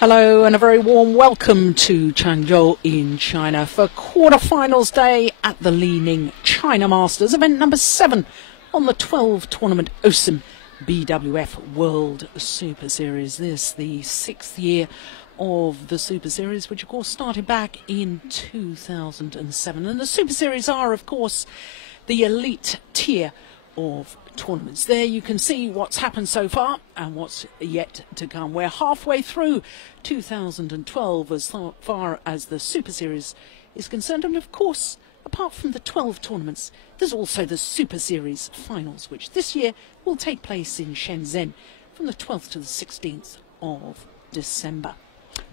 Hello and a very warm welcome to Changzhou in China for quarterfinals day at the Li-Ning China Masters, event number 7 on the 12 tournament OSIM BWF World Superseries. This the 6th year of the Super Series, which of course started back in 2007. And the Super Series are of course the elite tier of tournaments. There you can see what's happened so far and what's yet to come. We're halfway through 2012 as far as the Super Series is concerned, and of course, apart from the 12 tournaments, there's also the Super Series Finals, which this year will take place in Shenzhen from the 12th to the 16th of December.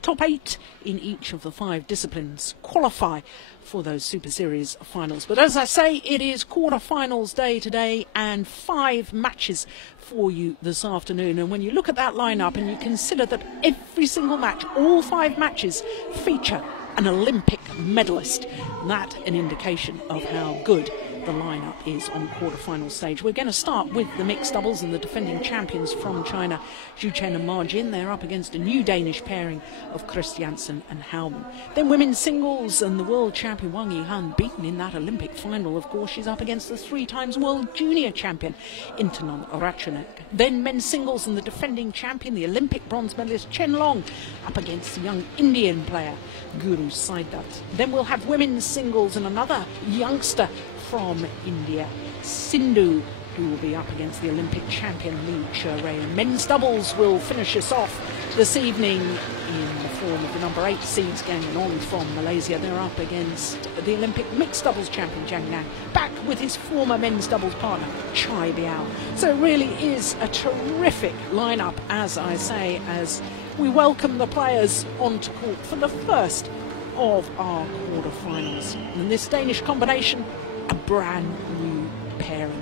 Top 8 in each of the 5 disciplines qualify for those Super Series Finals. But as I say, it is quarterfinals day today and 5 matches for you this afternoon. And when you look at that lineup and you consider that every single match, all 5 matches, feature an Olympic medalist, that's an indication of how good the lineup is on quarterfinal stage. We're going to start with the mixed doubles and the defending champions from China, Zhu Chen and Ma Jin. They're up against a new Danish pairing of Christiansen and Hauman. Then women's singles and the world champion Wang Yihan, beaten in that Olympic final. Of course, she's up against the 3-time world junior champion Intanon Rachanek. Then men's singles and the defending champion, the Olympic bronze medalist Chen Long, up against the young Indian player Guru Saidat. Then we'll have women's singles and another youngster from India, Sindhu, who will be up against the Olympic champion Li Ning. And men's doubles will finish us off this evening in the form of the number 8 seeds Gang On from Malaysia. They're up against the Olympic mixed doubles champion Jiang Nan, back with his former men's doubles partner Chai Biao. So it really is a terrific lineup, as I say, as we welcome the players onto court for the first of our quarterfinals. And this Danish combination, a brand new pairing.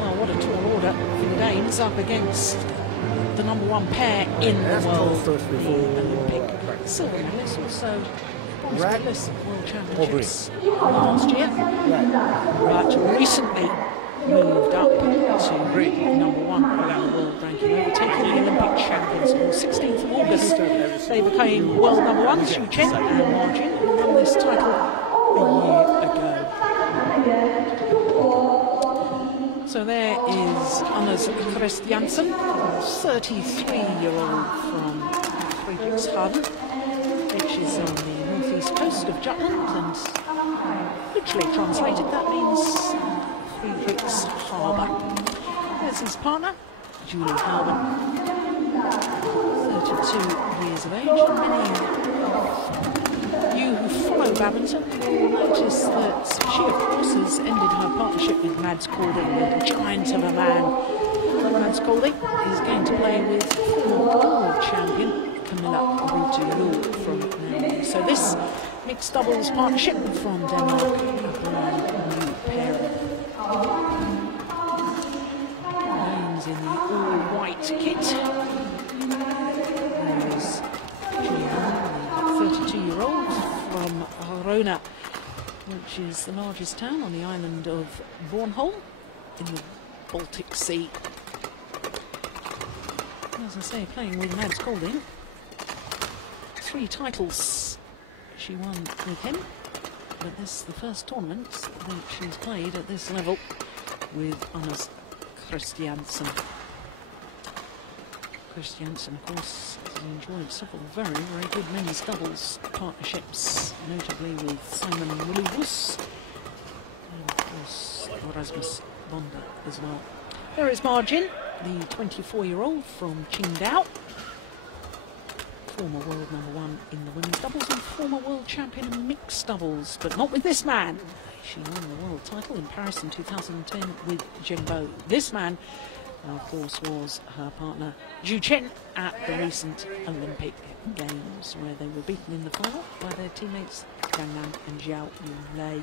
Well, what a tall order for the Danes up against the number 1 pair in the world, the Olympic silver medalist, also bronze medalist at World Championships last year, but recently moved up to number 1 around the world ranking, overtaking the Olympic champions on the 16th of August. They became world number 1, Zhu Chen and Ma Jin, who won this title a year ago. So there is Anders Christiansen, 33-year-old from Friedrichshafen, which is on the northeast coast of Jutland, and literally translated that means Friedrichshafen. There's his partner, Julie Hauman, 32 years of age, and many you who follow badminton will notice that she, of course, has ended her partnership with Mads Kolding, the giant of a man. Mads Kolding is going to play with former world champion Camilla Ruutu from Norway. So this mixed doubles partnership from Denmark, a brand new pairing. Remains in the all-white kit. There's Julian, the 32-year-old from Rona, which is the largest town on the island of Bornholm in the Baltic Sea. As I say, playing with Mads Kolding. 3 titles she won with him, but this is the first tournament that she's played at this level with Anders Christiansen. Christiansen, of course, has enjoyed several very, very good men's doubles partnerships, notably with Simon Willibus and, of course, Rasmus Bonda as well. There is Ma Jin, the 24-year-old from Qingdao, former world number 1 in the women's doubles and former world champion in mixed doubles, but not with this man. She won the world title in Paris in 2010 with Zhengbo. This man, of course, was her partner Zhu Chen at the recent Olympic Games, where they were beaten in the final by their teammates Jiang Nan and Zhao Yunlei.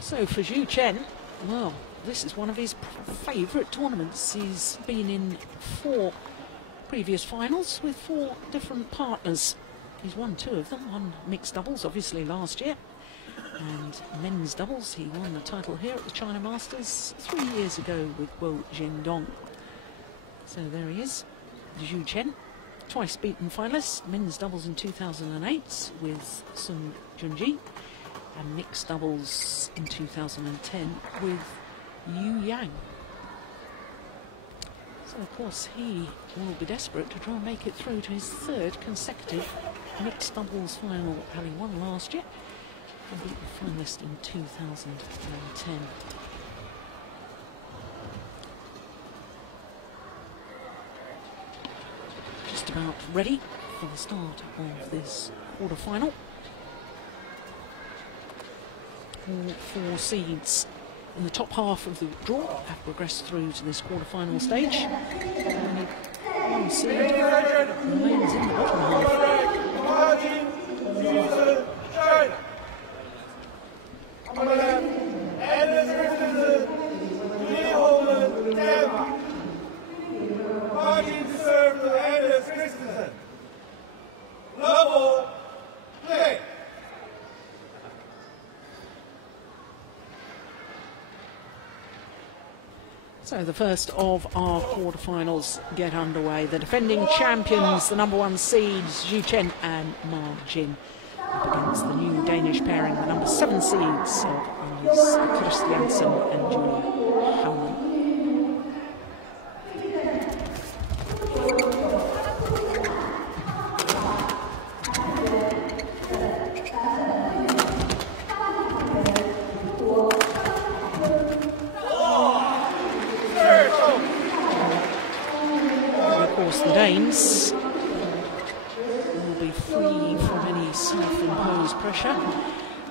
So for Zhu Chen, well, this is one of his favourite tournaments. He's been in 4 previous finals with 4 different partners. He's won 2 of them, one mixed doubles obviously last year, and men's doubles. He won the title here at the China Masters 3 years ago with Guo Zhendong. So there he is, Zhu Chen, twice beaten finalist, men's doubles in 2008 with Sun Junji, and mixed doubles in 2010 with Yu Yang. So of course he will be desperate to try and make it through to his third consecutive mixed doubles final, having won last year and beaten finalist in 2010. Just about ready for the start of this quarter-final. All four seeds in the top half of the draw have progressed through to this quarter-final stage. Only one seed remains in the bottom half. So the first of our quarterfinals get underway. The defending champions, the number one seeds, Zhu Chen and Ma Jin, up against the new Danish pairing, the number 7 seeds of Alice Christiansen and Julie Howman. The Danes will be free from any self-imposed pressure,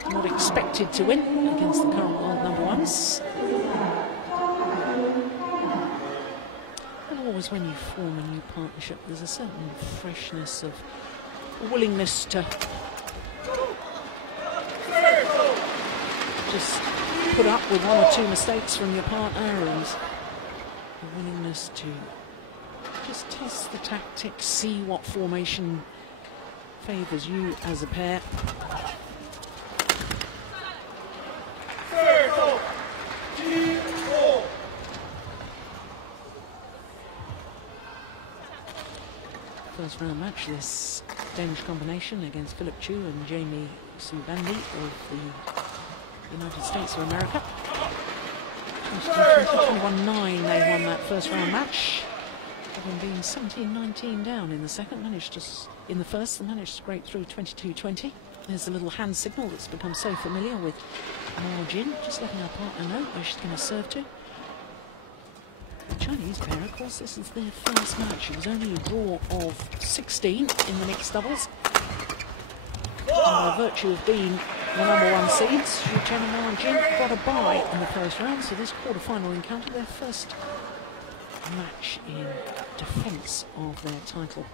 not expected to win against the current world number ones. And always when you form a new partnership, there's a certain freshness of willingness to just put up with one or two mistakes from your partner, and a willingness to just test the tactics, see what formation favours you as a pair. First round match, this Danish combination against Philip Chu and Jamie Subandi of the United States of America. 21-9 they won that first round match. Having been 17-19 down in the second, in the first, they managed to break through 22-20. There's a little hand signal that's become so familiar with Ma Jin, just letting our partner know where she's going to serve to. The Chinese pair, of course, this is their first match. It was only a draw of 16 in the mixed doubles. And by virtue of being the number one seeds, Zhu Chen and Ma Jin got a bye in the first round, so this quarter-final encounter, their first match in defence of their title.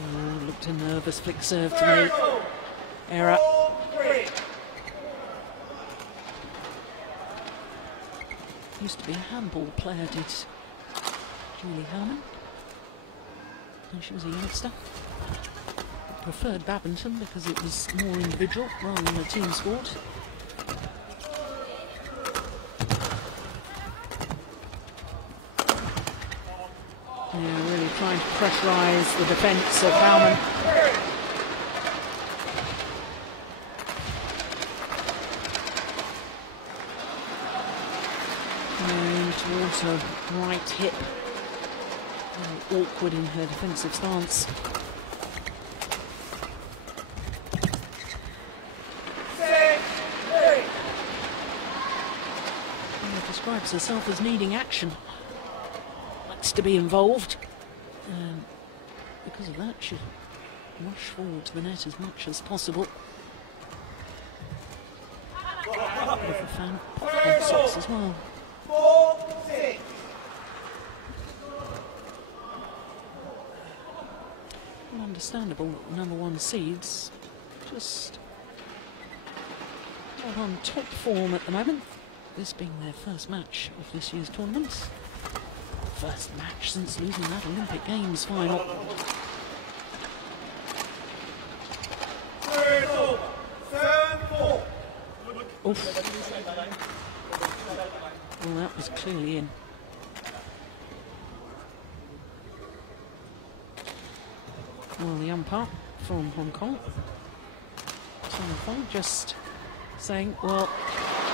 Oh, looked a nervous flick serve to me. Error. Used to be a handball player, did Julie Howman, when she was a youngster. Preferred badminton because it was more individual rather than a team sport. Yeah, really trying to pressurise the defence of Howman. Towards her right hip. Very awkward in her defensive stance. She describes herself as needing action. Likes to be involved. And because of that, she'll rush forward to the net as much as possible. Bit of a fan of socks as well. Understandable, number one seeds just not on top form at the moment, this being their first match of this year's tournament. First match since losing that Olympic Games final. Oof. Well, that was clearly in. Well, the umpire from Hong Kong, just saying, well,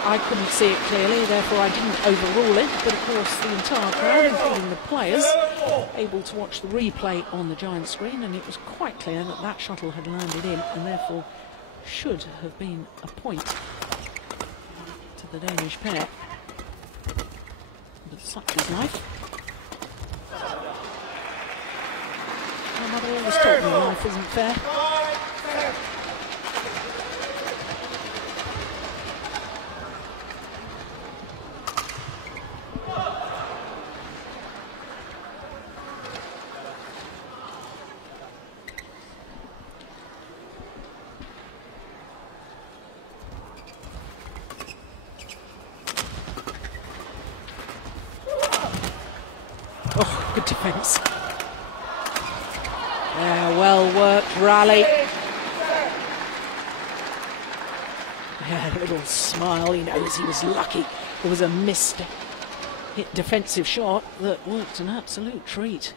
I couldn't see it clearly, therefore I didn't overrule it, but of course the entire crowd, including the players, able to watch the replay on the giant screen, and it was quite clear that that shuttle had landed in and therefore should have been a point to the Danish pair. But such is life. My mother always taught me life isn't fair. Oh, good defence. Yeah, well worked rally. Yeah, a little smile. He knows he was lucky. There was a missed hit defensive shot that worked an absolute treat.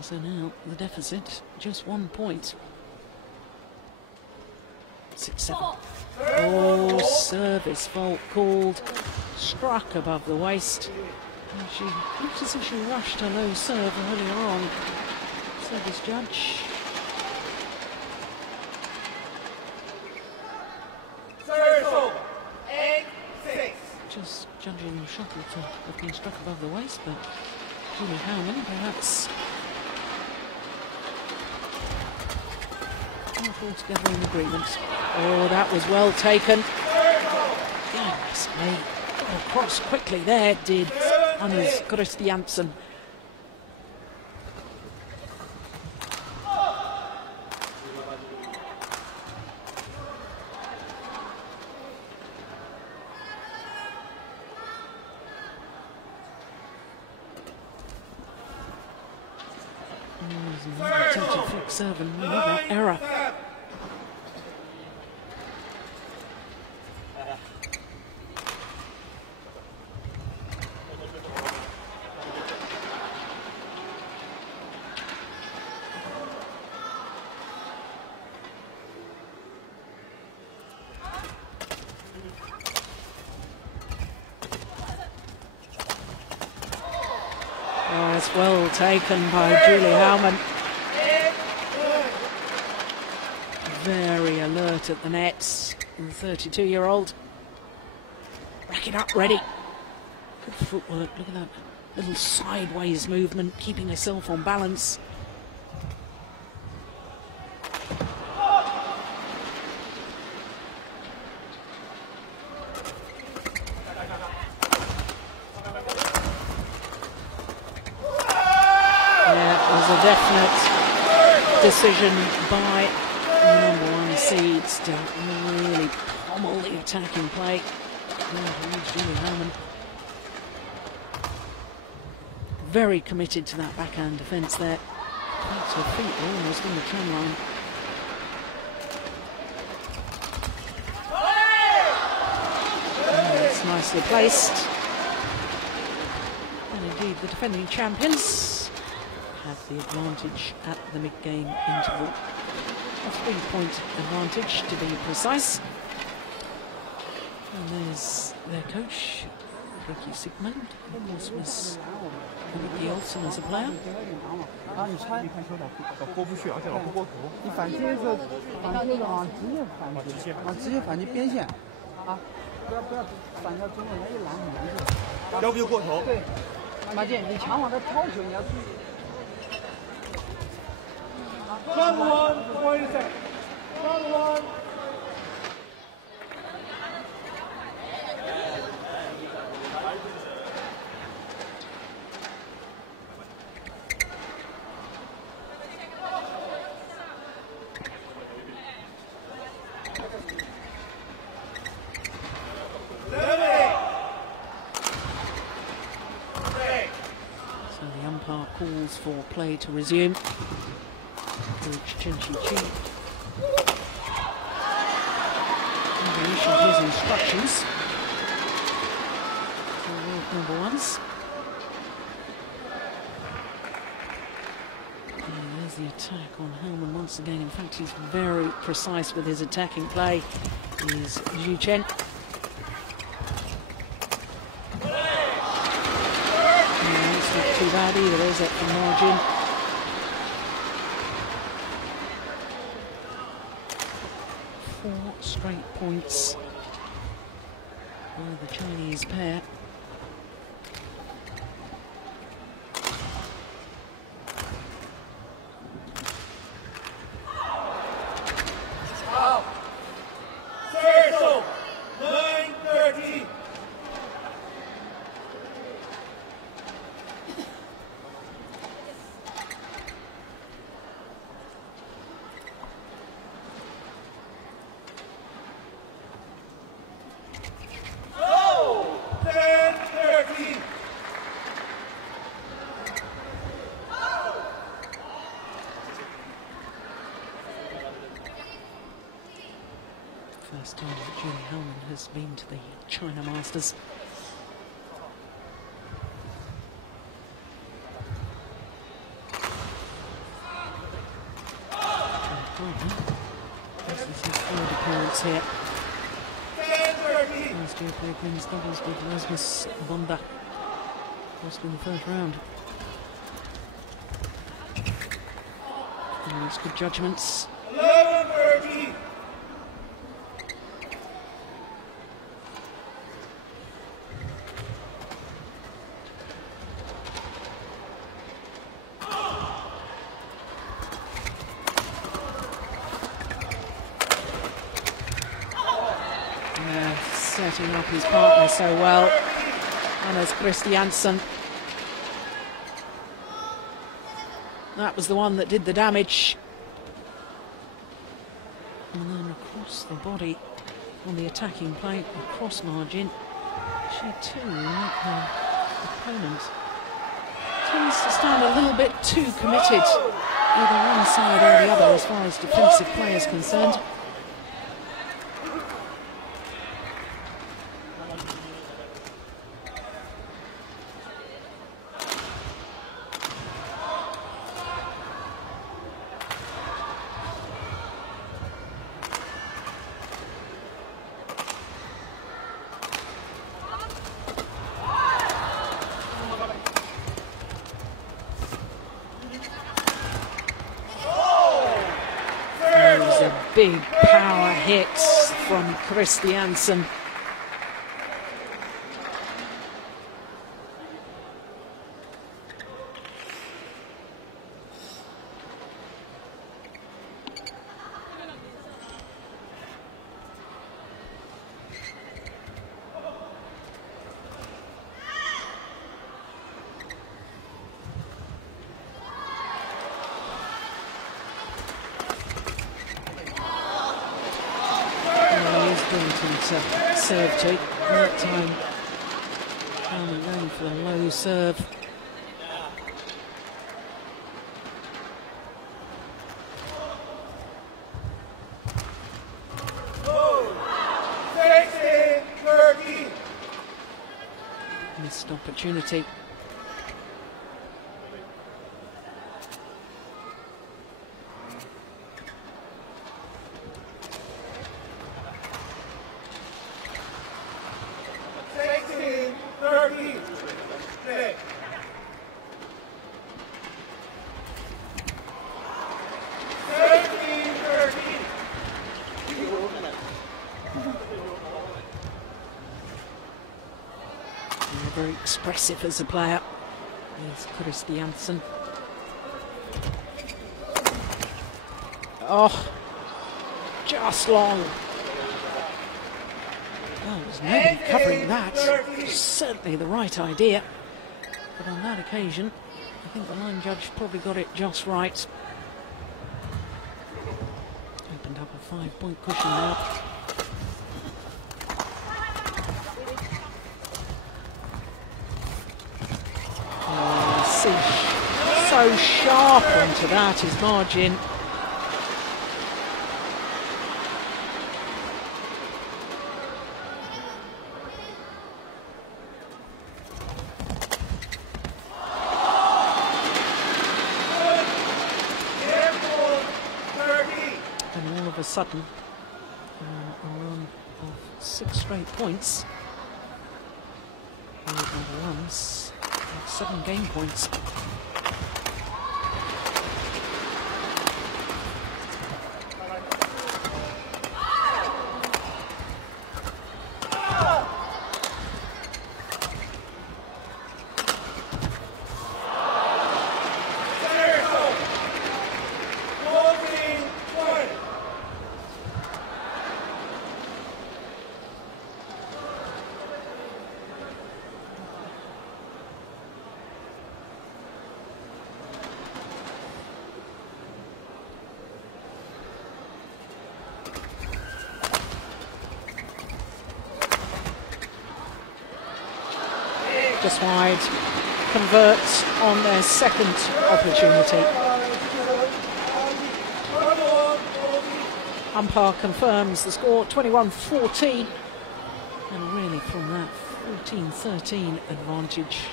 So now the deficit, just 1 point. 6-7. Oh, service fault called. Struck above the waist. And she looked as if she rushed her low serve earlier on. Service judge. Just judging the shuttle to have been struck above the waist, but Julie Howman perhaps not altogether in agreement. Oh, that was well taken. Goodness me. Across quickly there did Anders Christiansen. Attempted flick serve and another error. It's well taken by Julie Howman. Very alert at the nets. The 32-year-old. Rack it up, ready. Good footwork. Look at that little sideways movement, keeping herself on balance. Definite decision by the number 1 seeds to really pummel the attacking play. Julie Howman. Very committed to that backhand defence there. Her feet are almost on the trim line. Oh, it's nicely placed. And indeed the defending champions have the advantage at the mid-game interval. A 3-point advantage to be precise. And there's their coach, Ricky Sigmund, who was Ricky Olsen as a player. for play to resume. Coach Chen Chi having issued his instructions for world number ones. And there's the attack on Hellman once again. In fact, he's very precise with his attacking play. Is Zhu Chen. It's not too bad either, is it, for margin? Four straight points for the Chinese pair. First time that Julie Hellman has been to the China Masters. This is his third appearance here. Last year played men's doubles with Rasmus Bonda. Lost in the first round. And it's good judgments. 11-30. Setting up his partner so well, Anders Christiansen. That was the one that did the damage. And then across the body on the attacking plate, across margin, she too, like her opponent, tends to stand a little bit too committed either one side or the other as far as defensive play is concerned. Big power hits from Christiansen. To serve to that time, only going for the low serve. Missed opportunity. Very expressive as a player. There's Christiansen. Oh, just long. Well, there's nobody covering that. Certainly the right idea. But on that occasion, I think the line judge probably got it just right. Opened up a 5-point cushion now. So goes sharp onto that, his margin. And all of a sudden, a run of 6 straight points. Number ones, 7 game points. Just wide, converts on their second opportunity. Umpire confirms the score, 21-14. And really from that 14-13 advantage,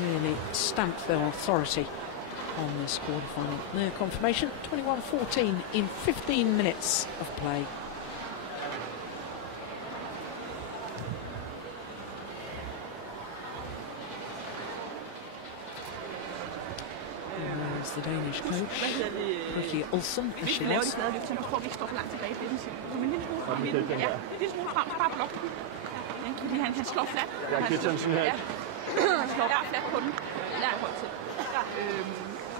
really stamped their authority on this quarterfinal. Their confirmation, 21-14 in 15 minutes of play. The Danish coach, Ricky Olsen, as she was.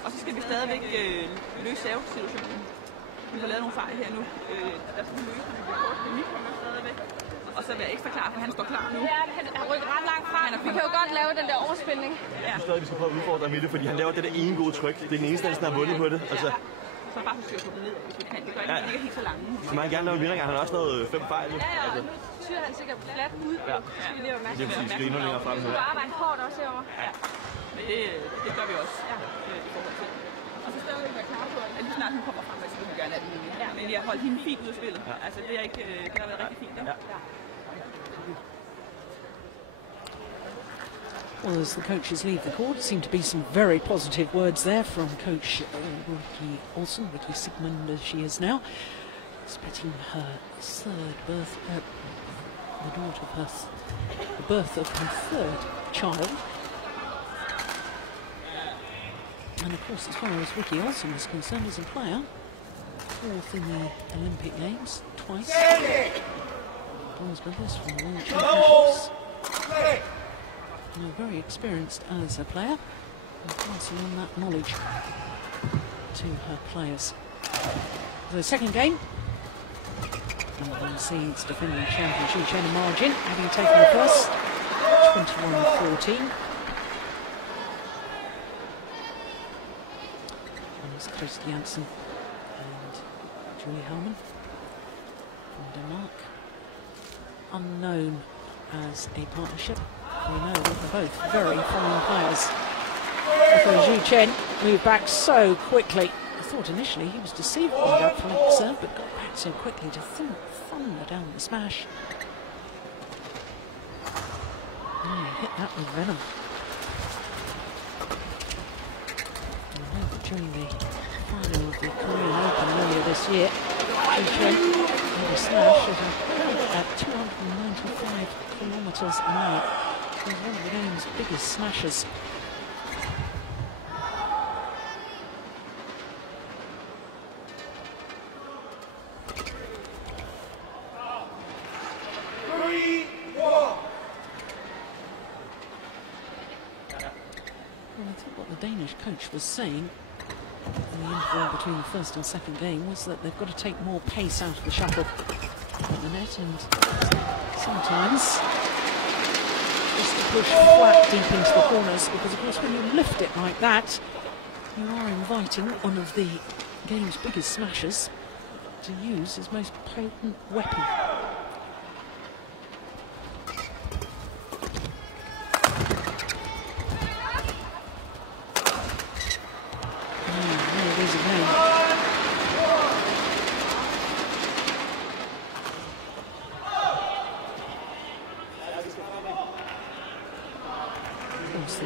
Og så skal vi stadigvæk løse servesituationen. Vi har lavet nogle fejl her nu. Der skal vi løse, når vi bliver kort med mikroen stadigvæk. Og så være ekstra klar, for han står klar nu. Ja, han rykker ret langt fra. Vi kan jo godt lave den der overspilning. Jeg synes stadig, vi skal prøve at udfordre Mille, fordi han laver det der ene gode tryk. Det er den eneste, der har vundet på det. Altså. Så bare få styr på det ned, hvis vi kan. Det gør ikke, det ikke helt så lange. Så man gerne lave vindinger. Han har også lavet 5 fejl nu. Ja, og nu tyrer han sikkert flat ud. Ja, det er jo det er præcis. Skal endnu længere frem her. Du arbejder hårdt også herovre. Ja, men det gør vi også. I forhold til. Og så stadig være klar på, at lige snart hun kommer frem, så vil vi gerne have den. Men jeg har holdt hende fint ud af spillet. Altså, det har været rigtig fint. Well, as the coaches leave the court, seem to be some very positive words there from Coach Ricky Olsen, Ricky Sigmund as she is now, expecting her third birth, the birth of her third child. And of course, as far as Ricky Olsen is concerned as a player, 4th in the Olympic Games, twice. Bronze medalist from the World Championships. And very experienced as a player, and passing on that knowledge to her players. The second game, number 1 seeds defending champion Li-Ning China margin, having taken the first, 21-14. There's Christy Jansen and Julie Hellman from Denmark. Unknown as a partnership. We know that they're both very fine players. Because Zhu Chen moved back so quickly. I thought initially he was deceived by that flank serve, but got back so quickly to thunder down the smash. And he hit that with venom. And I know that during the final of the Korean Open earlier this year, Zhu Chen had a smash at 295 kilometres an hour. He's one of the game's biggest smashers. Well, I think what the Danish coach was saying in the interval between the first and second game was that they've got to take more pace out of the shuttle at the net, and sometimes just to push flat deep into the corners, because of course when you lift it like that, you are inviting one of the game's biggest smashers to use his most potent weapon.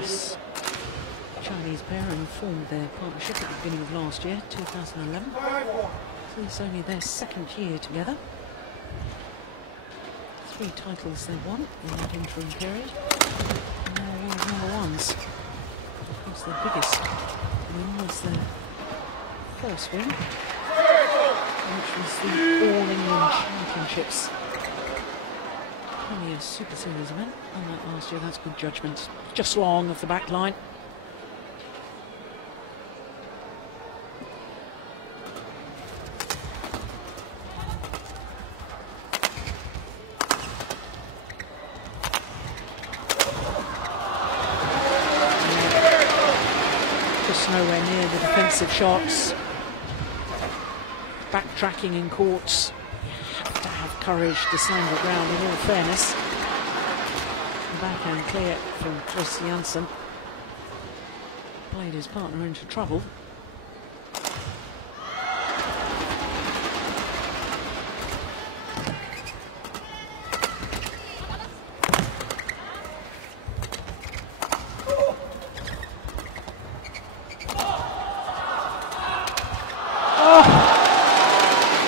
This Chinese pairing formed their partnership at the beginning of last year, 2011. So it's only their second year together. 3 titles they won in that interim period. And they're world number ones. Of course, their biggest win was their first win, which was the All England Championships. Only a Super Series event, unlike last year. That's good judgment. Just long of the back line. Just nowhere near the defensive shots. Backtracking in courts. Courage to stand the ground in all fairness. Backhand clear from Chris Janssen. Played his partner into trouble.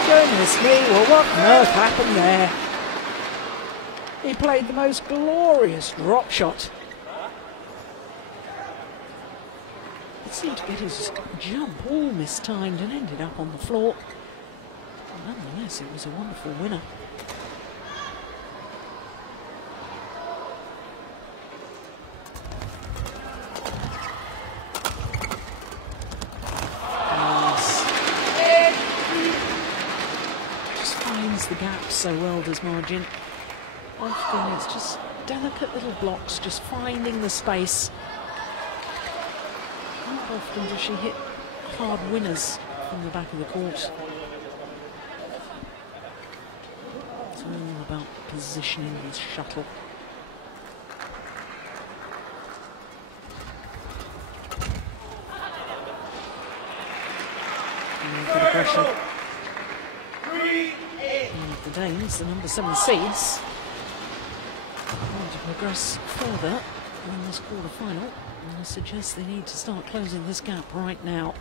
Goodness me, well, what on earth happened there? He played the most glorious drop shot. It seemed to get his jump all mistimed and ended up on the floor. But nonetheless, it was a wonderful winner. The gap so well, does Margin. Often it's just delicate little blocks, just finding the space. Not often does she hit hard winners from the back of the court. It's all about positioning his shuttle. And good aggression. The Danes, the number 7 seeds, want to progress further in this quarter-final, and I suggest they need to start closing this gap right now.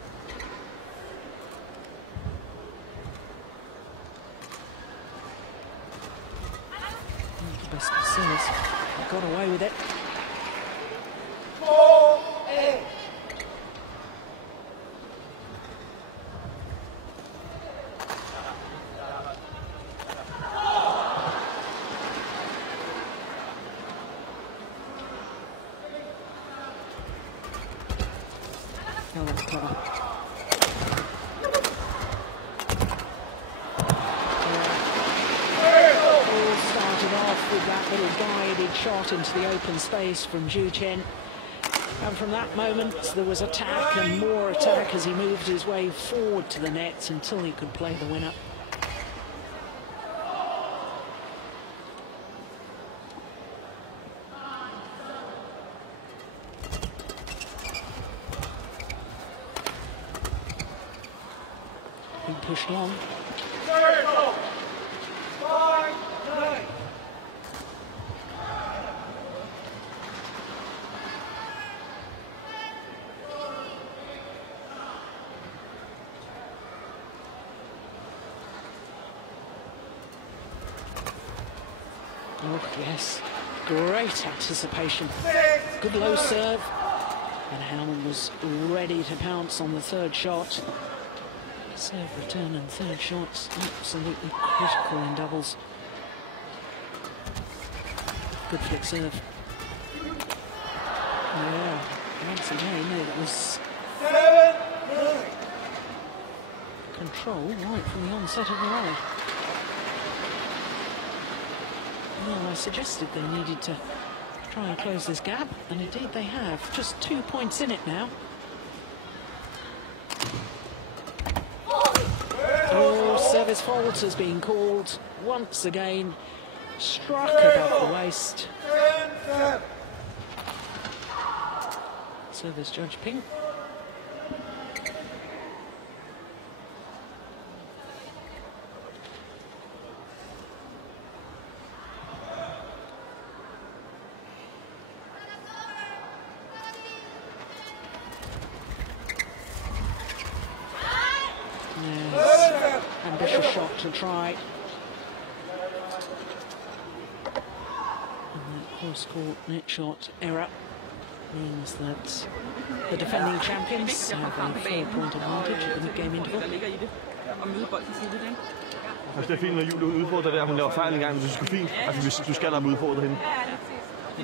The best of serves, they got away with it. Oh, that's clever. All started off with that little guided shot into the open space from Zhu Chen. And from that moment, there was attack and more attack as he moved his way forward to the nets until he could play the winner. Pushed long. Oh yes, great anticipation. Good low serve, and Howland was ready to pounce on the third shot. Serve, return and third shots, absolutely critical in doubles. Good flick serve. Yeah, once again it was control right from the onset of the rally. Well, I suggested they needed to try and close this gap, and indeed they have. Just 2 points in it now. Service fault has been called once again. Struck above the waist. Service judge Ping. pressure shot to try. And that cross-court net shot error means that the defending champions have a 4-point advantage at the mid-game interval. Altså, det er fint, når Julie udfordrer der. Hun laver fejl en gang, men det er sgu fint. Altså, hvis du skal have udfordret hende.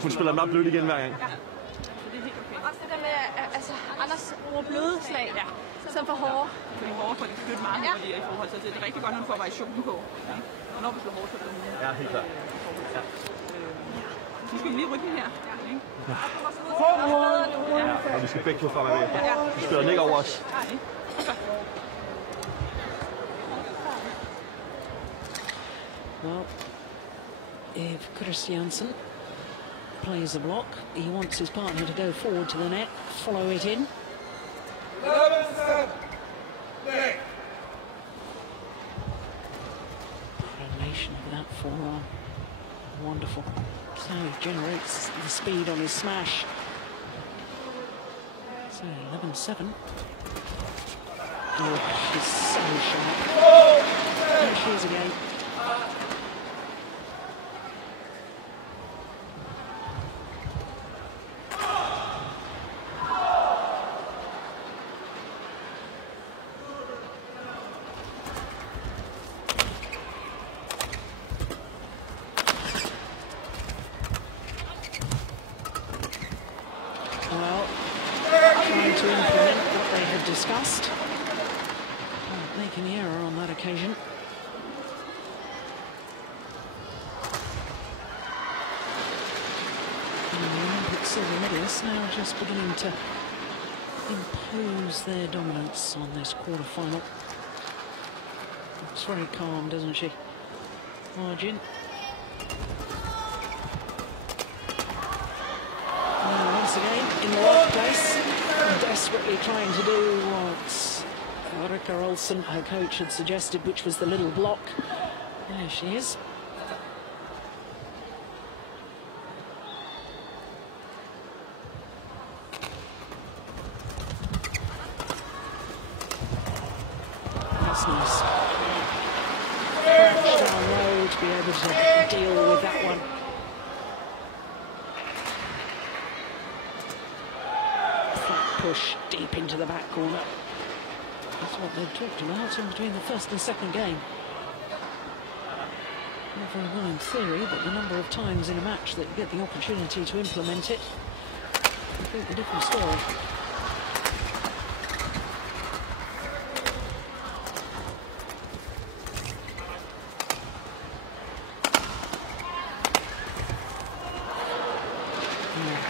Hun spiller dem op blødt igen hver gang. Også det der med, altså, Anders bruger bløde slag, så for hårde. Fordi hårde får de flytte meget hurtigere i forhold til, det er rigtig godt, når du får variationen på. Og når vi slår hårdt, så er det Ja, helt klart. Ja. Vi skal lige rykke her. Ja. Og vi skal begge to fremad med. Vi spiller den ikke over os. Well, if Christiansen plays a block, he wants his partner to go forward to the net, follow it in. Coordination of that forearm. Wonderful. So he generates the speed on his smash. So 11-7. Oh, she's so sharp. There she is again. Well, trying to implement what they had discussed. Not making the error on that occasion. And the Olympic silver medalists now just beginning to impose their dominance on this quarter-final. Looks very calm, doesn't she? Margin. Once again, in the right place, desperately trying to do what Ulrika Olsen, her coach, had suggested, which was the little block. There she is. That's nice. Down low to be able to deal with that one. Push deep into the back corner. That's what they've talked about in between the first and second game. Not very well in theory, but the number of times in a match that you get the opportunity to implement it, completely different story.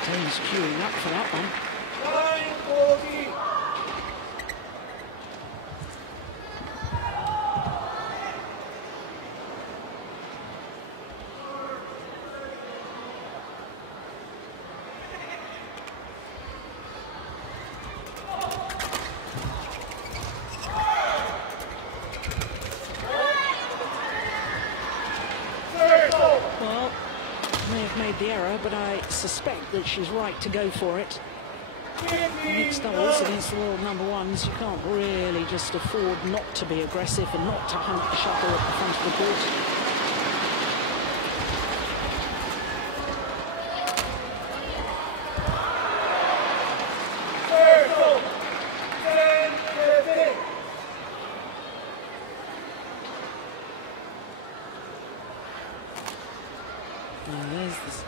Dane's queuing up for that one. Well, may have made the error, but I suspect that she's right to go for it. Mixed doubles against the world number ones, you can't really just afford not to be aggressive and not to hunt the shuttle at the front of the court. And there's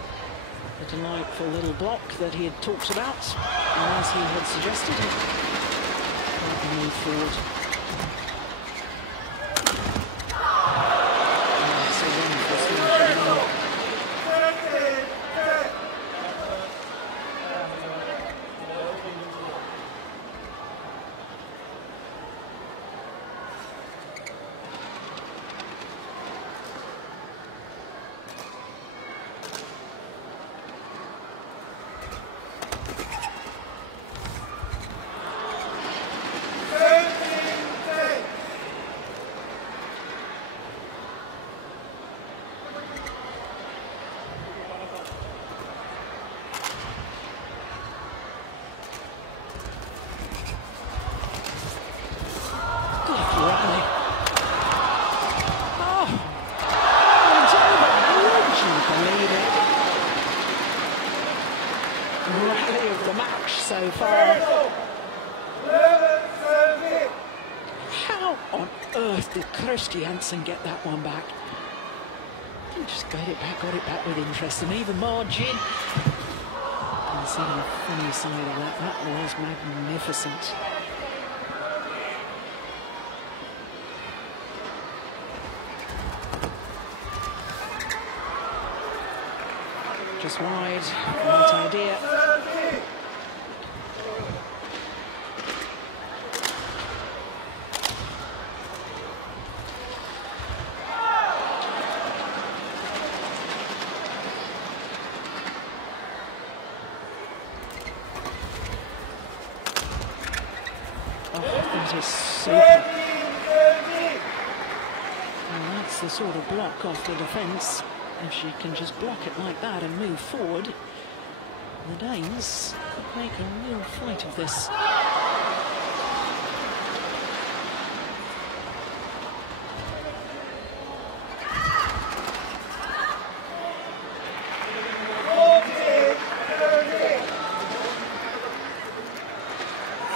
the delightful little block that he had talked about, and as he had suggested, he move forward. That's a wonderful smash. Christiansen get that one back? He just got it back with interest, and even margin. And see the funny side of that. That was magnificent. Just wide, right idea. That is super. And that's the sort of block off the defence. If she can just block it like that and move forward, the Danes could make a real fight of this.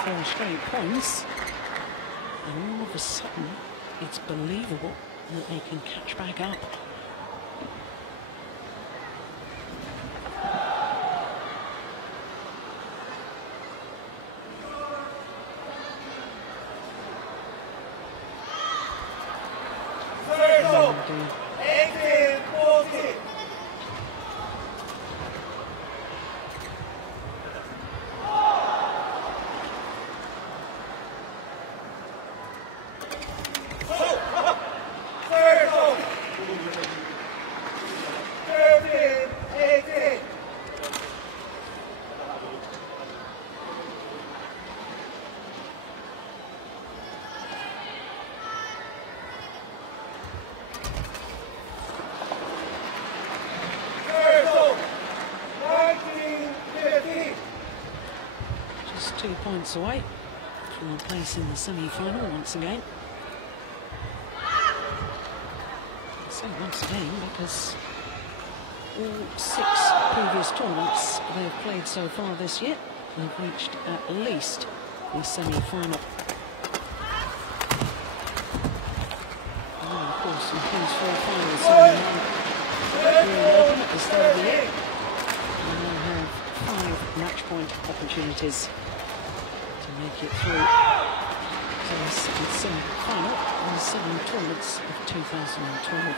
Four straight points, and all of a sudden it's believable that they can catch back up. Just 2 points away from a place in the semi-final once again. I say once again because all 6 previous tournaments they've played so far this year have reached at least the semi-final. And of course, in King's Four Finals, really open at the start of the year. And they'll have 5 match point opportunities to make it through to the second semi-final in the 7 tournaments of 2012.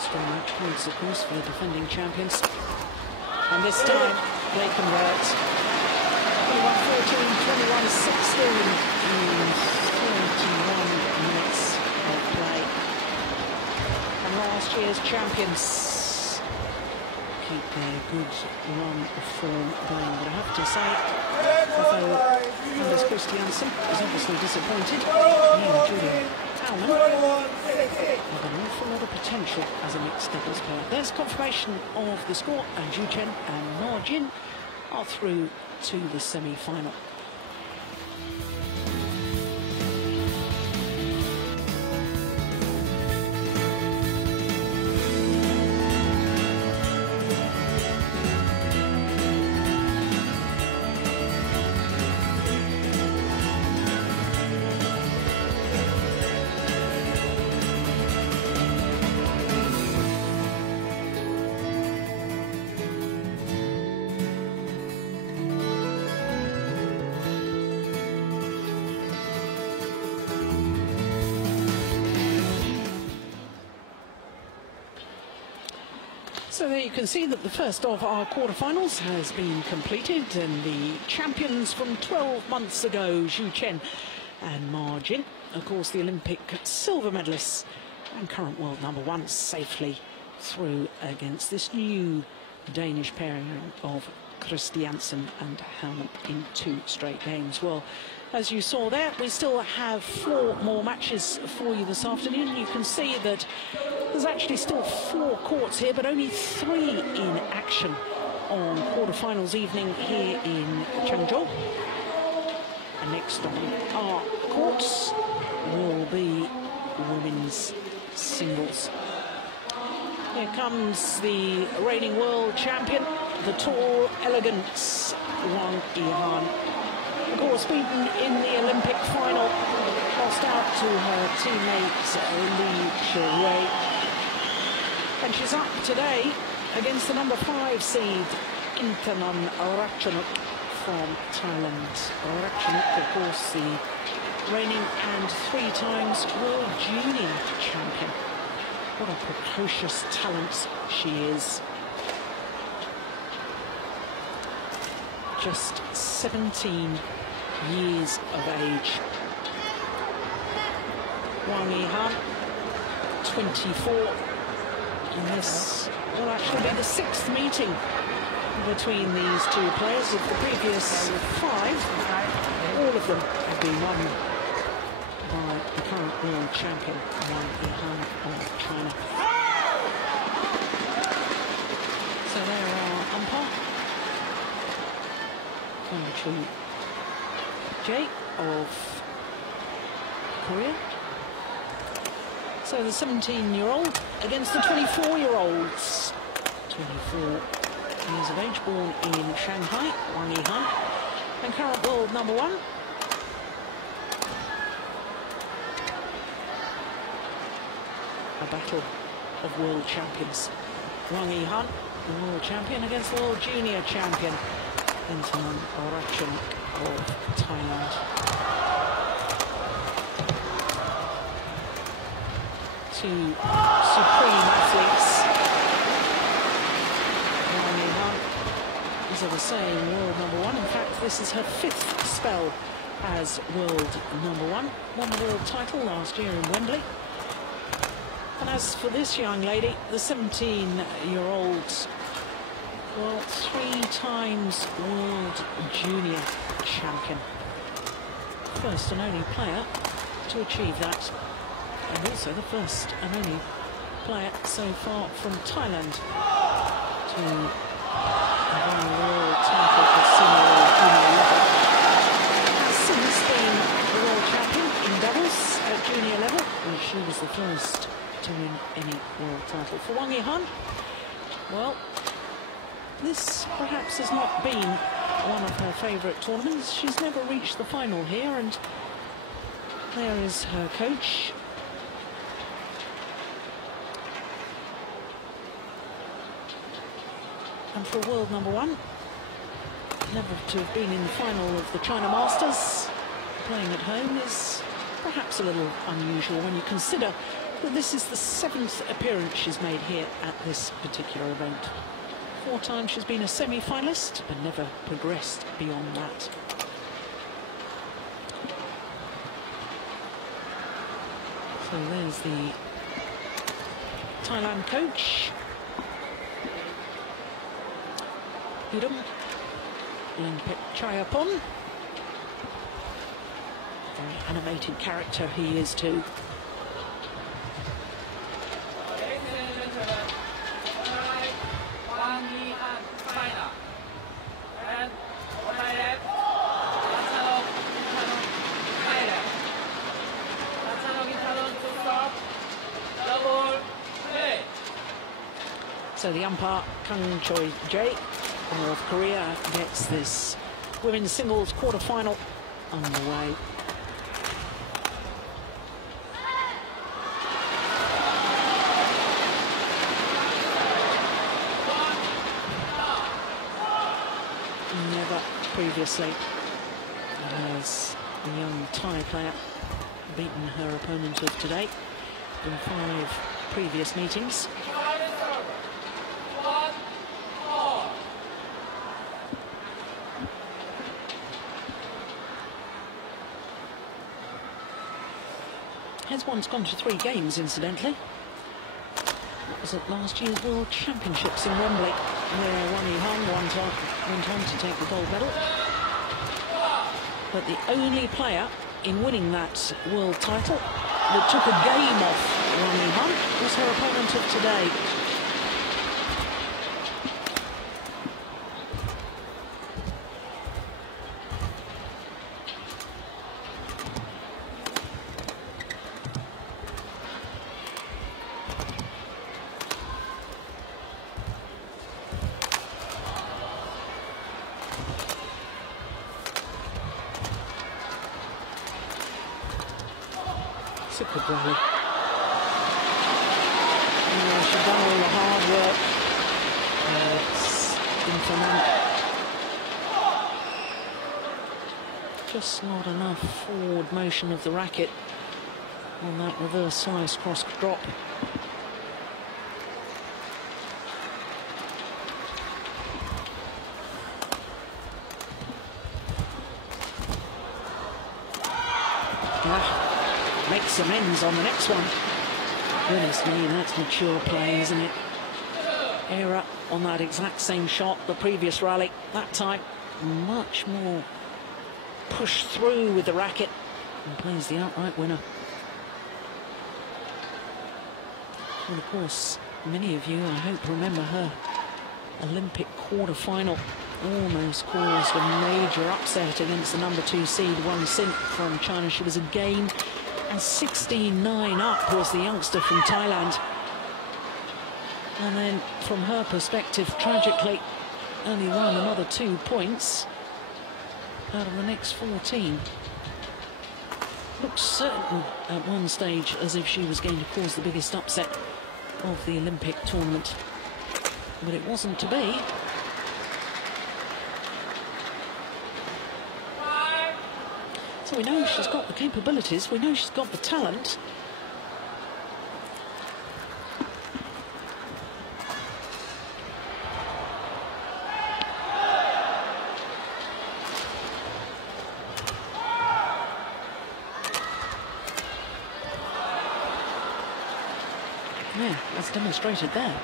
Strong match points, of course, for the defending champions. And this time, they convert. 21-14, 21-16 in 31 minutes of play. And last year's champions keep their good run of form going. But I have to say, although Anders Christiansen is obviously disappointed, he and Julian Talman have an awful lot of potential as a mixed doubles player. There's confirmation of the score, and Zhu Chen and Ma Jin are through to the semi-final. So there you can see that the first of our quarterfinals has been completed, and the champions from 12 months ago, Zhu Chen and Ma Jin, of course the Olympic silver medalists and current world #1, safely through against this new Danish pairing of Christiansen and Helmut in 2 straight games. Well, as you saw there, we still have 4 more matches for you this afternoon. You can see that there's actually still 4 courts here, but only 3 in action on quarterfinals evening here in Changzhou. And next on our courts will be women's singles. Here comes the reigning world champion, the tall, elegant Wang Yihan. Of course, beaten in the Olympic final, lost out to her teammate Li Ning. And she's up today against the number 5 seed, Intanon Ratchanuk from Thailand. Ratchanuk, of course, the reigning and 3 times world junior champion. What a precocious talent she is. Just 17 years of age. Wang Yihan, 24. And this will actually be the 6th meeting between these 2 players. Of the previous 5, all of them have been won by the current world champion, Wang Yihan of China. So there are umpire Changzhou Jay of Korea. So the 17-year-old against the 24-year-olds. 24 years of age, born in Shanghai, Wang Yihan, and current world number 1. A battle of world champions. Wang Yihan, the world champion, against the world junior champion, Intanon Ratchanuk of Thailand. Two supreme athletes. Wang Yihan is of the same world number 1. In fact, this is her 5th spell as world number 1. Won the world title last year in Wembley. And as for this young lady, the 17-year-old, well, 3 times world junior champion. First and only player to achieve that. And also the first and only player so far from Thailand to win the world title at senior or junior level. Has since been the world champion in doubles at junior level, and she was the first to win any world title. For Wang Yihan, well, this perhaps has not been one of her favourite tournaments. She's never reached the final here, and there is her coach. And for world number 1, never to have been in the final of the China Masters, playing at home is perhaps a little unusual when you consider that this is the 7th appearance she's made here at this particular event. 4 times she's been a semi-finalist, but never progressed beyond that. So there's the Thailand coach, Yudum Chayapon. Very animated character he is too. So the umpire, Kang Choi Jae of Korea, gets this women's singles quarter-final underway. Never previously has the young Thai player beaten her opponent of today in 5 previous meetings. Has once gone to 3 games, incidentally. It was at last year's World Championships in Wembley, where Wang Yihan went on to take the gold medal. But the only player in winning that world title that took a game off Wang Yihan was her opponent of today. It's a good rally. She's done all the hard work. It's implement. Just not enough forward motion of the racket on that reverse slice cross drop. Makes amends on the next one. Goodness me, that's mature play, isn't it? Error on that exact same shot, the previous rally. That time, much more push through with the racket and plays the outright winner. And of course, many of you, I hope, remember her Olympic quarter-final. Almost caused a major upset against the #2 seed Wang Sin from China. She was a game and 16-9 up was the youngster from Thailand. And then from her perspective, tragically, only won another 2 points out of the next 14. Looked certain at one stage as if she was going to cause the biggest upset of the Olympic tournament, but it wasn't to be. So we know she's got the capabilities, we know she's got the talent. Yeah, that's demonstrated there.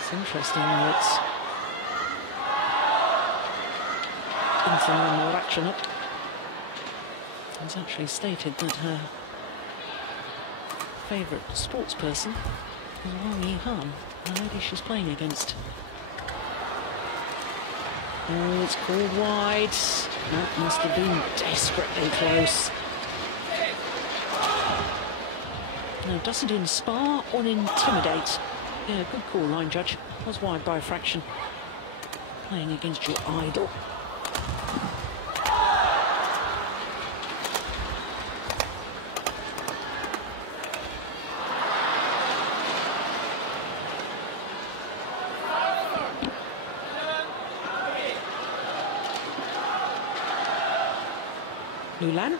It's interesting that Ratchanok has actually stated that her favourite sports person is Wang Yihan, the lady she's playing against. Oh, it's called wide. That must have been desperately close. No, doesn't inspire or intimidate. Yeah, good call, line judge. Was wide by a fraction. Playing against your idol. Lulan.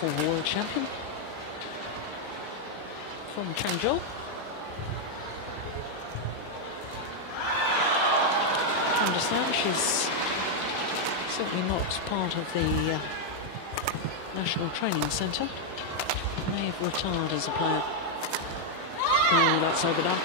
Former world champion from Changzhou. I understand she's certainly not part of the National Training Centre. May have retired as a player. Oh, that's overdone.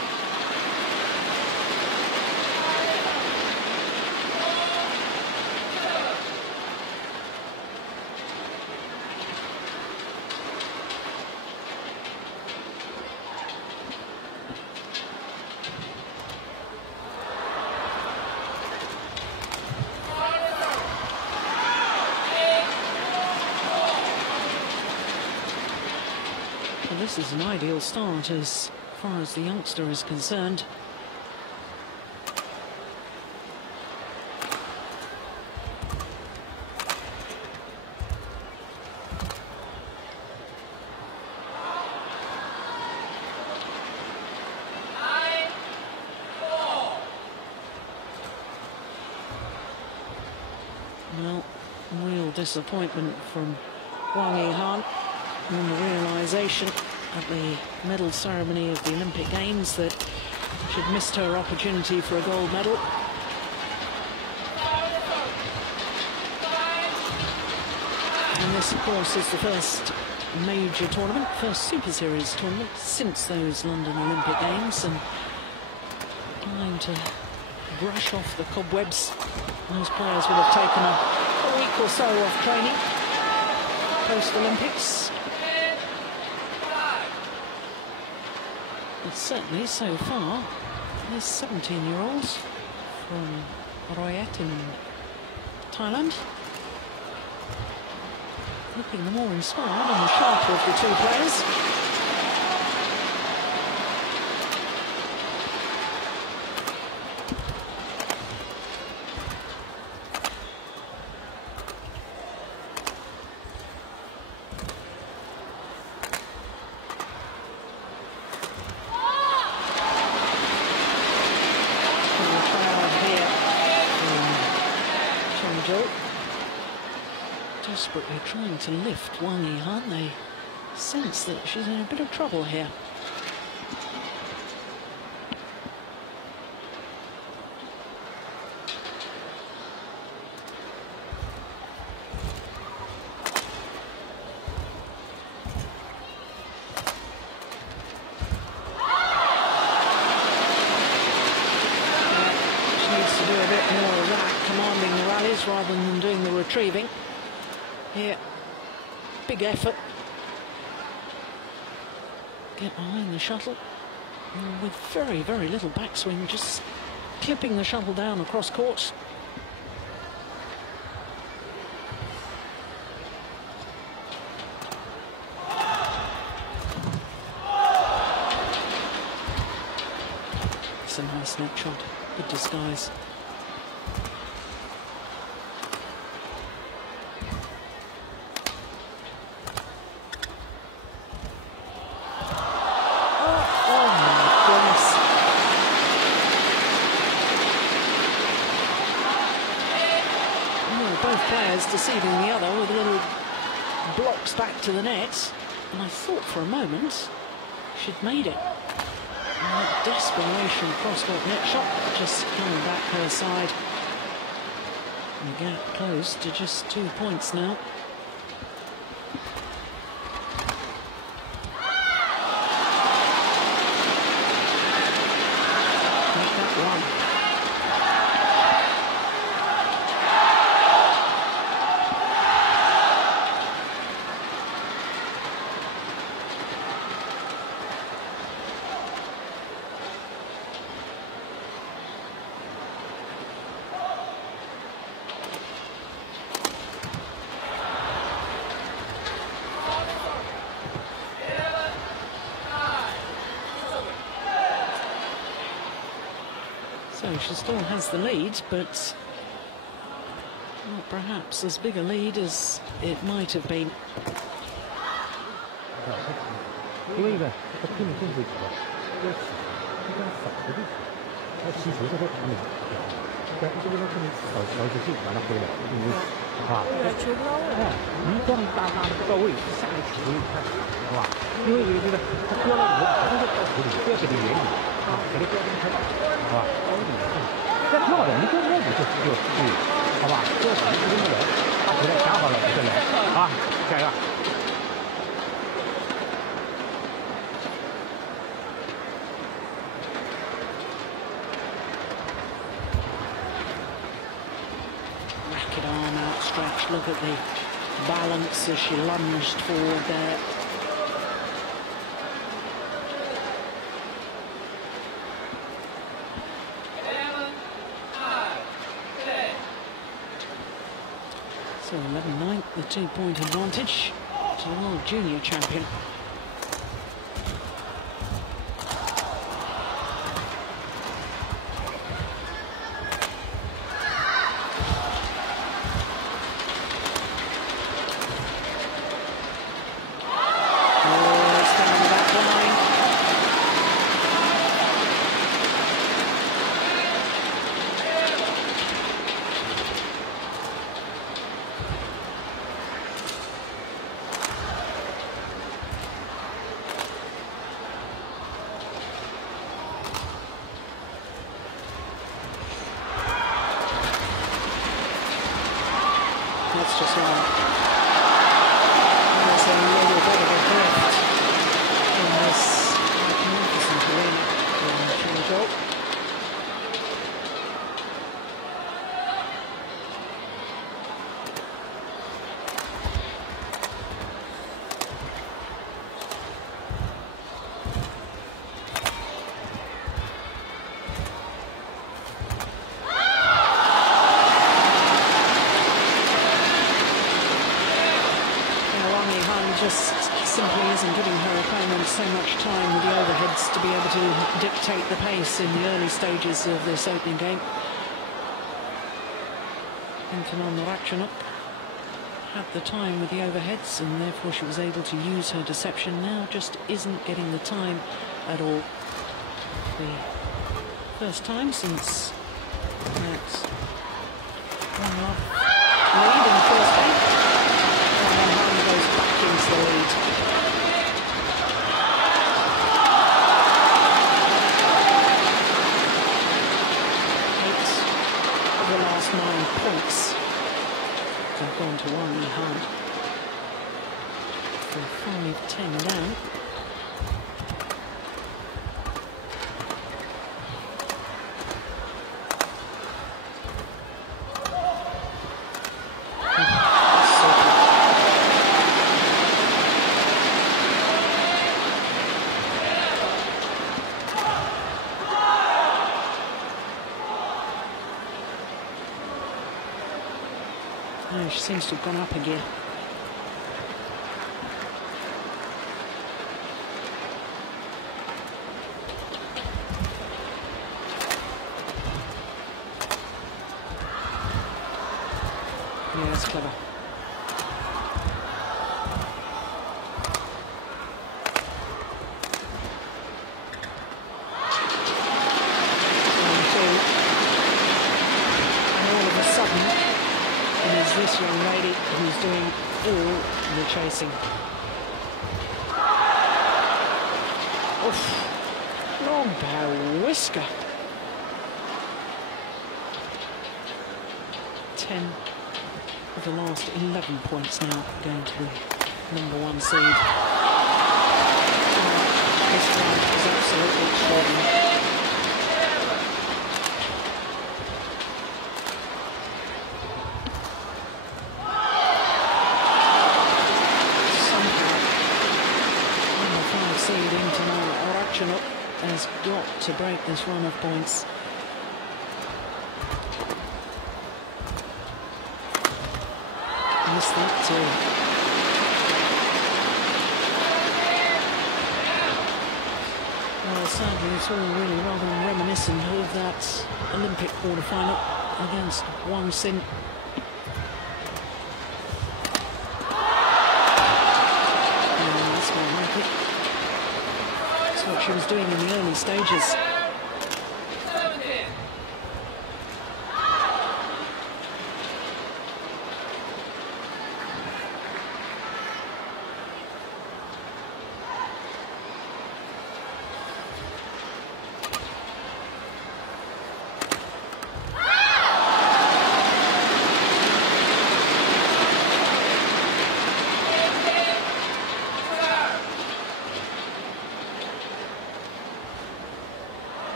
This is an ideal start as far as the youngster is concerned. Well, real disappointment from Wang Yihan on the realisation at the medal ceremony of the Olympic Games that she'd missed her opportunity for a gold medal. And this, of course, is the first major tournament, first Super Series tournament since those London Olympic Games, and time to brush off the cobwebs. Those players would have taken a week or so off training post-Olympics. But certainly, so far, these 17-year-olds from Royat in Thailand looking the more inspired and the sharper of the two players. desperately trying to lift Wang Yihan. They sense that she's in a bit of trouble here. Rather than doing the retrieving. Here, big effort. Get behind the shuttle. And with very, very little backswing, just clipping the shuttle down across court. It's a nice net shot. Good disguise. Deceiving the other with little blocks back to the net, and I thought for a moment she'd made it. And that desperation cross-court net shot just coming back her side. And the gap closed to just 2 points now. Make that one. So she still has the lead, but not perhaps as big a lead as it might have been. Racket arm outstretched. Look at the balance as she lunged forward there. So 11-9, the 2-point advantage to the world junior champion. That's just wrong. There's a little bit of a drift in this magnificent arena in Changzhou. Just simply isn't giving her opponent so much time with the overheads to be able to dictate the pace in the early stages of this opening game. Intanon Ratchanuk had the time with the overheads, and therefore she was able to use her deception. Now just isn't getting the time at all. The first time since that 1-love lead in the first game. points. They've gone to one hard. For 5-10 down. Oh, she seems to have gone up again. Yeah, that's clever. This young lady who's doing all the chasing. Oof. Long bow whisker. 10 of the last 11 points now going to the #1 seed. This round is absolutely extraordinary. Has got to break this run of points. Missed that too. Well, sadly, it's all really rather reminiscent of that Olympic quarter-final against Wang Xin. That's more like it. What she was doing in the early stages.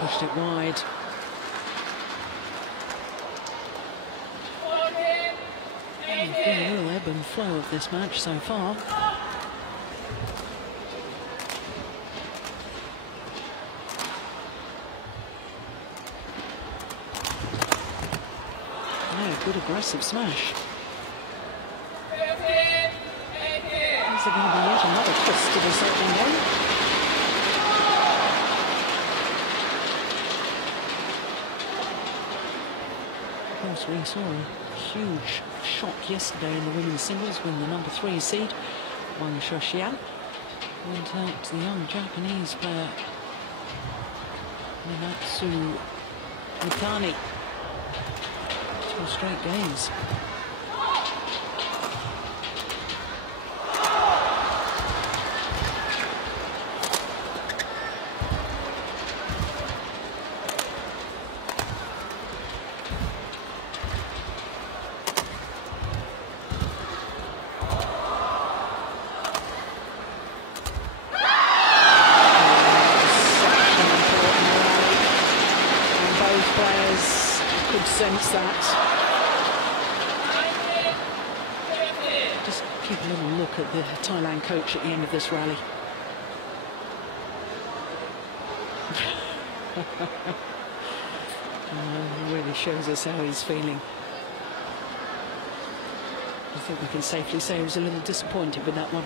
Pushed it wide. There's been a real ebb and flow of this match so far. Yeah, good aggressive smash. Is there going to be yet another twist to this opening game? We saw a huge shock yesterday in the women's singles when the #3 seed, Wang Shouxian, went out to the young Japanese player Minatsu Mitani. 2 straight games. Sense that. Just keep a little look at the Thailand coach at the end of this rally. It really shows us how he's feeling. I think we can safely say he was a little disappointed with that one.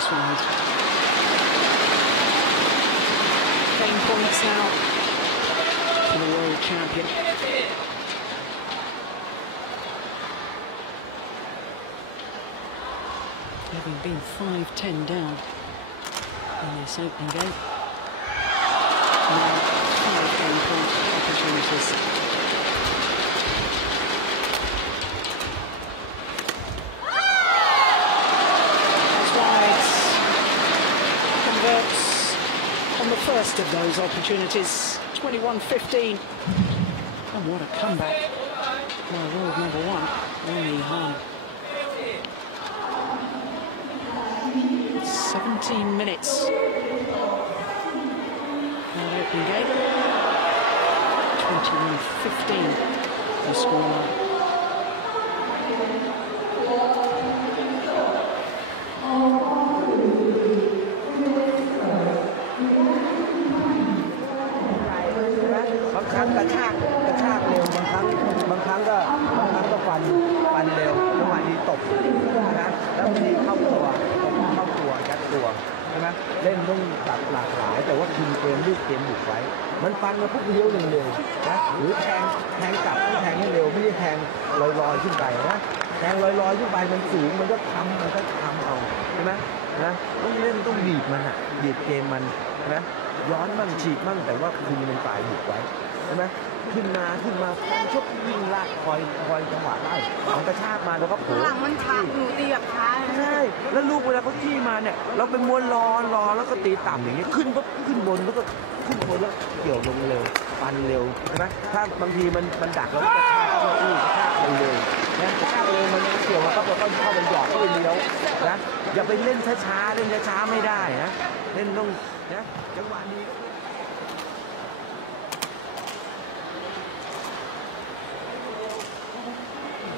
just wide. Game points now for the world champion. Having been 5-10 down in this opening game. Now 5 game point opportunities. That's wide. Converts on the first of those opportunities. 21-15. And what a comeback by world number 1, Li-Ning. 17 minutes of opening game. 21-15 the scoreline.บางครั้งกระชากเร็วบางครั้งก็ฟันเร็วจังหวะนี้ตบนะแล้วบางทีเข้าตัวยัดตัวใช่ไหมเล่นต้องหลากหลายแต่ว่าคุมเกมลูกเกมบุกไว้มันฟันมาปุ๊บเลี้ยวเร็วๆนะหรือแทงกลับต้องแทงให้เร็วไม่ใช่แทงลอยขึ้นไปนะแทงลอยขึ้นไปมันสูงมันก็ทำเอาใช่ไหมนะต้องเล่นต้องบีบมันบีบเกมมันนะย้อนมั่งฉีกมั่งแต่ว่าคุมเป็นฝ่ายบุกไว้ใช่ไหมขึ้นมาชกวิ่งลากคอยจังหวะได้มันกระชากมาแล้วก็โผล่หลังมันช้าหนูตีแบบช้าใช่แล้วลูกเวลาเขาจี้มาเนี่ยเราเป็นม้วนรอแล้วก็ตีต่ำอย่างนี้ขึ้นบนแล้วก็ขึ้นบนแล้วเกี่ยวลงเร็วปันเร็วใช่ไหมถ้าบางทีมันดักแล้วกระชากเร็วนะกระชากเร็วมันเกี่ยวแล้วก็เข้าไปหยอดเข้าไปเลี้ยวนะอย่าไปเล่นช้าไม่ได้นะเล่นต้องนะจังหวะนี้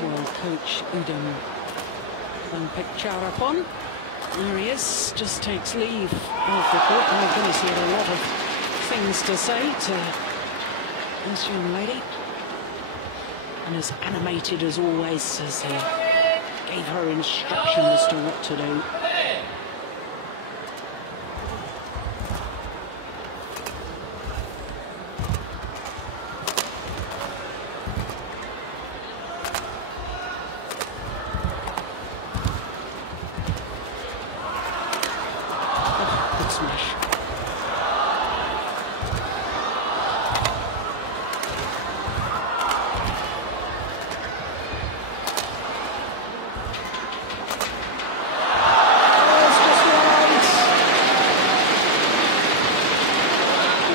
World coach Udom van Pekcharapon. There he is, just takes leave of the court. My goodness, he had a lot of things to say to this young lady. And as animated as always, as he gave her instruction as to what to do. Smash.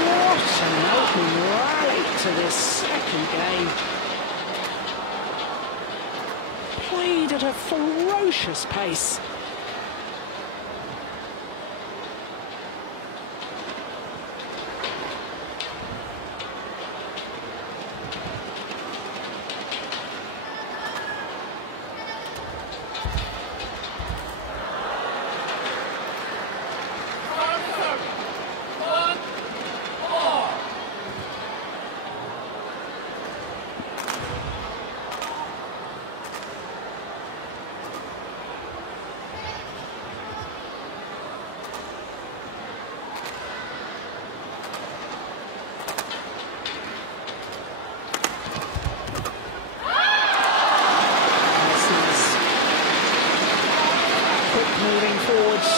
What an opening rally to this second game. Played at a ferocious pace. Moving forwards.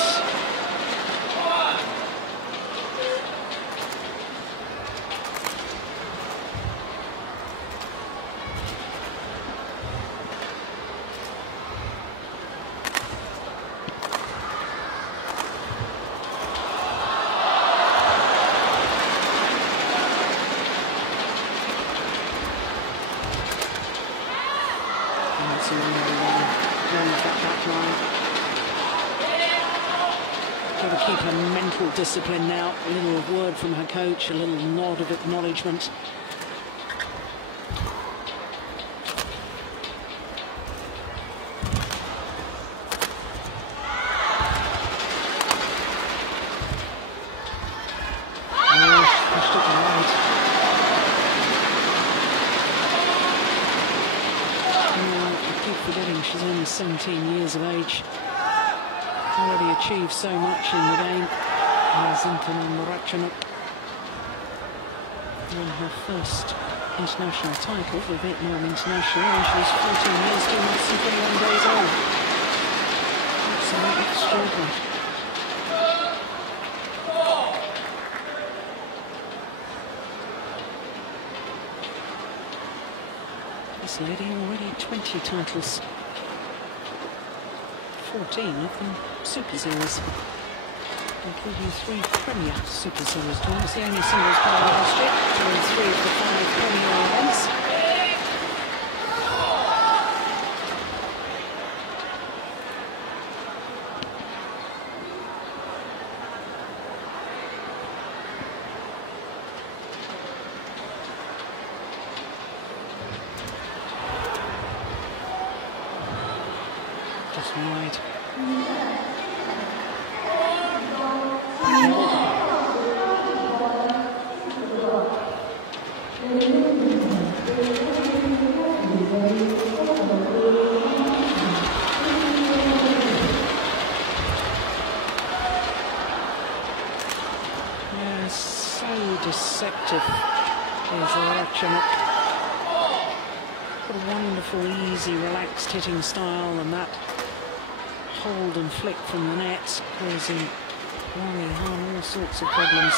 That's a long back line. Got to keep her mental discipline now. A little word from her coach, a little nod of acknowledgement. Pushed it wide. I keep forgetting she's only 17 years of age. already achieved so much in the game. Zintan Ratchanok won her first international title for Vietnam International when she was 14 years, 2 months and 21 days old. Absolutely extraordinary. This lady already 20 titles. 14 of them Super Series, including 3 Premier Super Series tournaments. The only singles player last year to win 3 of the 5 Premier events. Just wide. Yeah, so deceptive is Ratchanok. What a wonderful, easy, relaxed hitting style, and that hold and flick from the net causing Wang Yihan all sorts of problems.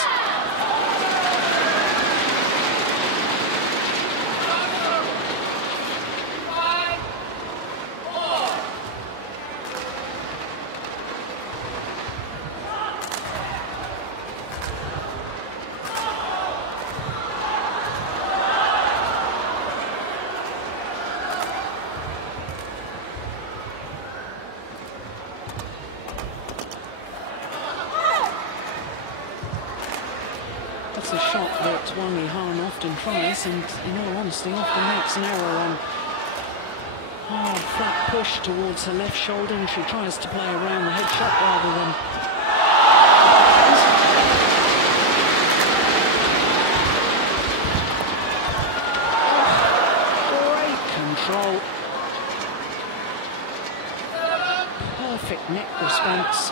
That's a shot that Wang Yihan often tries, and in all honesty often makes an error on. Hard flat push towards her left shoulder, and she tries to play around the head shot rather than... Oh, great control. Perfect neck response.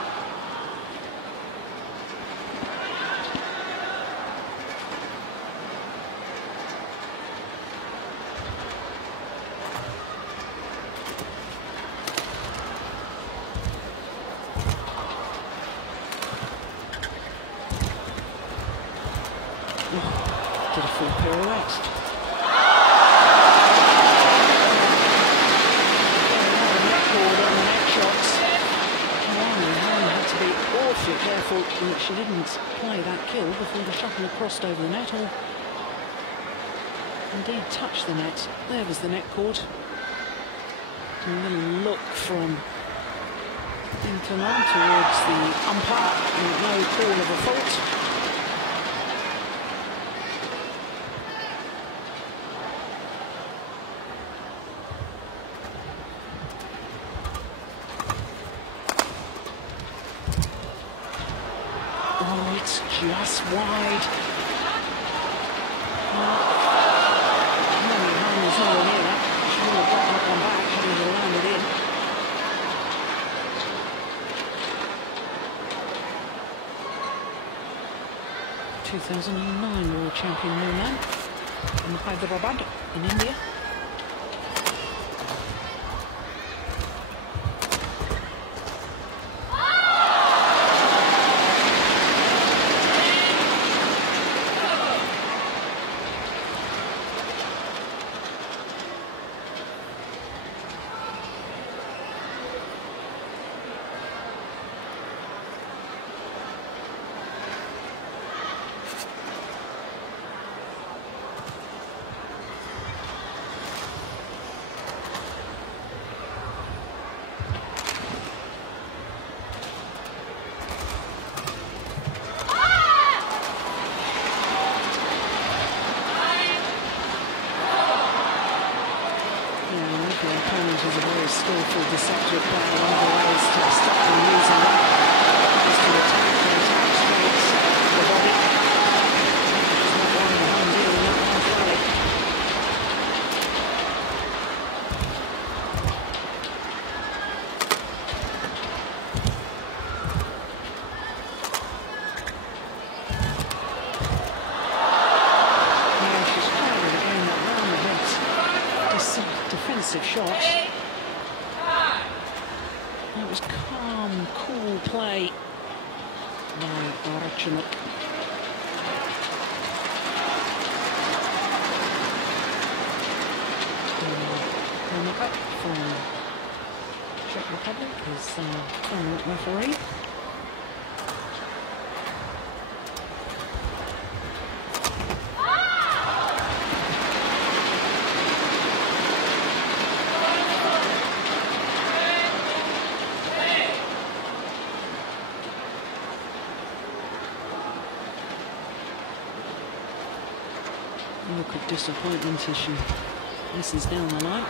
Did a full pirouette. Record on the net shots. Wang had to be awfully careful that she didn't play that kill before the shuttle had crossed over the net, or indeed touched the net. There was the net court. A little look from Inclinon towards the umpire, with no call of a fault. Oh, it's just wide. Wang was nowhere near that. She would have got that one back had he landed in. '2009 World Champion Moonman in Hyderabad in India. calm, cool play by Arachnuk. Up from Czech Republic is tournament referee. Look at disappointment as she misses down the line.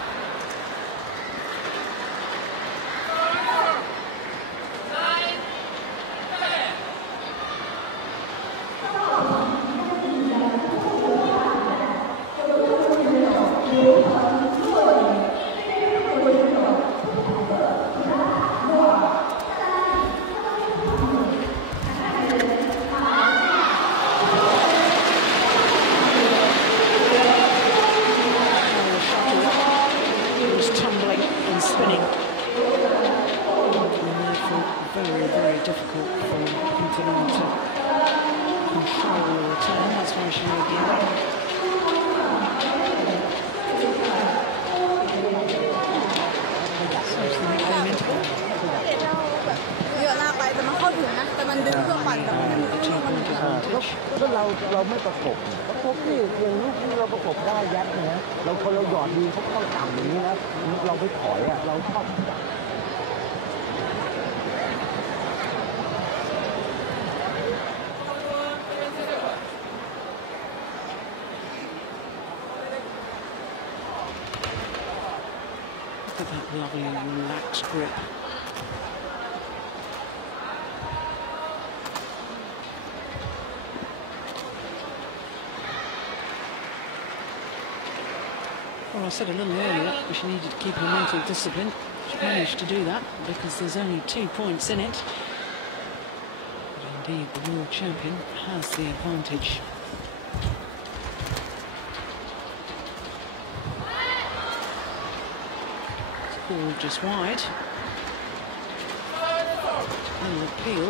เราไม่ประกบนี่อย่างลูกที่เราประกบได้ยัดนะเราพอเราหยอดดีเขาเข้าต่ำอย่างนี้นะเราไปถอยอ่ะเราชอบLook at that lovely relaxed grip. Well, I said a little earlier that she needed to keep her mental discipline. She managed to do that because there's only 2 points in it. But indeed, the world champion has the advantage. It's called just wide. Little appeal.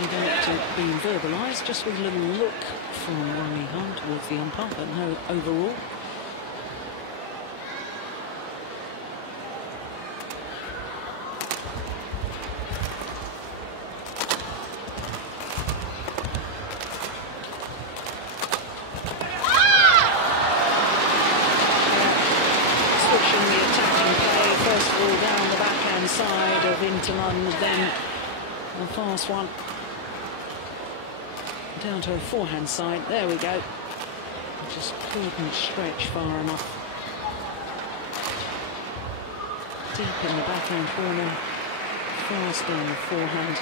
Without being verbalised, just with a little look from Wang Yi towards the umpire, but no overall. Then a fast one down to a forehand side. There we go. Just couldn't stretch far enough. Deep in the backhand corner, fast on the forehand.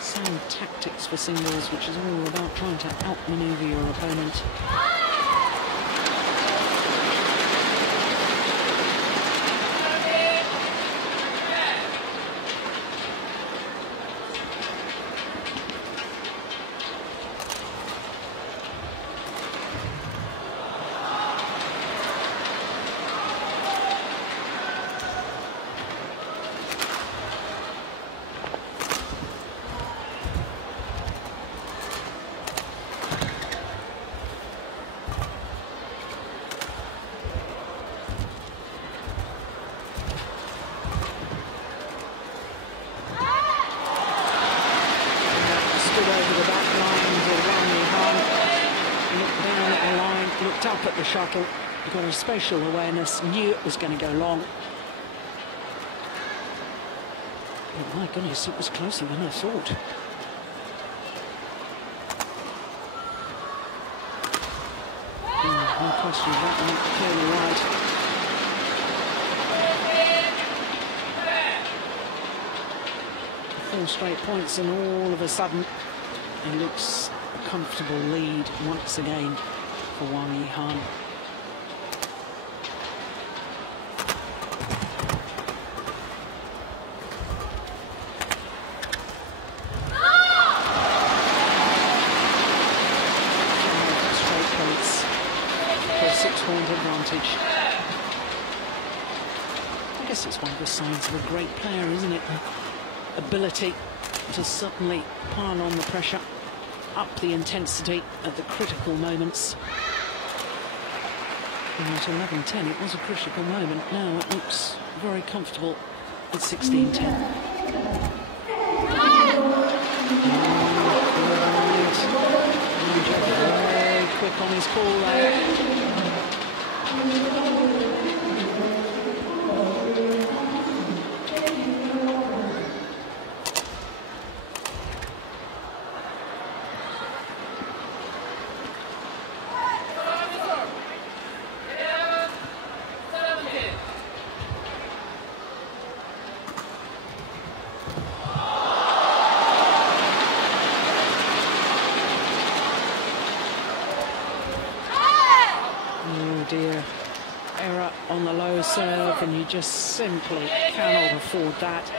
Sound tactics for singles, which is all about trying to outmaneuver your opponent. Up at the shuttle, got a spatial awareness, knew it was going to go long. But my goodness, it was closer than I thought. No question, that one clearly wide. 4 straight points, and all of a sudden it looks a comfortable lead once again for Wang Yi. Straight points for a 6-point advantage. I guess course, it's one of the signs of a great player, isn't it? The ability to suddenly pile on the pressure, up the intensity at the critical moments. And at 11-10, it was a critical moment. Now it looks very comfortable at 16-10. Very quick on his call there. Error on the low serve, and you just simply cannot afford that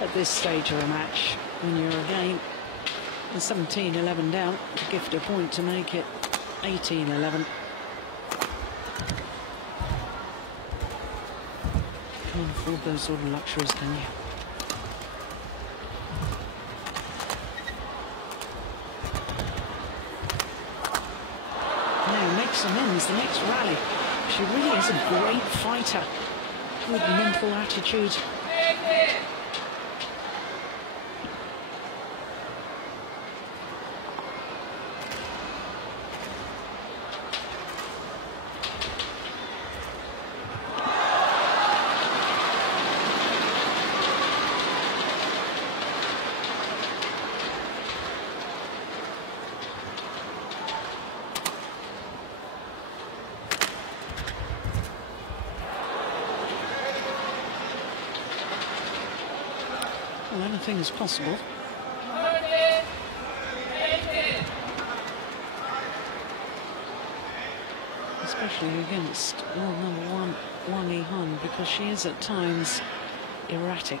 at this stage of a match when you're again 17-11 down to gift a point to make it 18-11. Can't afford those sort of luxuries, can you? Now makes amends the next rally. She really is a great fighter. Good mental attitude. Well, anything is possible. Especially against world number one Li-Ning, because she is at times erratic.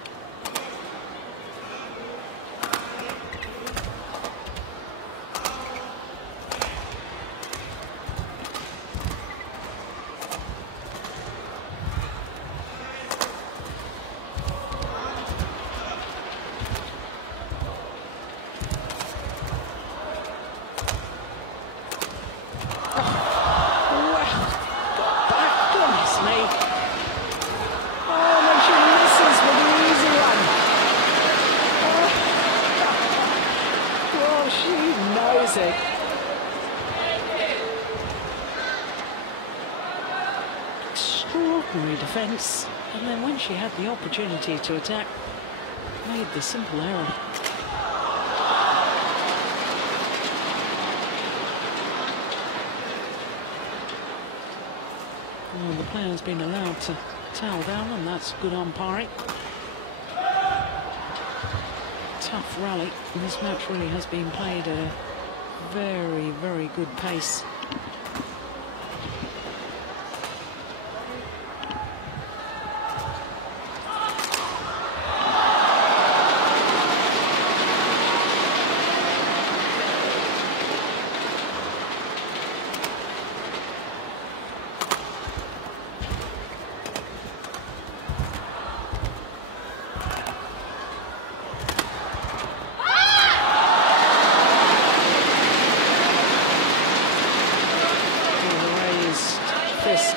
Extraordinary defence, and then when she had the opportunity to attack, made the simple error. Well, the player's been allowed to towel down, and that's good umpiring. Tough rally, and this match really has been played at a very, very good pace.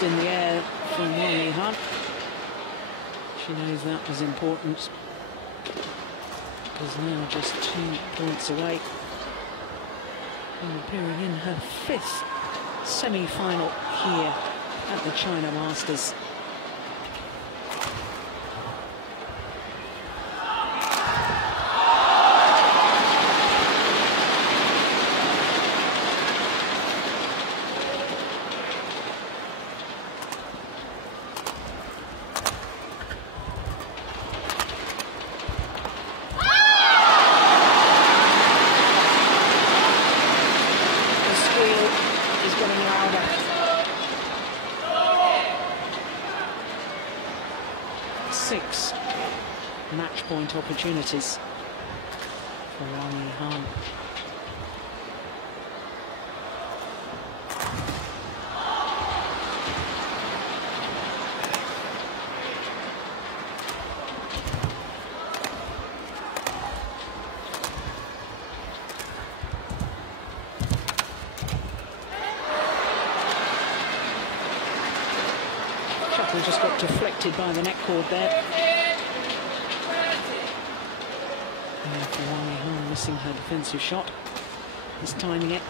In the air from Li-Ning. She knows that was important, because now just 2 points away from appearing in her 5th semi-final here at the China Masters. Six match point opportunities for Li-Ning. deflected by the net cord there. And missing her defensive shot. He's timing it.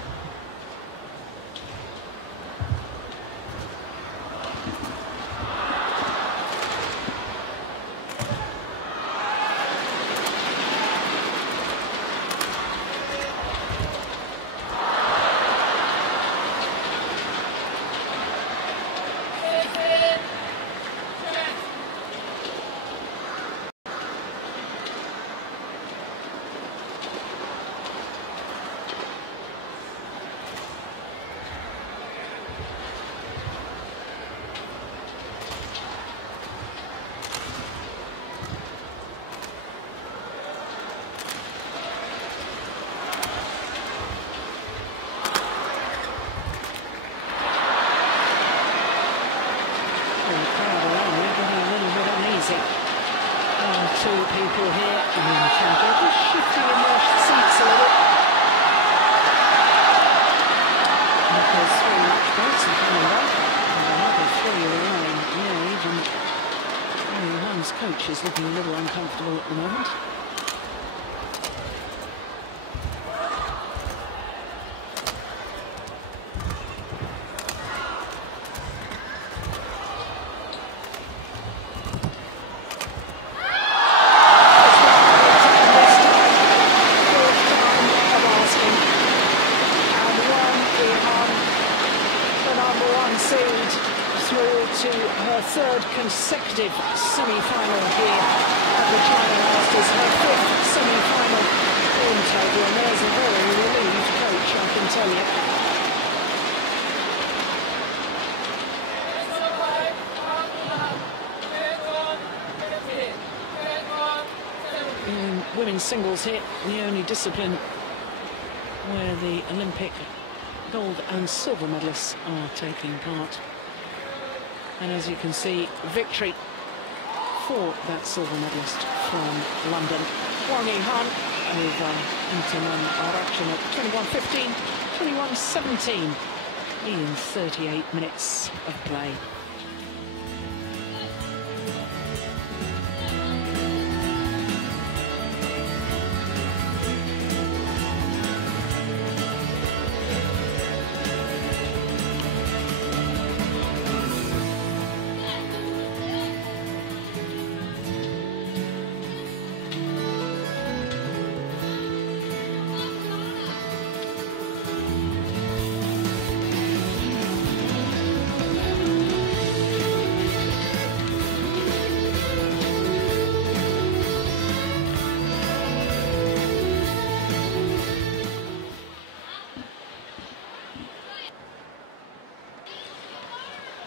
Two people here in Changzhou, just shifting in their seats a little. Because 3 match points are coming back. And another 3 remain. Yeah, even one's coach is looking a little uncomfortable at the moment. Consecutive semi-final here at the China Masters, her 5th semi-final in total, and there's a very relieved coach, I can tell you. In women's singles here, the only discipline where the Olympic gold and silver medalists are taking part. And as you can see, victory for that silver medalist from London. Wang Yihan over Intanon Arachen at 21-15, 21-17 in 38 minutes of play.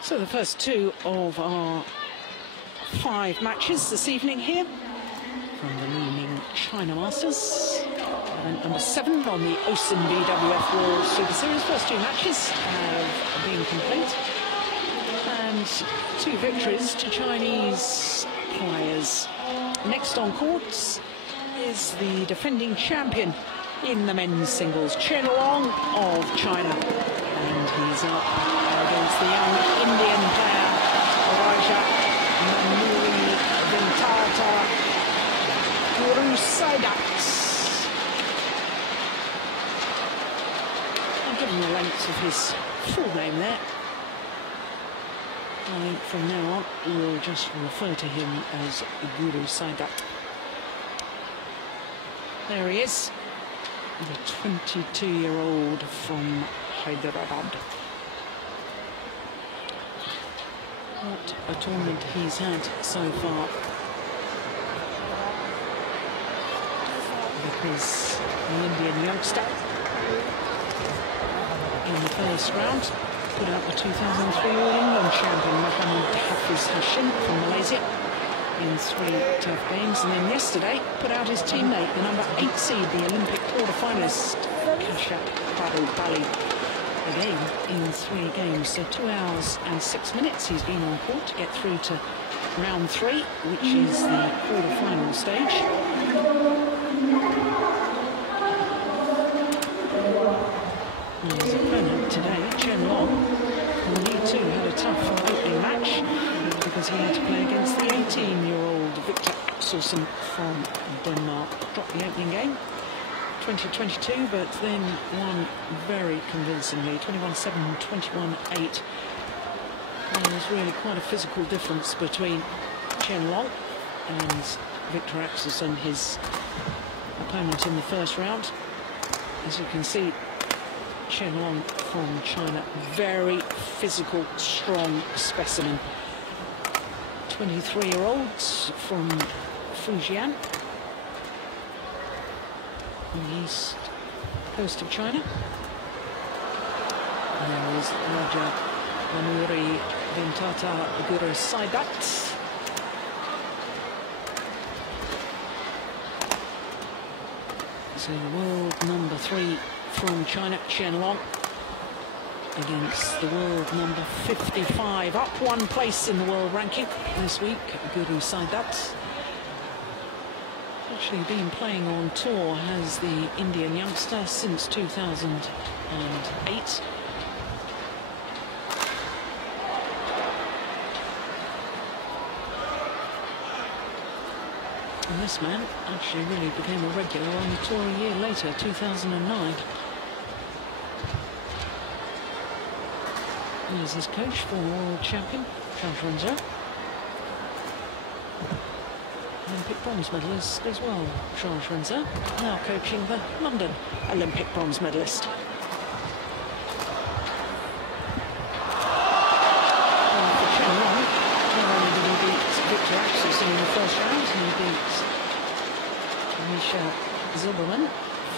So the first 2 of our 5 matches this evening here from the Li-Ning China Masters. Event number 7 on the OSIM BWF World Superseries. First 2 matches have been complete. And 2 victories to Chinese players. Next on courts is the defending champion in the men's singles, Chen Long of China. And he's up against the young Indian player, Raja Manuri Ventata Gurusaidat. I'll give him the length of his full name there. I think from now on we'll just refer to him as Gurusaidat. There he is, the 22-year-old from Hyderabad. What a tournament he's had so far. Because the Indian youngster in the first round put out the 2003 All England champion Mohammad Hafiz Hashim from Malaysia in 3 tough games, and then yesterday put out his teammate, the number 8 seed, the Olympic quarter-finalist Kashyap Bali, again in 3 games. So 2 hours and 6 minutes he's been on court to get through to round 3, which is the quarter-final stage. And his opponent today, Chen Long, who he too had a tough opening match because he had to Larsen from Denmark dropped the opening game, 20-22, but then won very convincingly, 21-7, 21-8. There was really quite a physical difference between Chen Long and Victor Axelsen, his opponent in the first round. As you can see, Chen Long from China, very physical, strong specimen. 23-year-olds from Fujian, on the east coast of China. And there is Raja Manuri Ventata Guru Saidat. So the world number 3 from China, Chen Long, against the world number 55, up 1 place in the world ranking this week, Guru Saidat. Actually been playing on tour as the Indian youngster since 2008. And this man actually really became a regular on the tour a year later, 2009. Here's his coach, former world champion, Changzhou. Olympic bronze medalist as well, Changzhou, now coaching the London Olympic bronze medalist. For Chen Long, not only did he beat Victor Axelsen in the first round, he beat Misha Zilberman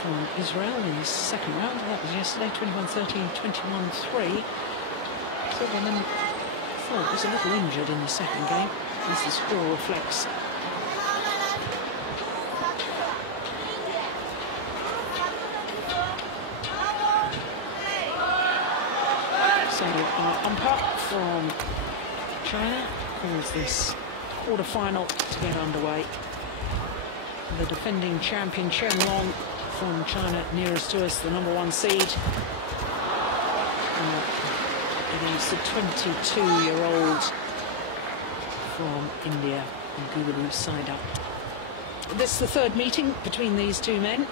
from Israel in the second round. That was yesterday, 21-13, 21-3. Zilberman thought was a little injured in the second game, as the score reflects. So our umpire from China calls this quarter-final to get underway. The defending champion Chen Long from China, nearest to us, the number 1 seed, against the 22-year-old from India, Guru Saidat. This is the 3rd meeting between these two men.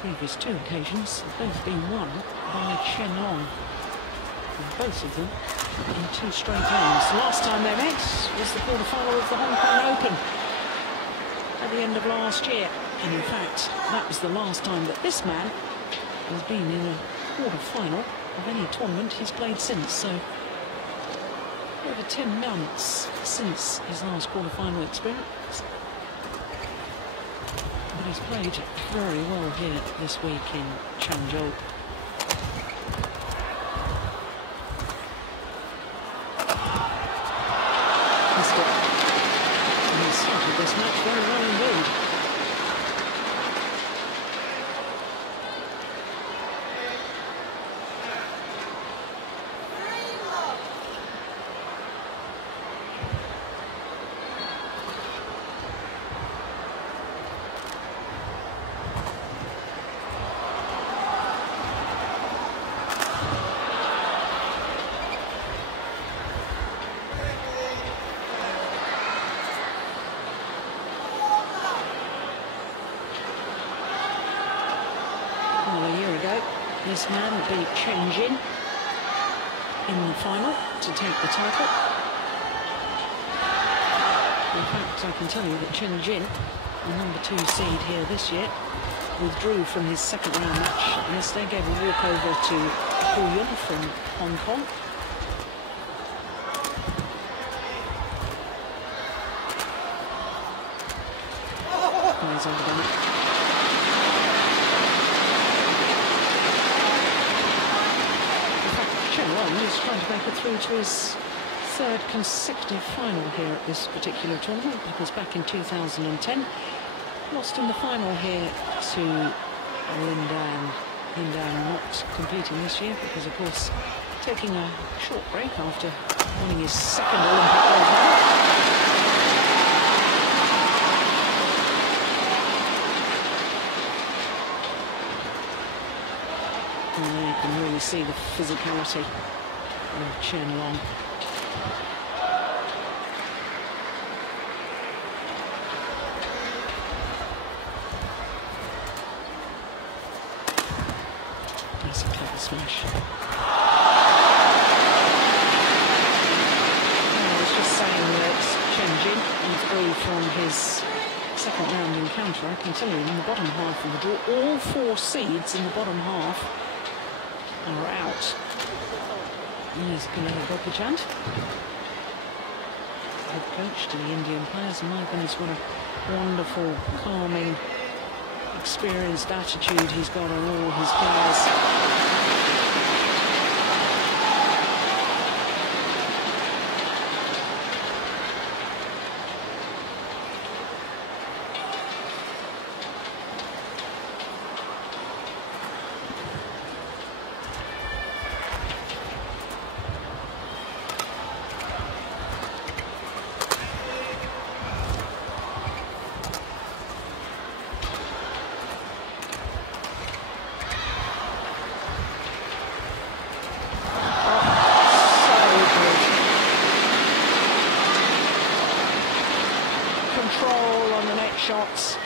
Previous 2 occasions have both been won by Chen Long, and both of them in 2 straight games. The last time they met was the quarter-final of the Hong Kong Open at the end of last year, and in fact that was the last time that this man has been in a quarter-final of any tournament he's played since. So over 10 months since his last quarter-final experience. But he's played very well here this week in Changzhou. He's started this match very well indeed. This man beat Chen Jin in the final to take the title. In fact, I can tell you that Chen Jin, the number 2 seed here this year, withdrew from his second round match yesterday, gave a walkover to Hu Yun from Hong Kong. He's overdone it. He's trying to make it through to his 3rd consecutive final here at this particular tournament, because back in 2010 lost in the final here to Lin Dan. Lin Dan not competing this year because, of course, taking a short break after winning his 2nd Olympic gold medal. And there you can really see the physicality of Chen Long. smash. I was just saying that Changzhou withdrew from his second round encounter. I can tell you, in the bottom half of the draw, all 4 seeds in the bottom half are out. There's Gulay Gopachand, head coach to the Indian players. My goodness, what a wonderful, calming, experienced attitude he's got on all his players. Shots,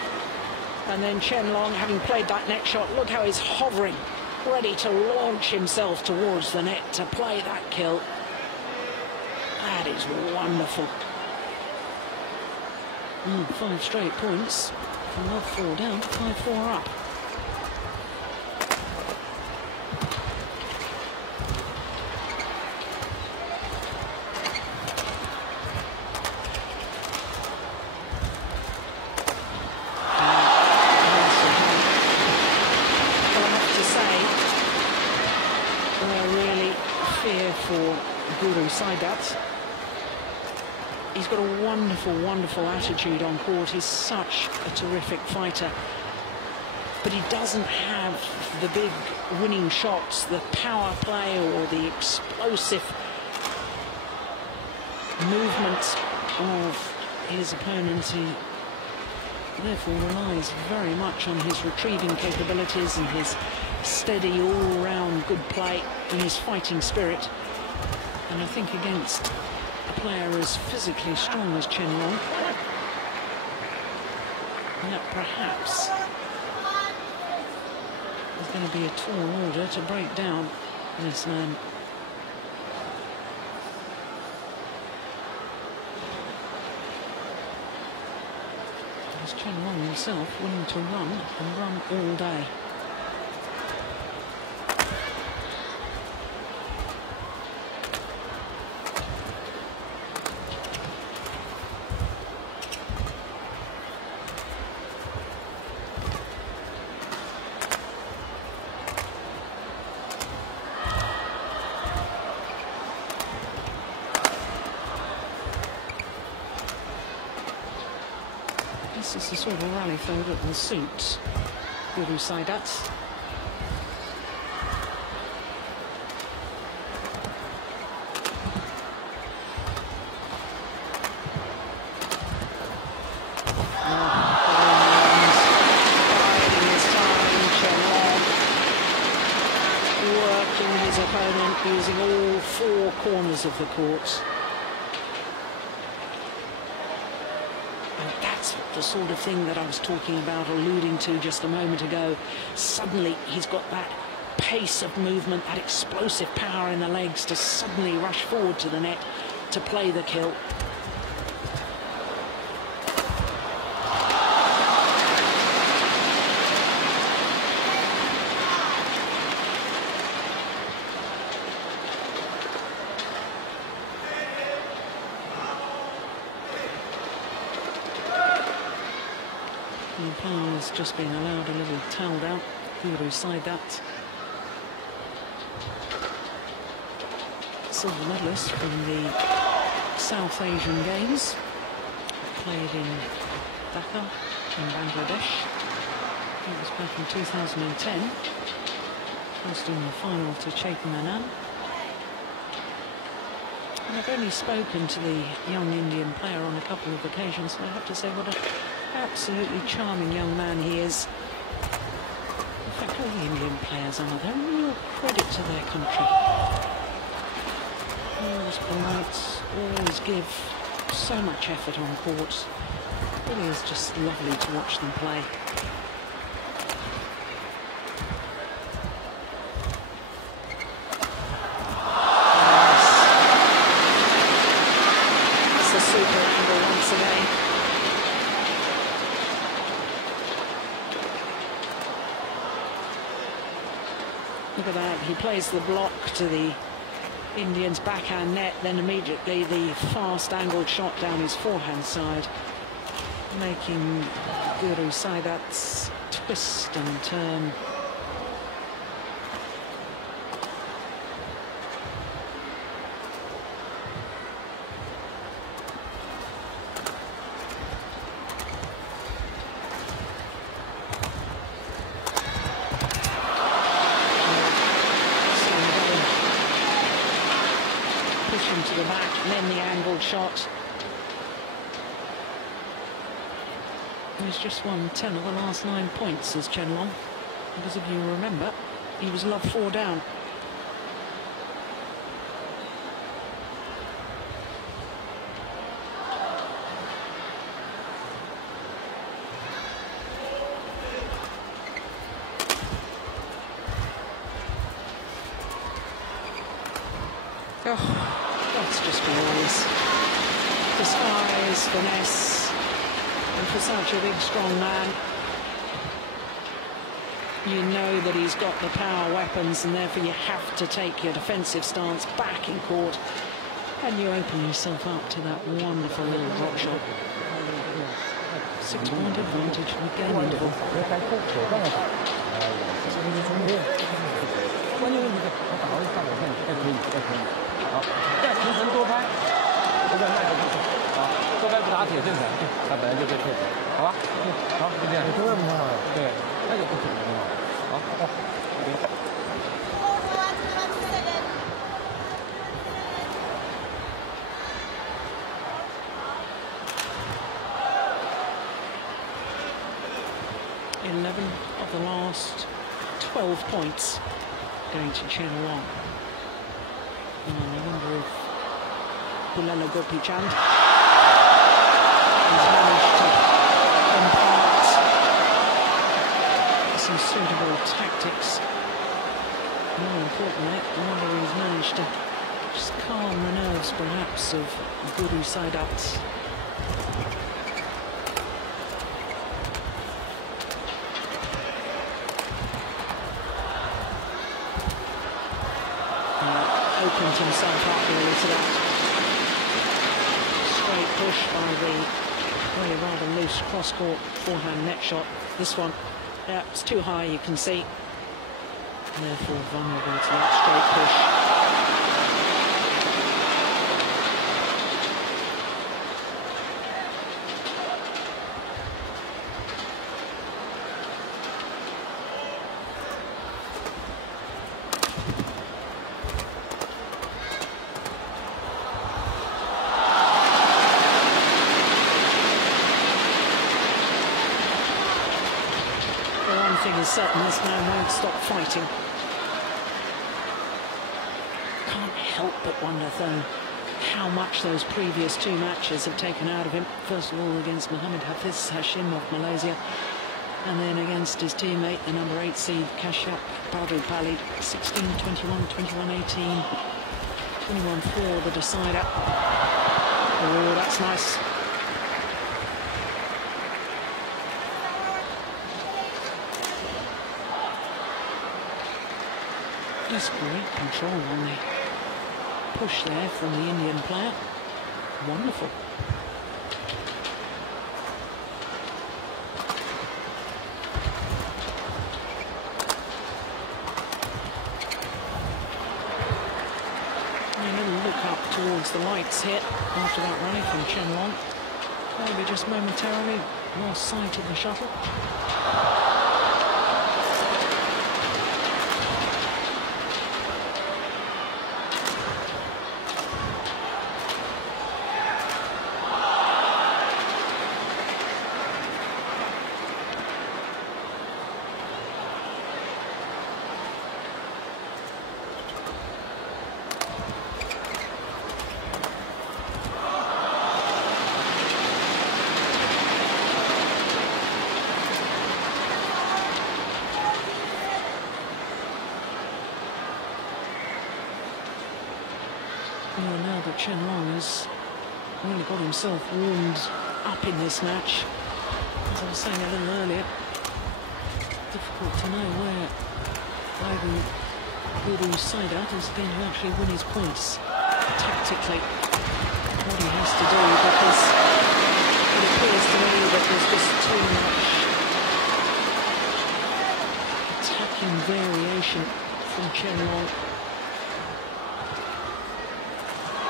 and then Chen Long, having played that net shot, look how he's hovering, ready to launch himself towards the net to play that kill. That is wonderful. 5 straight points from love 4 down to 5-4 up. He's got a wonderful, wonderful attitude on court. He's such a terrific fighter. But he doesn't have the big winning shots, the power play or the explosive movement of his opponent. He therefore relies very much on his retrieving capabilities and his steady all-round good play and his fighting spirit. And I think against a player as physically strong as Chen Long, that perhaps is going to be a tall order to break down this man. There's Chen Long himself willing to run and run all day. This is the sort of rally throw that will suit Guru Saidat. Working his opponent using all 4 corners of the court. The sort of thing that I was talking about, alluding to just a moment ago. Suddenly he's got that pace of movement, that explosive power in the legs to suddenly rush forward to the net to play the kill. The umpire has just been allowed a little towel out. Guru Saidat, silver medalist from the South Asian Games, played in Dhaka in Bangladesh. It was back in 2010, hosting the final to Chetan Anand. And I've only spoken to the young Indian player on a couple of occasions, and I have to say what an absolutely charming young man he is. In fact, all the Indian players are. They're a real credit to their country. Always polite, always give so much effort on court. It really is just lovely to watch them play. Look at that, he plays the block to the Indian's backhand net, then immediately the fast angled shot down his forehand side, making Guru Saidat's twist and turn. To the back, and then the angled shot. He's just won 10 of the last 9 points as Chen Long, because if you remember, he was love 4 down. Oh. That's just glorious. Disguise, finesse, and for such a big, strong man, you know that he's got the power weapons, and therefore you have to take your defensive stance back in court, and you open yourself up to that wonderful little drop shot. 6-point advantage with game interval. Eleven of the last 12 points going to Chen Long. I wonder if Pulala Gopichand has managed to impart some suitable tactics. More importantly, I wonder if he's managed to just calm the nerves perhaps of Guru Saidat. Opened himself up really to that straight push by the really rather loose cross-court forehand net shot. This one, yeah, it's too high, you can see. Therefore vulnerable to that straight push. Is certain this man won't stop fighting. Can't help but wonder though how much those previous 2 matches have taken out of him. First of all against Mohammed Hafiz Hashim of Malaysia, and then against his teammate, the number 8 seed Kashyap Pali, 16, 21, 21, 18, 21-4 the decider. Oh, that's nice. Just great control on the push there from the Indian player. Wonderful. A little look up towards the lights here after that rally from Chen Long. Maybe just momentarily lost sight of the shuttle. Well, now that Chen Long has really got himself warmed up in this match, as I was saying a little earlier, difficult to know where either Guru Saida is going to actually win his points tactically. What he has to do, because it appears to me that there's just too much attacking variation from Chen Long,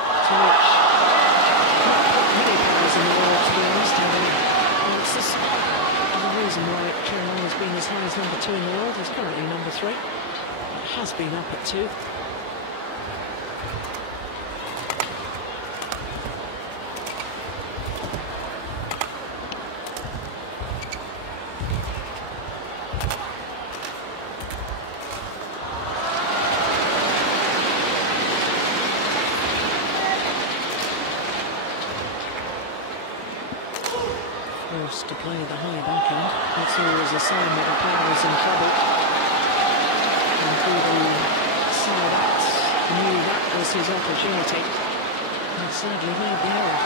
to which not put many players in the world, to be honest. It's just the reason why Chen Long has been as high as number 2 in the world. He's currently number 3. Has been up at 2. Forced to play the high backhand. That's always a sign that a player is in trouble. Sadat knew that was his opportunity and sadly made the error.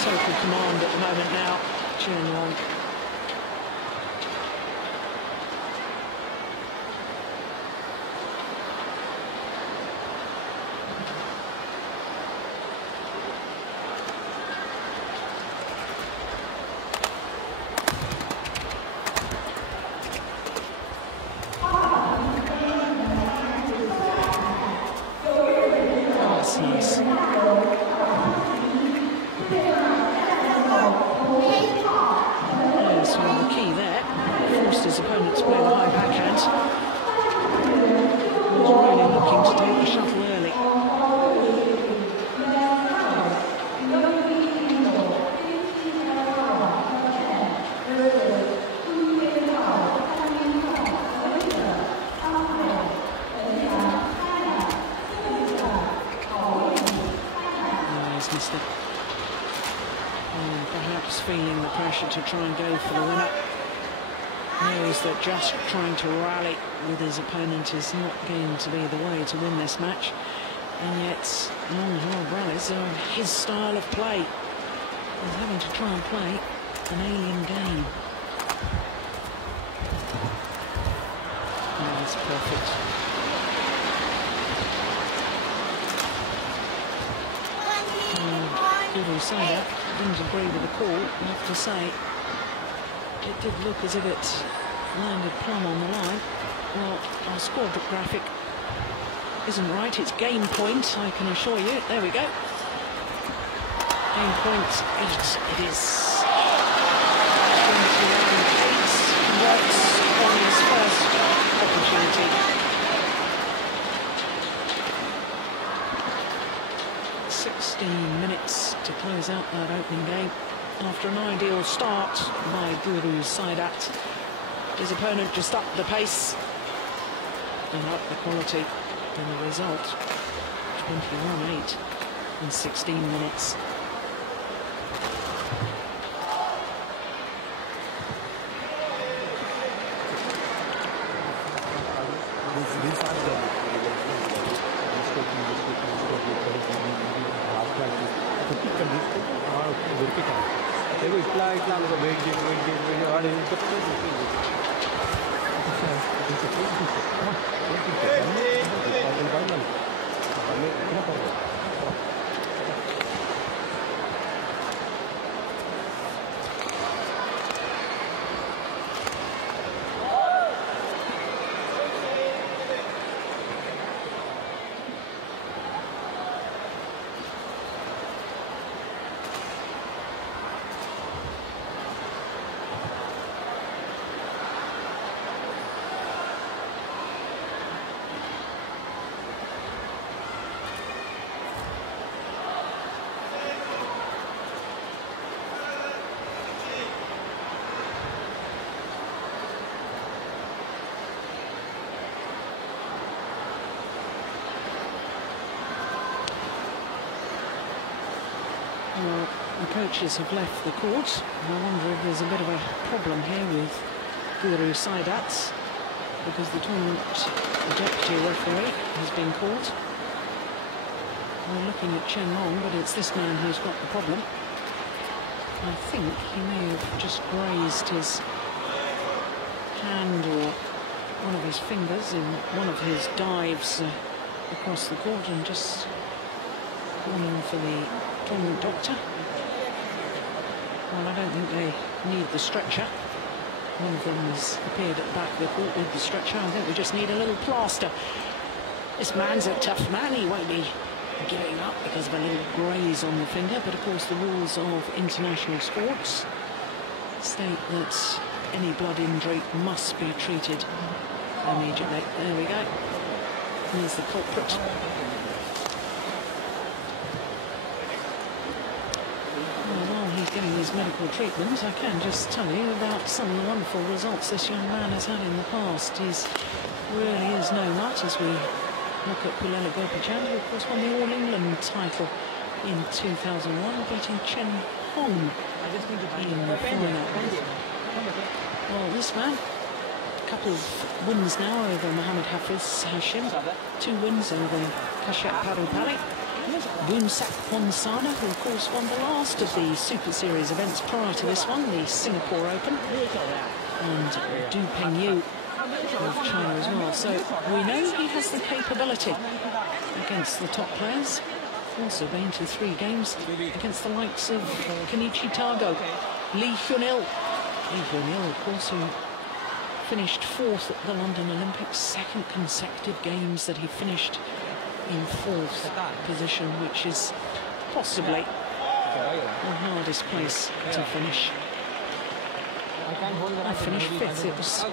Total command at the moment now, Chen Long. That's nice. So the key there, forced his opponent to play the high backhand. He was really looking to take the shuttle early. Oh, he's missed it. Perhaps feeling the pressure to try and go for the winner. Knows that just trying to rally with his opponent is not going to be the way to win this match. And yet, long hard rallies are his style of play. He's having to try and play an alien game. Oh, that's perfect. Guru Saida didn't agree with the call, I have to say. It did look as if it landed plumb on the line. Well, our score graphic isn't right, it's game point, I can assure you. There we go. Game point 8 it is. 21-8 works on his first opportunity. 16 minutes to close out that opening game. After an ideal start by Guru Sadat, his opponent just upped the pace and upped the quality, and the result 21-8 in 16 minutes. Well, the coaches have left the court. I wonder if there's a bit of a problem here with Guru Saidat, because the tournament deputy referee has been called. We're looking at Chen Long, but it's this man who's got the problem. I think he may have just grazed his hand or one of his fingers in one of his dives across the court, and just calling for the tournament doctor. Well, I don't think they need the stretcher. One of them has appeared at the back of the court with the stretcher. I think we just need a little plaster. This man's a tough man. He won't be giving up because of a little graze on the finger. But of course, the rules of international sports state that any blood injury must be treated immediately. There we go. Here's the culprit. While he's getting his medical treatment, I can just tell you about some of the wonderful results this young man has had in the past. He's really is no nut as we look at Pullela Gopichan, who of course won the All England title in 2001, beating Chen Hong in the final. Well, this man, a couple of wins now over Mohammad Hafiz Hashim, 2 wins over Kashyap Padupalli. Boonsak Ponsana, who of course won the last of the Super Series events prior to this one, the Singapore Open, and Du Pengyu of China as well. So we know he has the capability against the top players. Also been to 3 games against the likes of Kenichi Tago, Lee Hyun-il. Lee Hyun-il, of course, who finished 4th at the London Olympics, 2nd consecutive games that he finished in 4th position, which is possibly the hardest place to finish. I finished 5th. It was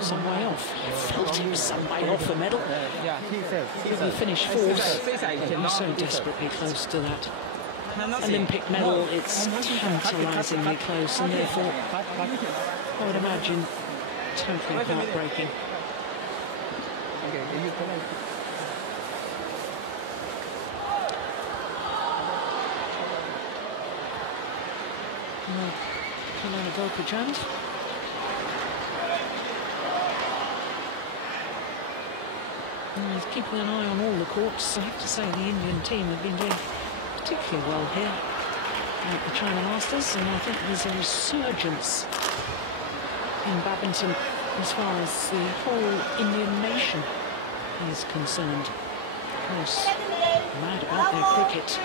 some way off. I felt it was some way off a medal. If you finish 4th, you're so desperately close to that Olympic medal. It's tantalisingly close, and therefore I would imagine totally heartbreaking. Pullela Gopichan. Keeping an eye on all the courts. I have to say the Indian team have been doing particularly well here at the China Masters, and I think there's a resurgence in badminton as far as the whole Indian nation is concerned. Of course, mad about their cricket.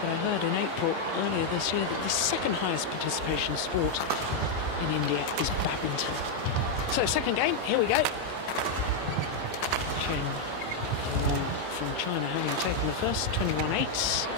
But I heard in April earlier this year that the 2nd highest participation sport in India is badminton. So 2nd game, here we go. Chen from China having taken the first, 21-8.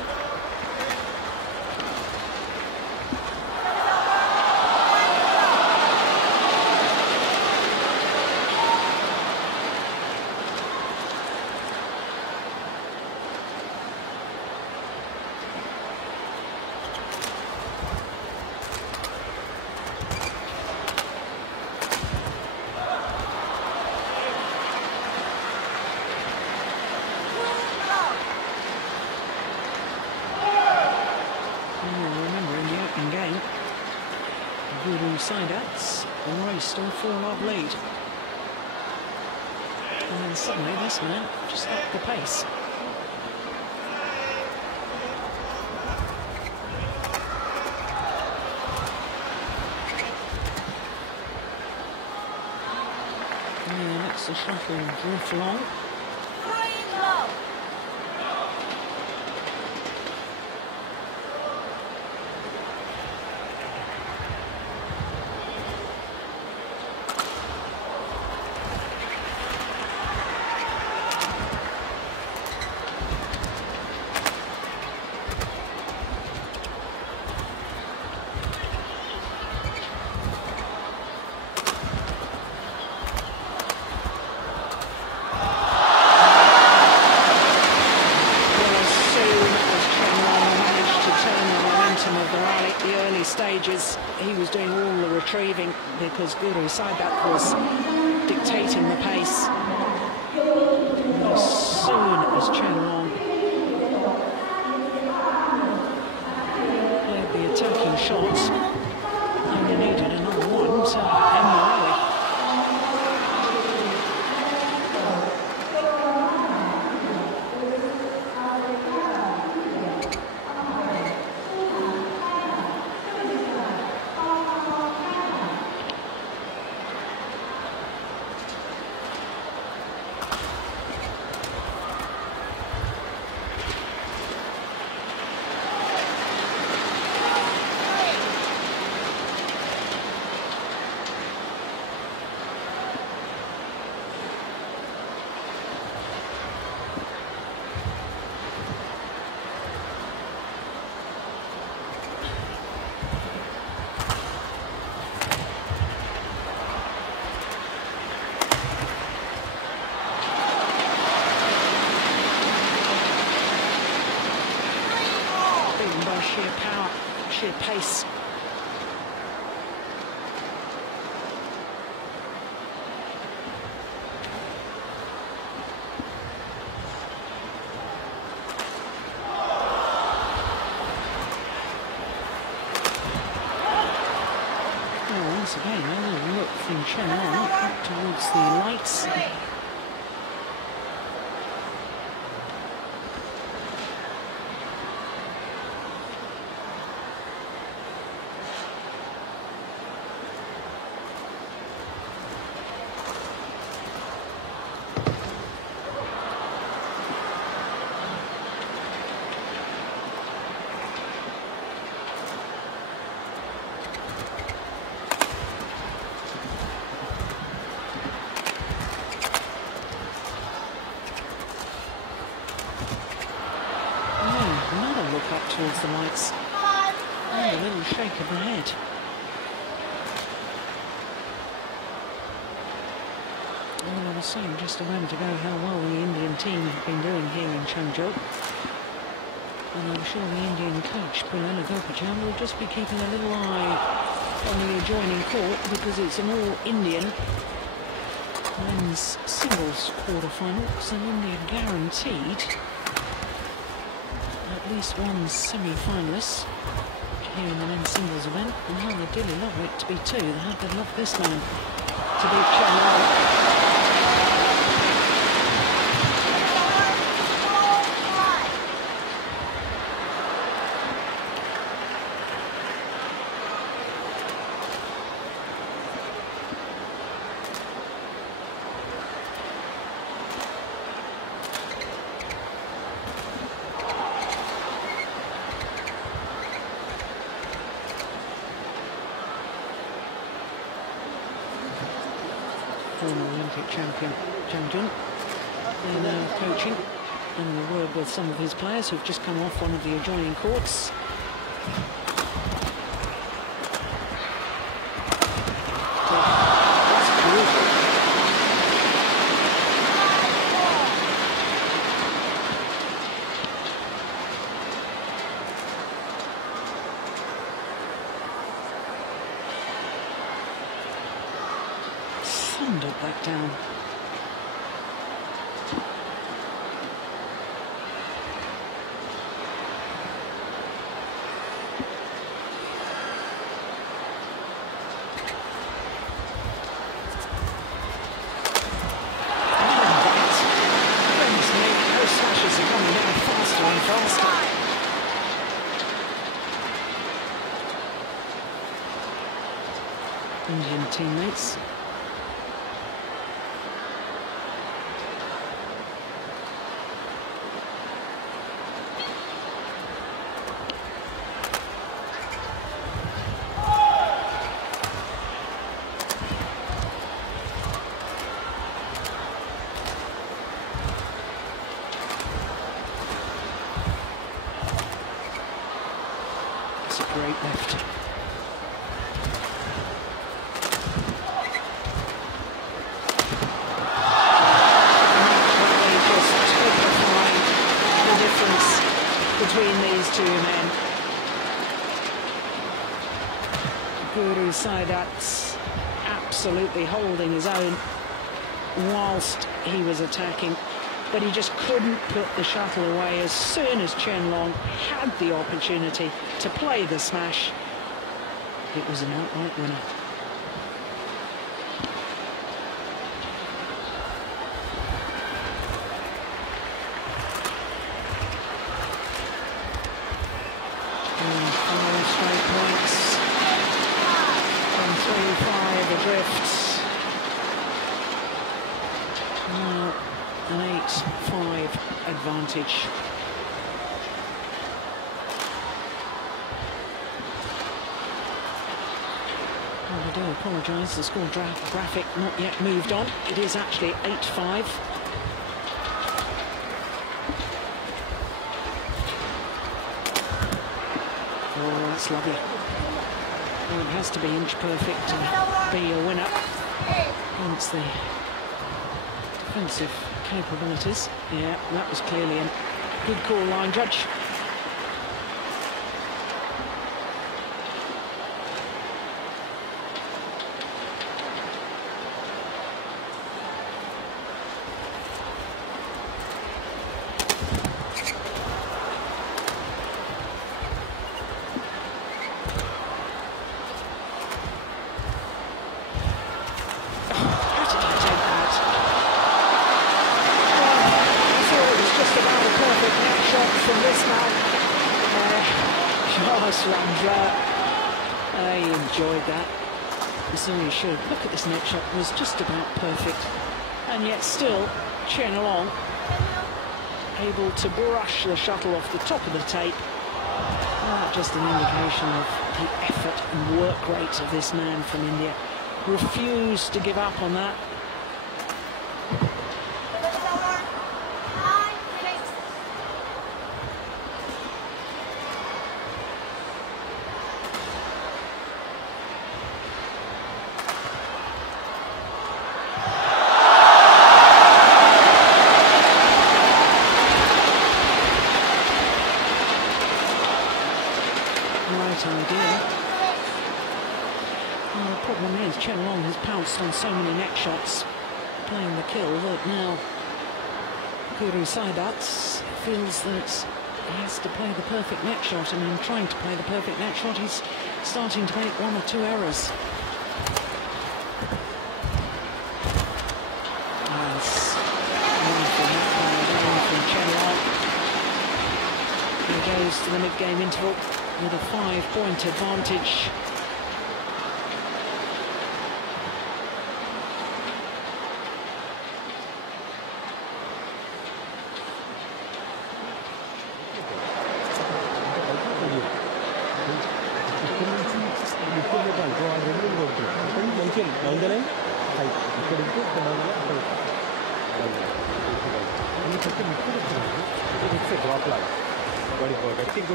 Saidat's raced on 4-love lead. And then suddenly this man just upped the pace. Yeah, lets the shuttle drift along. He was doing all the retrieving because Guru Saidat was dictating the pace. And as soon as Chen Long sheer power, sheer pace. Once again, a little look from Chen Long up towards the lights. Another look up towards the lights and a little shake of the head. Well, I was saying just a moment ago how well the Indian team have been doing here in Changzhou, and I'm sure the Indian coach Pulana Gopachan will just be keeping a little eye on the adjoining court, because it's an all-Indian men's singles quarter-final, so India guaranteed at least one semi-finalist here in the men's singles event. And how they dearly love it to be two. They'd love this man to beat Chen Long. Former Olympic champion Changzhou, they're now coaching, and a word with some of his players who've just come off one of the adjoining courts. That's beautiful. Thundered that down. Those smashes are coming down faster and faster. Indian teammates. It's a great lift. Between these two men. Guru Saidat's absolutely holding his own whilst he was attacking, but he just couldn't put the shuttle away as soon as Chen Long had the opportunity to play the smash. It was an outright winner. Adrift. Now an 8-5 advantage. Well, I do apologise, the score graphic not yet moved on. It is actually 8-5. Oh, that's lovely. Well, it has to be inch perfect to be a winner against the defensive capabilities. Yeah, that was clearly a good call line, judge. Nice runs there. He enjoyed that. So he should. Look at this net shot, was just about perfect. And yet still, Chen Long able to brush the shuttle off the top of the tape. Just an indication of the effort and work rate of this man from India. Refused to give up on that. Chen Long has pounced on so many net shots, playing the kill, that now Guru Saidat feels that he has to play the perfect net shot, and in trying to play the perfect net shot, he's starting to make one or two errors. Nice. Wonderful from Chen Long. He goes to the mid-game interval with a 5-point advantage.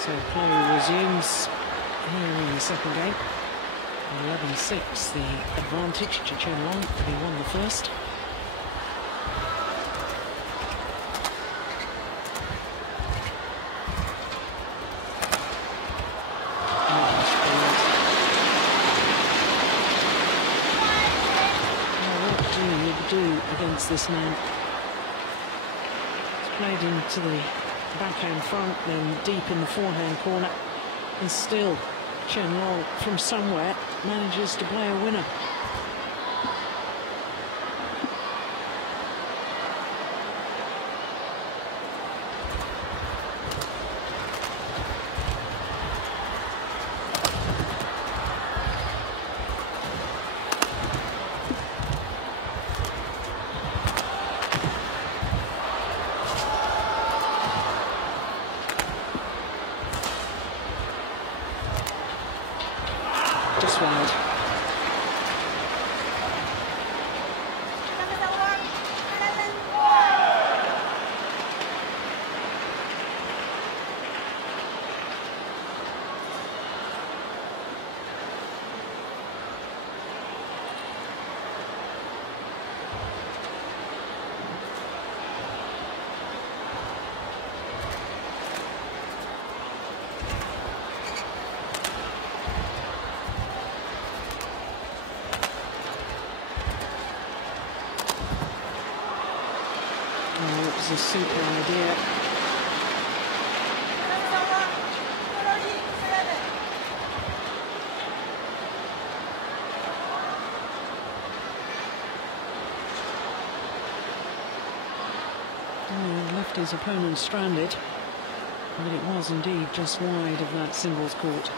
So play resumes here in the second game. 11-6, the advantage to Chen Long, but he won the first. What do you do against this man? It's played into the backhand front, then deep in the forehand corner, and still Chen Long from somewhere manages to play a winner. Just wide. Oh, it was a super idea. Oh, left his opponent stranded, but it was indeed just wide of that singles court.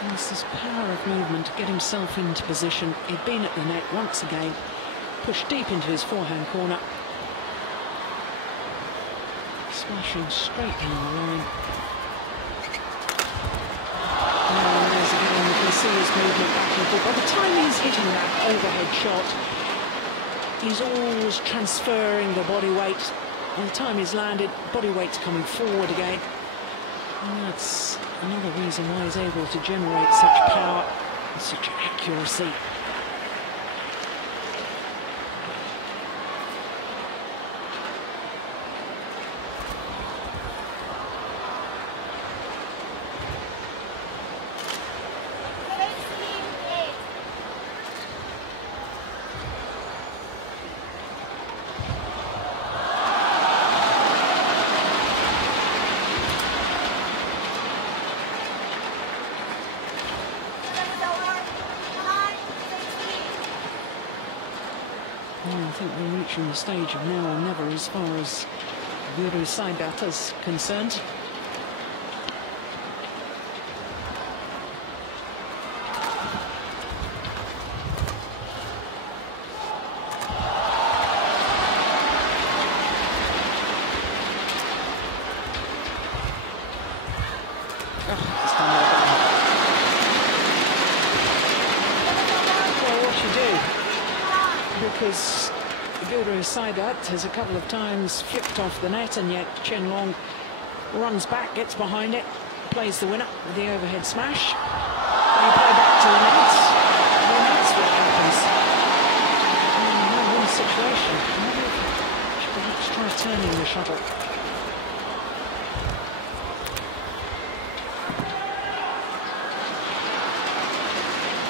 There's this power of movement to get himself into position. He'd been at the net once again, pushed deep into his forehand corner. Smashing straight down the line. And there's again, you can see his movement back and forth. By the time he's hitting that overhead shot, he's always transferring the body weight. By the time he's landed, body weight's coming forward again. And that's another reason why he's able to generate such power and such accuracy. I think we're reaching the stage of now or never as far as Guru Saidat is concerned. Because Guru Saidat has a couple of times flicked off the net, and yet Chen Long runs back, gets behind it, plays the winner with the overhead smash. They play back to the net. And that's what happens. No-win situation. Let's try turning the shuttle.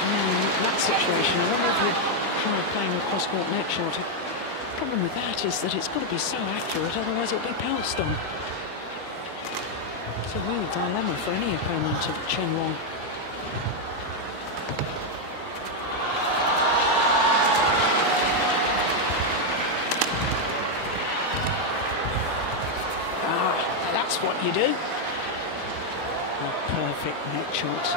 In that situation, I wonder if you'd try playing a cross-court net shot. The problem with that is that it's got to be so accurate, otherwise it'll be pounced on. It's a real dilemma for any opponent of Chen Long. That's what you do. A perfect net shot.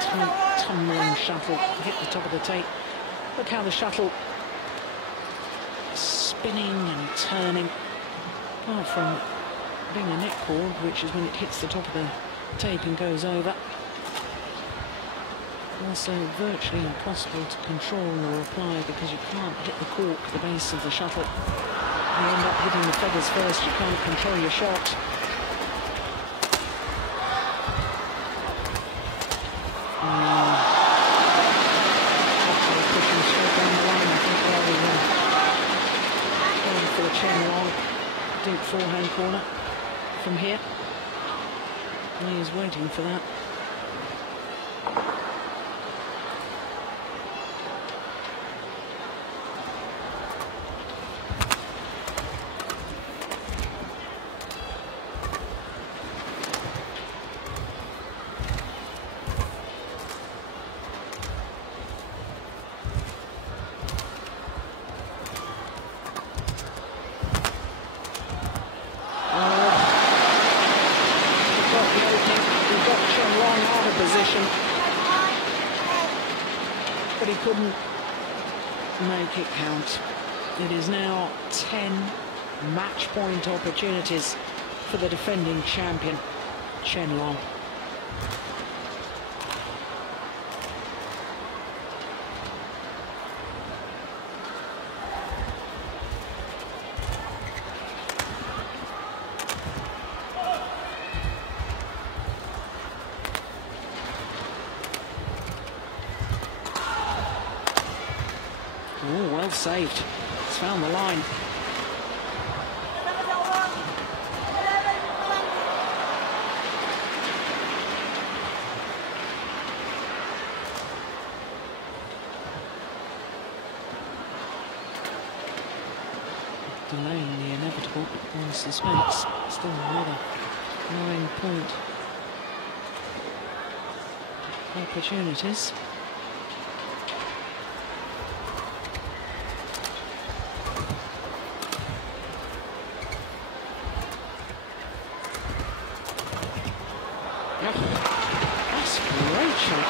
Tight, tumbling shuttle, hit the top of the tape. Look how the shuttle spinning and turning. Apart from being a net cord, which is when it hits the top of the tape and goes over. Also virtually impossible to control or apply because you can't hit the cork, the base of the shuttle. You end up hitting the feathers first, you can't control your shot. Pushing straight down the line, I think they're going for the Chen Long deep forehand corner from here. And he is waiting for that. But he couldn't make it count. It is now 10 match point opportunities for the defending champion, Chen Long. Oh, well saved. It's found the line. Delaying the inevitable, on suspense. Still another 9-point opportunities. That's a great shot.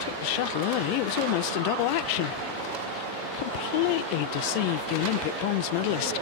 Took the shuttle early. It was almost a double action. Completely deceived the Olympic bronze medalist.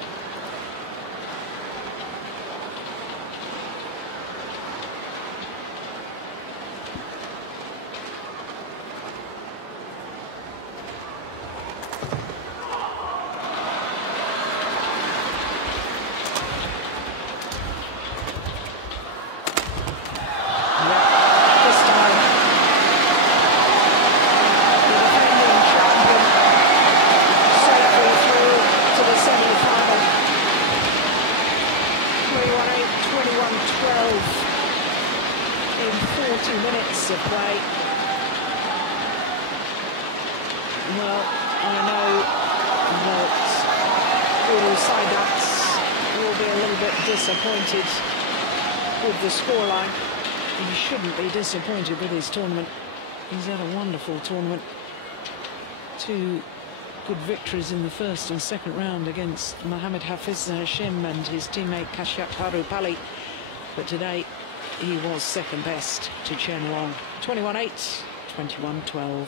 Minutes of play. Well, I know that Guru Saidats will be a little bit disappointed with the scoreline. He shouldn't be disappointed with his tournament. He's had a wonderful tournament. 2 good victories in the first and second round against Mohammad Hafiz Hashim and his teammate Kashyap Harupalli. But today, he was second best to Chen Long. 21-8, 21-12.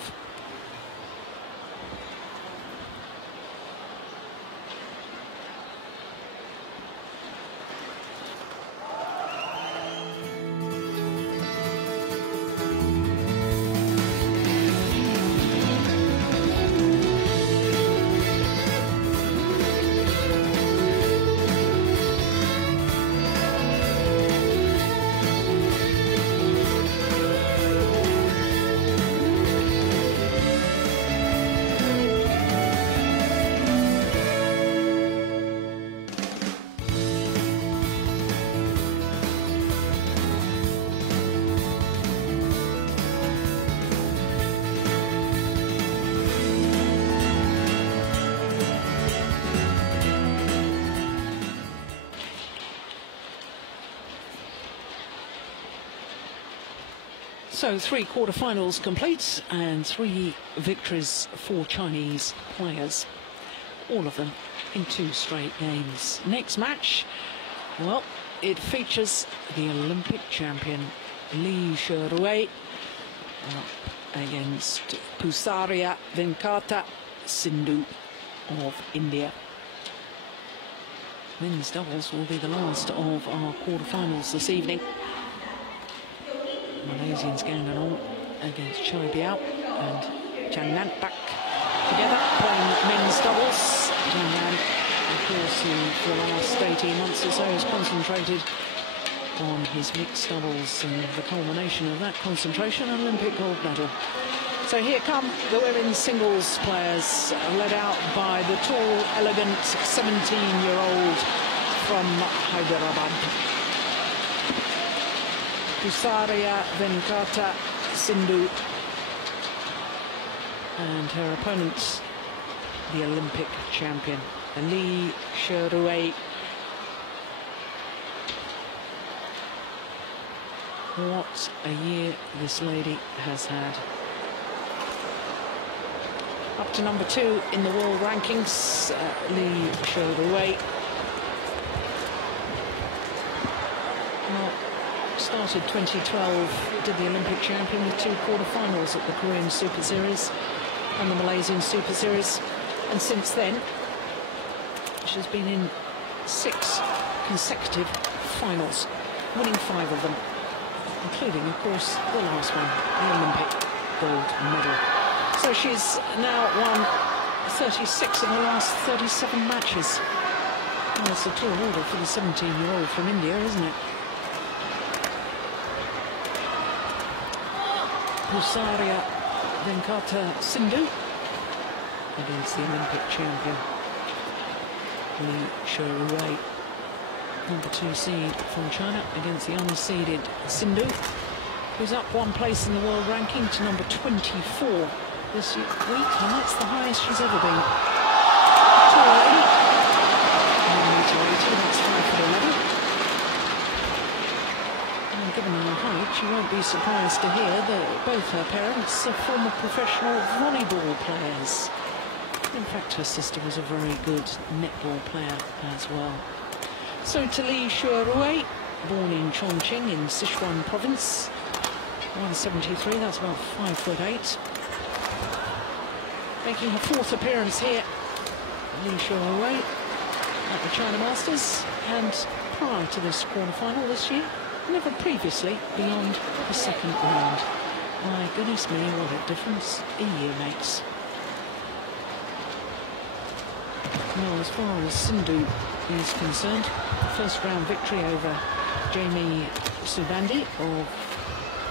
So 3 quarterfinals complete and 3 victories for Chinese players. All of them in 2 straight games. Next match, well, it features the Olympic champion Li Sherui against Pusaria Venkata Sindhu of India. Men's doubles will be the last of our quarterfinals this evening. Malaysians Ganganong against Chai Biao and Chang Nan back together playing men's doubles. Chang Nan, of course, who for the last 18 months or so has concentrated on his mixed doubles, and the culmination of that concentration, an Olympic gold medal. So here come the women's singles players, led out by the tall, elegant 17-year-old from Hyderabad. Pusaria Venkata Sindhu, and her opponent, the Olympic champion, Li Sherui. What a year this lady has had. Up to number 2 in the world rankings, Li Sherui. Started 2012, did the Olympic champion with 2 quarterfinals at the Korean Superseries and the Malaysian Superseries, and since then she's been in 6 consecutive finals, winning 5 of them, including, of course, the last one, the Olympic gold medal. So she's now won 36 of the last 37 matches. Well, that's a tall order for the 17-year-old from India, isn't it? Pusaria Venkata Sindhu against the Olympic champion Li Sherui, number 2 seed from China, against the unseeded Sindhu, who's up 1 place in the world ranking to number 24 this week, and that's the highest she's ever been. Tall lady, 1m80, that's 5'11". Given her height, you won't be surprised to hear that both her parents are former professional volleyball players. In fact, her sister was a very good netball player as well. So to Li Shuarui, born in Chongqing in Sichuan province, 173, that's about 5'8". Making her 4th appearance here, Li Shuarui at the China Masters, and prior to this quarter-final this year, never previously beyond the 2nd round. My goodness me, what a difference a year makes. Well, as far as Sindhu is concerned, 1st round victory over Jamie Subandi of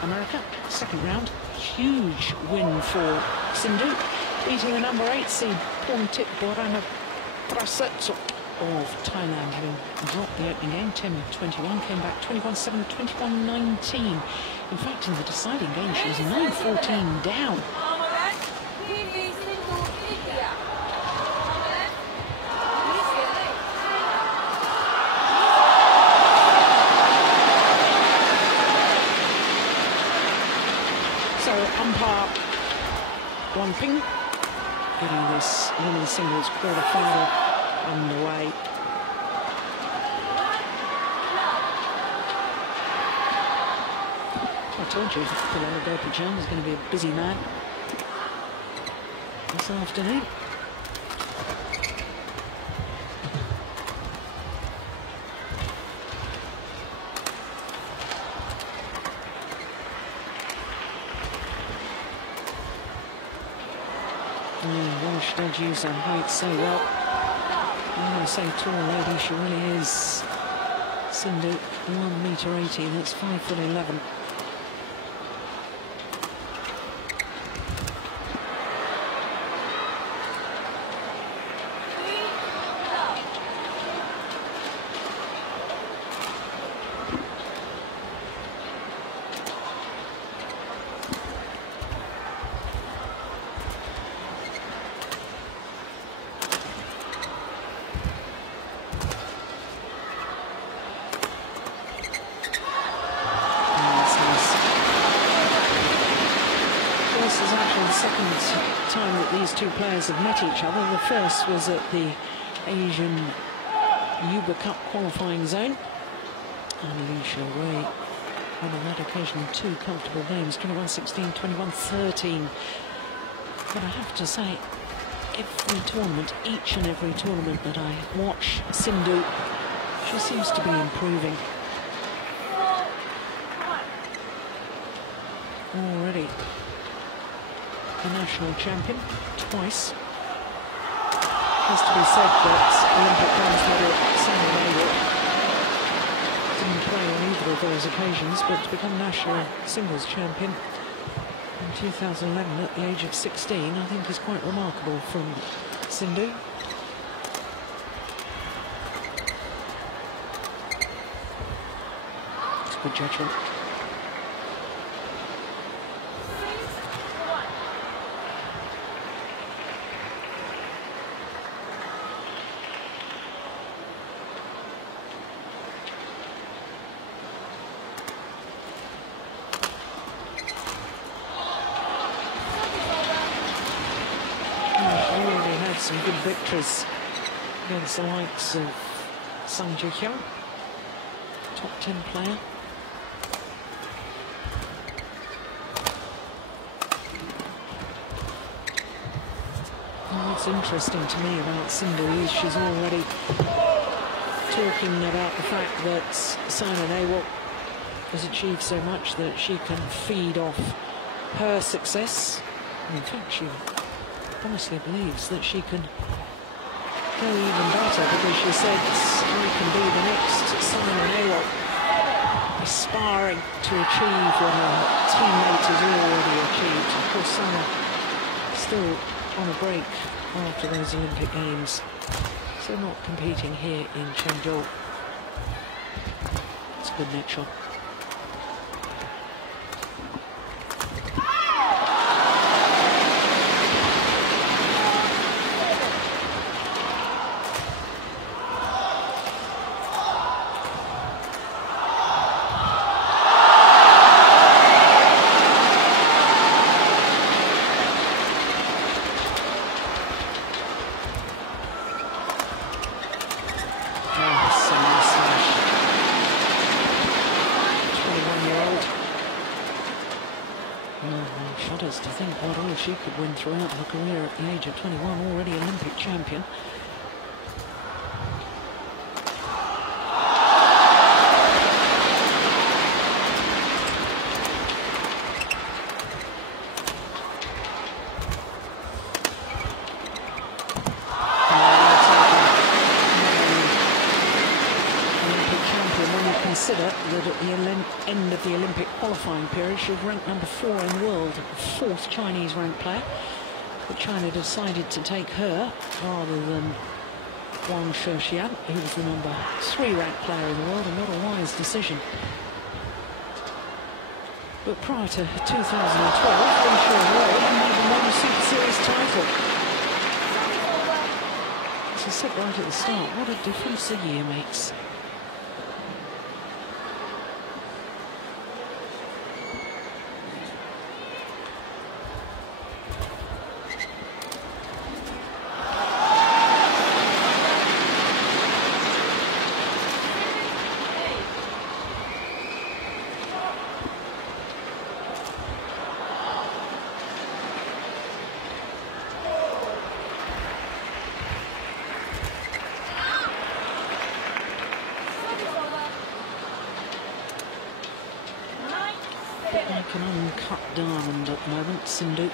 America. 2nd round, huge win for Sindhu, beating the number 8 seed Porntit Boranaprasat of Thailand, having dropped the opening game 10-21, came back 21-7, 21-19. In fact, in the deciding game, she was 9-14 down. So umpire Wang Ping getting this women's singles quarter-final underway. I told you Pillar Gopachan was going to be a busy man this afternoon. Walsh does use her height so well. When I say tall lady, she really is. Sindhu, 1 m 80, that's 5'11". Time that these two players have met each other. The first was at the Asian Uber Cup qualifying zone. And Li Shuarui won on that occasion 2 comfortable games, 21-16, 21-13. But I have to say, every tournament, each and every tournament that I watch Sindhu, she seems to be improving. Already the national champion twice. Has to be said that Olympic bronze medal Simon Ayo didn't play on either of those occasions, but to become national singles champion in 2011 at the age of 16, I think is quite remarkable from Sindhu. It's good judgment. Some good victories against the likes of Sang Ji-hyun, top 10 player. What's interesting to me about Sindhu is she's already talking about the fact that Simon Ayo has achieved so much that she can feed off her success. And in fact, she honestly believes that she can go even better, because she said, I can be the next Simon Ayo, aspiring to achieve what her teammate has already achieved. Of course, Simon still on a break after those Olympic Games, so not competing here in Changzhou. It's a good net shot. to think what all she could win throughout her career at the age of 21, already Olympic champion. Consider that at the end of the Olympic qualifying period, she was ranked number 4 in the world, 4th Chinese ranked player. But China decided to take her rather than Wang Shouxian, who was the number 3 ranked player in the world, and what a wise decision. But prior to 2012, Li had never won a Super Series title. So sit right at the start, what a difference a year makes. Like an uncut diamond at the moment, Sindhu.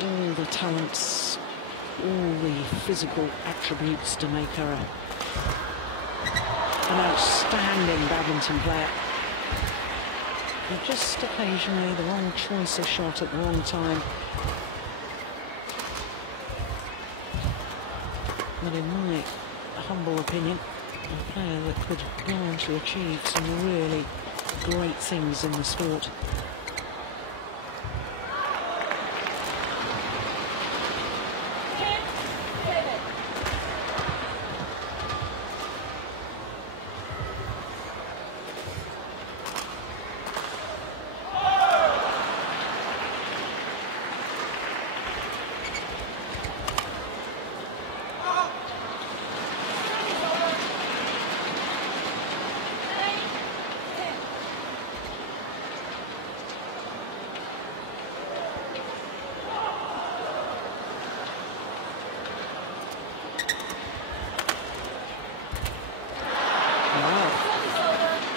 All the talents, all the physical attributes to make her an outstanding badminton player. But just occasionally the wrong choice of shot at the wrong time. But in my humble opinion, a player that could go on to achieve some really great things in the sport.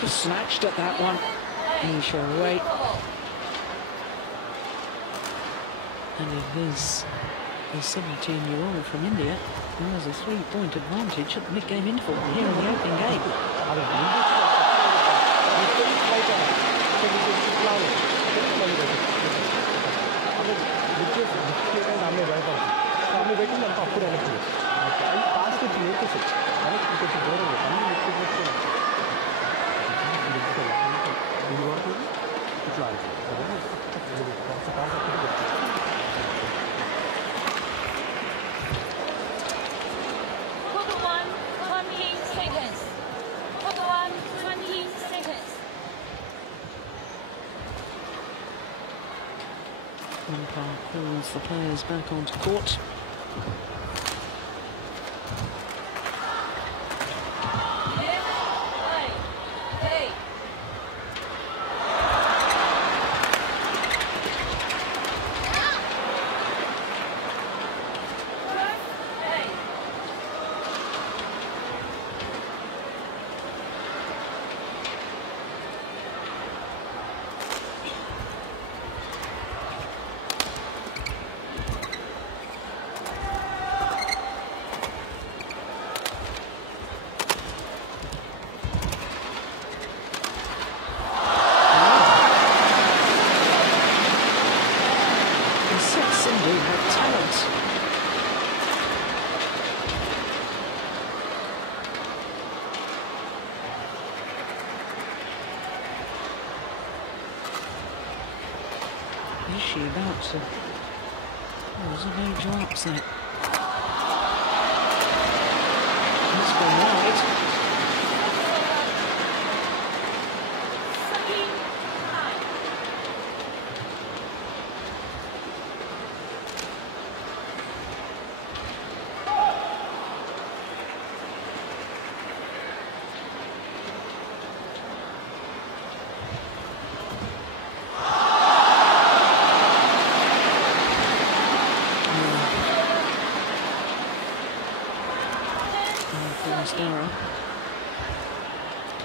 Snatched at that one. Isha away. And it is the 17-year-old from India who has a 3-point advantage at the mid-game interval here in the opening game. Umpire calls the players back onto court. Is she about to cause a major upset? It's gone wide.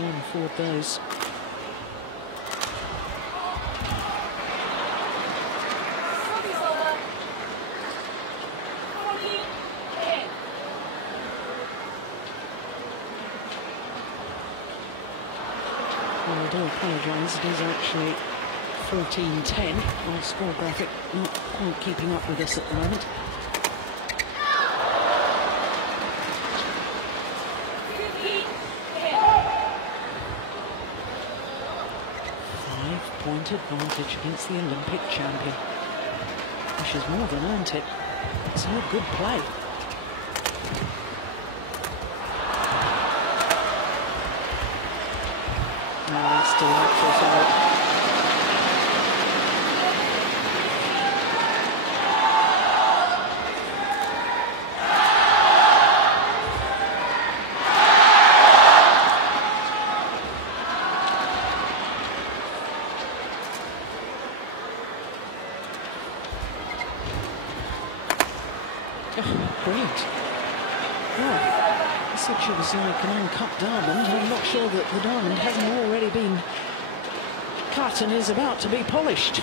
can't afford those. Well, I do apologise, it is actually 14-10. Our score graphic not quite keeping up with us at the moment. Five-point advantage against the Olympic champion. She's more than earned it. It's a good play. That's delightful for her. Brilliant. Oh, I said she was like an uncut diamond. I'm not sure that the diamond hasn't already been cut and is about to be polished.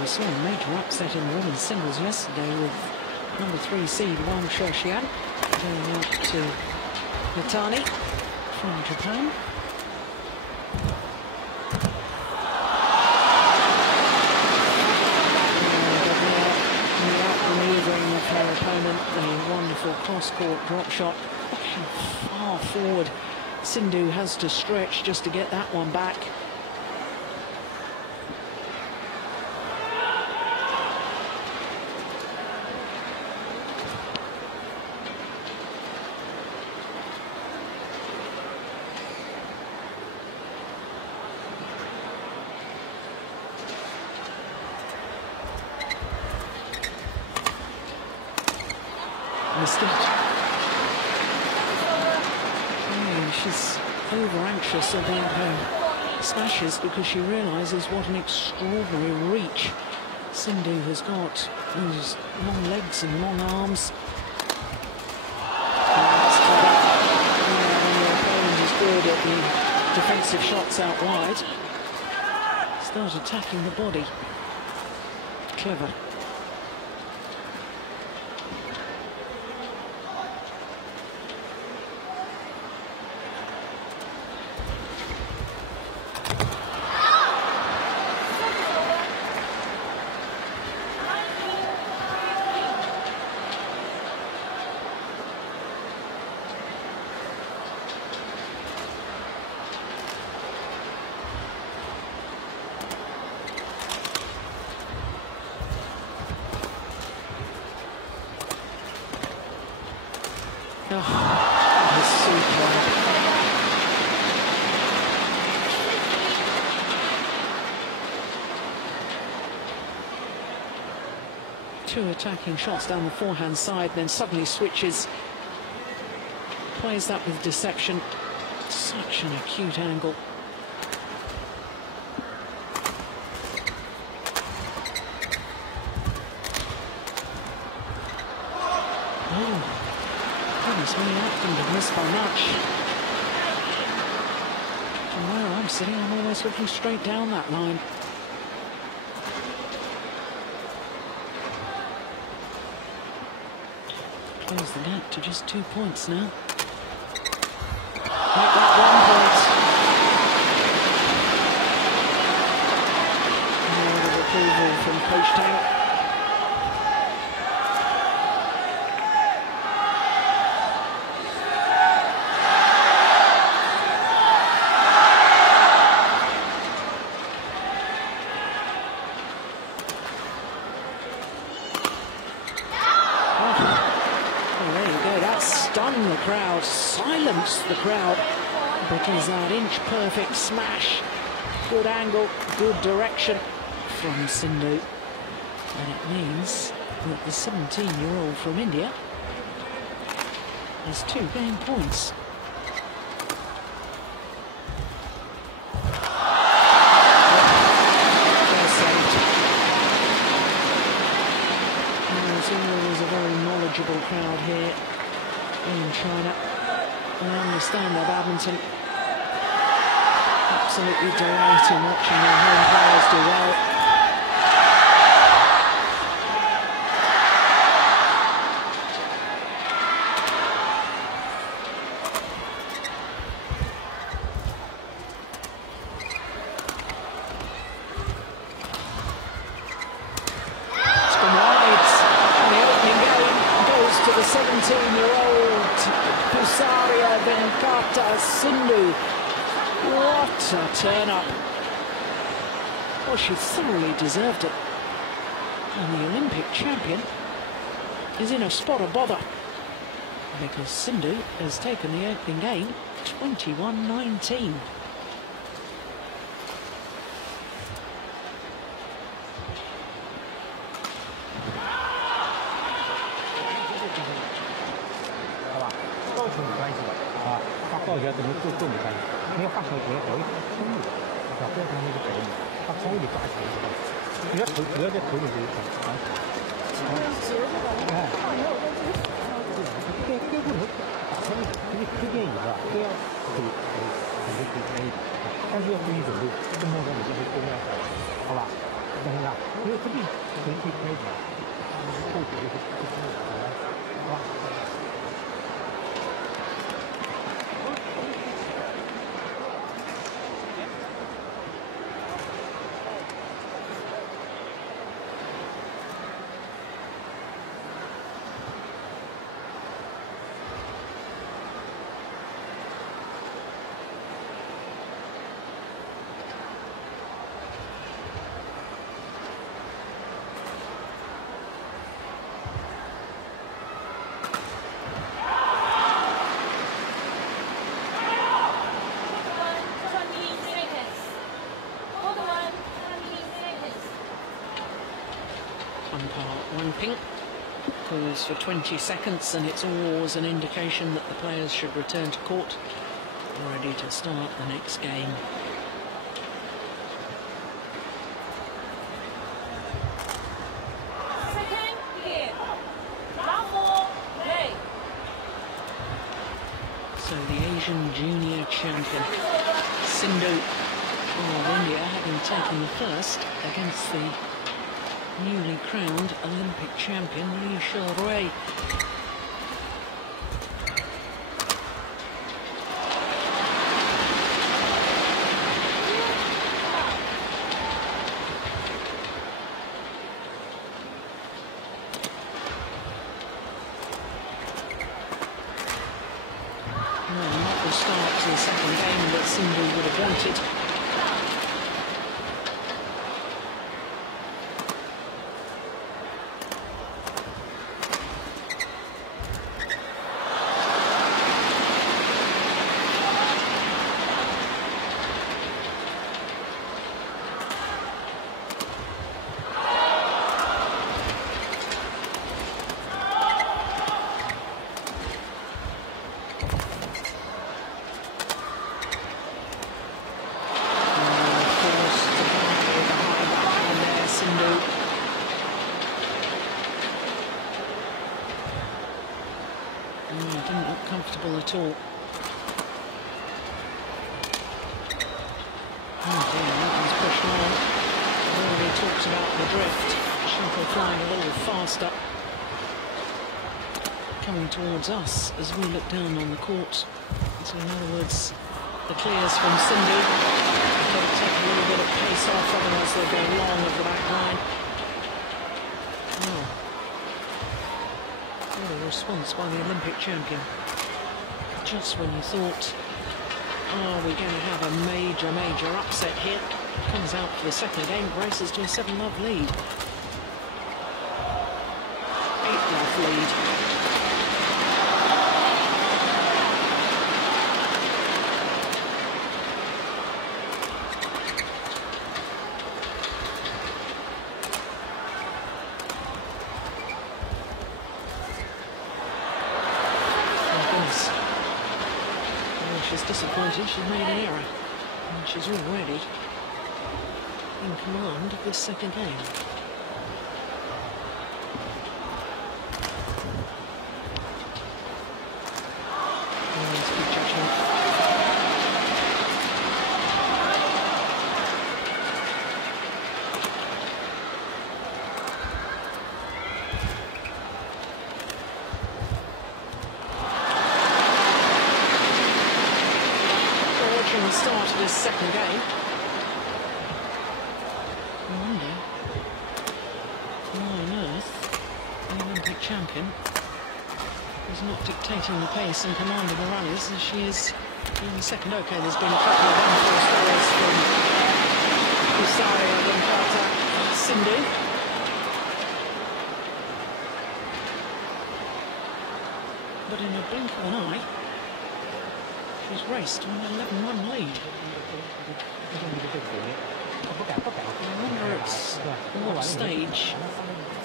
We saw a major upset in the women's singles yesterday with number 3 seed Wang Sheshian going out to Mitani from Japan. Outmaneuvering of her opponent, a wonderful cross-court drop shot. How far forward Sindhu has to stretch just to get that one back. She's over-anxious about her smashes because she realises what an extraordinary reach Sindhu has got. Those long legs and long arms. When your opponent is good at the defensive shots out wide, start attacking the body. Clever. Oh, that was superb. Two attacking shots down the forehand side, then suddenly switches. Plays that with deception. Such an acute angle. Oh. Goodness me, that couldn't have missed by much. From where I'm sitting, I'm almost looking straight down that line. Close the gap to just 2 points now. Make that 1 point. from Coach Tang. Stun the crowd, silence the crowd, because that inch-perfect smash, good angle, good direction from Sindhu. And it means that the 17-year-old from India has 2 game points. There's always a very knowledgeable crowd here in China. I understand their badminton. Absolutely delighting watching their home players do well. It's gone wide, and the opening game goes to the 17-year-old Pusaria Venkata Sindhu. What a turn-up. Well, she thoroughly deserved it. And the Olympic champion is in a spot of bother, because Sindhu has taken the opening game 21-19. Umpire Pink calls for 20 seconds, and it's always an indication that the players should return to court, ready to start the next game. So the Asian junior champion Sindhu of India, having taken the first against the newly crowned Olympic champion Li Ning. Not the start to the second game that Sindhu would have wanted. Didn't look comfortable at all. Oh dear, Megan's pushed on. Already talked about the drift. Shuttle flying a little faster. Coming towards us as we look down on the court. So in other words, the clears from Sindhu. They've got to take a little bit of pace off, otherwise they'll go long of the back line. Well, what a response by the Olympic champion. Just when you thought, are we going to have a major upset here? Comes out for the second game, races to a 7-love lead. 8-love lead. She's disappointed, she's made an error, and she's already in command of this second game. Oh, that's good judgment. The start of his second game. I wonder why on earth the Olympic champion is not dictating the pace and commanding the rallies as she is in the second. Okay, there's been a couple of unforced errors from Rosario and Sindhu. But in a blink of an eye, she's raced to an 11-1 lead. I wonder at what stage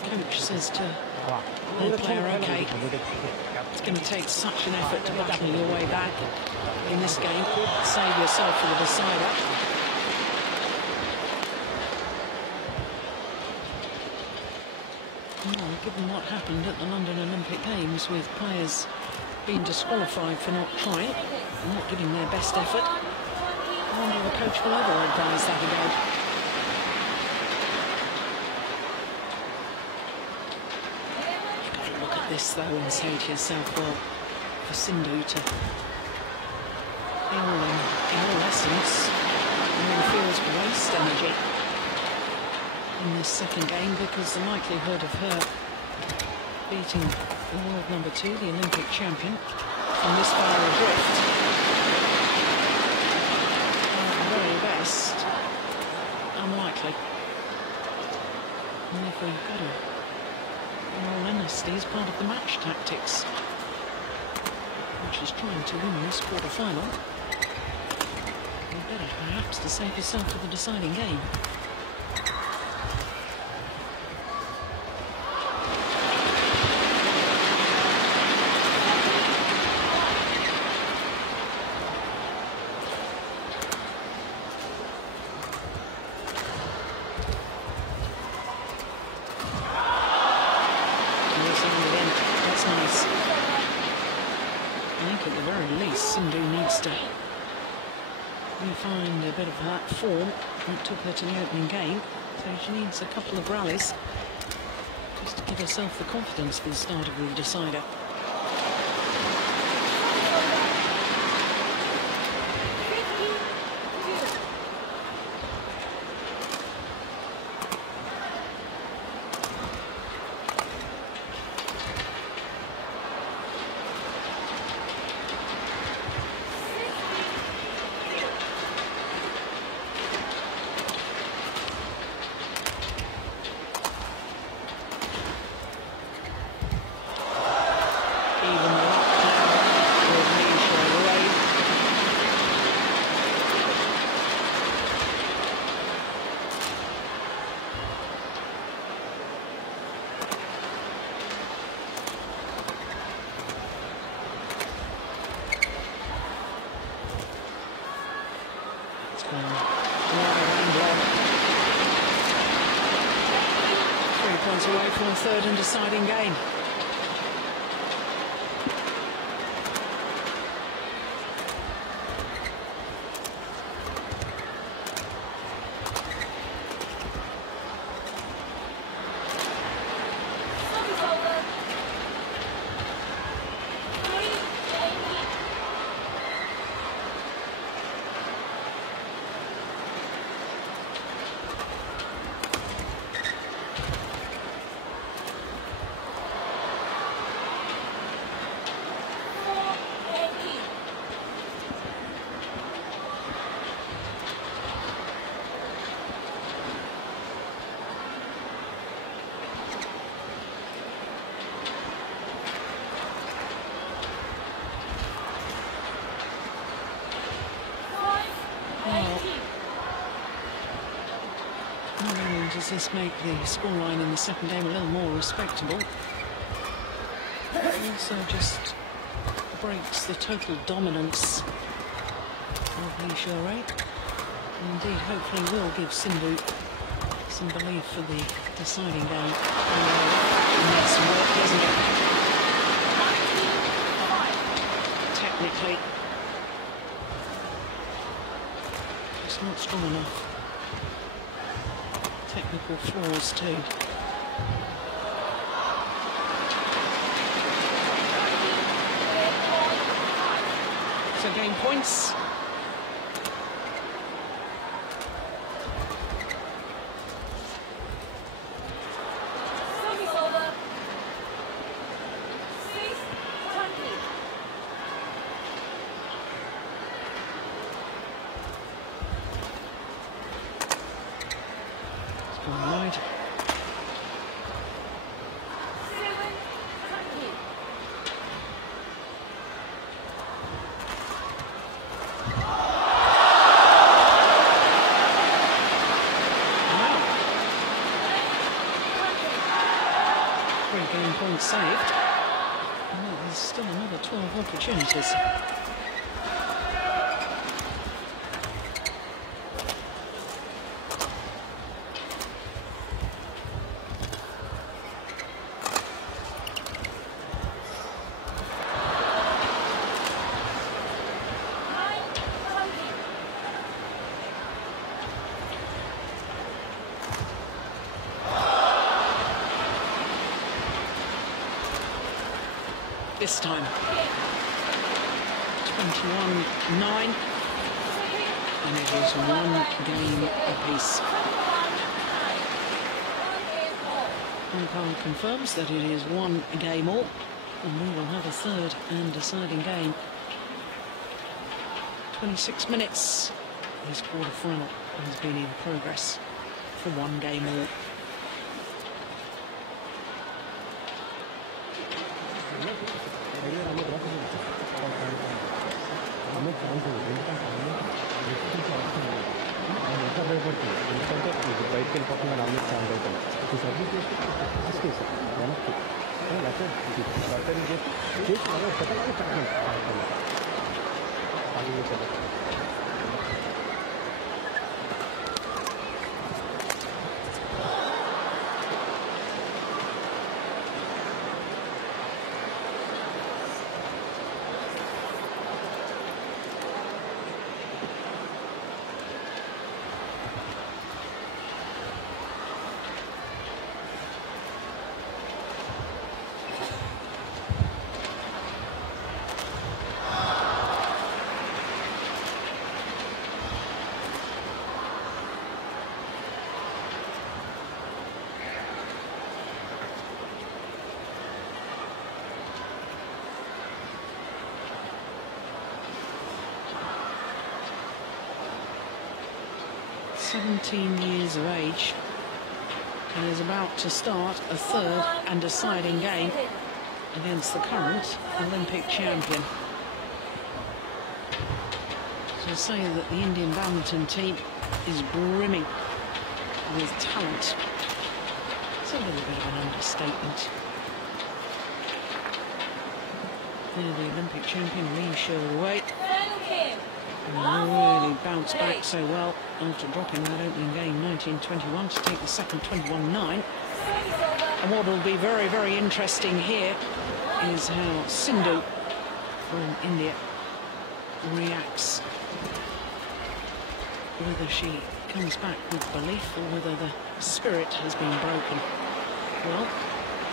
coach says to the player, okay, it's going to take such an effort to battle your way back in this game. Save yourself for the decider. Well, given what happened at the London Olympic Games with players being disqualified for not trying, not giving their best effort, I wonder if the coach will ever advise that again. You've got to look at this though and say to yourself, well, for Sindhu to, in all essence, no feels waste energy in this second game, because the likelihood of her beating the world number 2, the Olympic champion, from this far adrift, at the very best, unlikely. And therefore you've got to, in all honesty, as part of the match tactics, which is trying to win this quarter-final, you're better perhaps to save yourself for the deciding game. Find a bit of that form that took her to the opening game, so she needs a couple of rallies just to give herself the confidence for the start of the decider. Away from the third and deciding game. And does this make the scoreline in the second game a little more respectable? It also just breaks the total dominance of Li Ning. Indeed, hopefully will give Sindhu some belief for the deciding game. Needs some work, doesn't it? Technically, it's not strong enough. Technical flaws too. So game points. Game point saved. Oh, there's still another 12 opportunities. This time, 21-9, and it is one game apiece. Hong Kong confirms that it is one game all, and we will have a third and deciding game. 26 minutes. This quarter-final has been in progress for one game all. Years of age, and is about to start a third and deciding game against the current Olympic champion. To say that the Indian badminton team is brimming with talent, it's a little bit of an understatement. There, the Olympic champion Li Ning away. Really bounced back so well after dropping that opening game 19-21 to take the second 21-9. And what will be very, very interesting here is how Sindhu from India reacts. Whether she comes back with belief or whether the spirit has been broken. Well,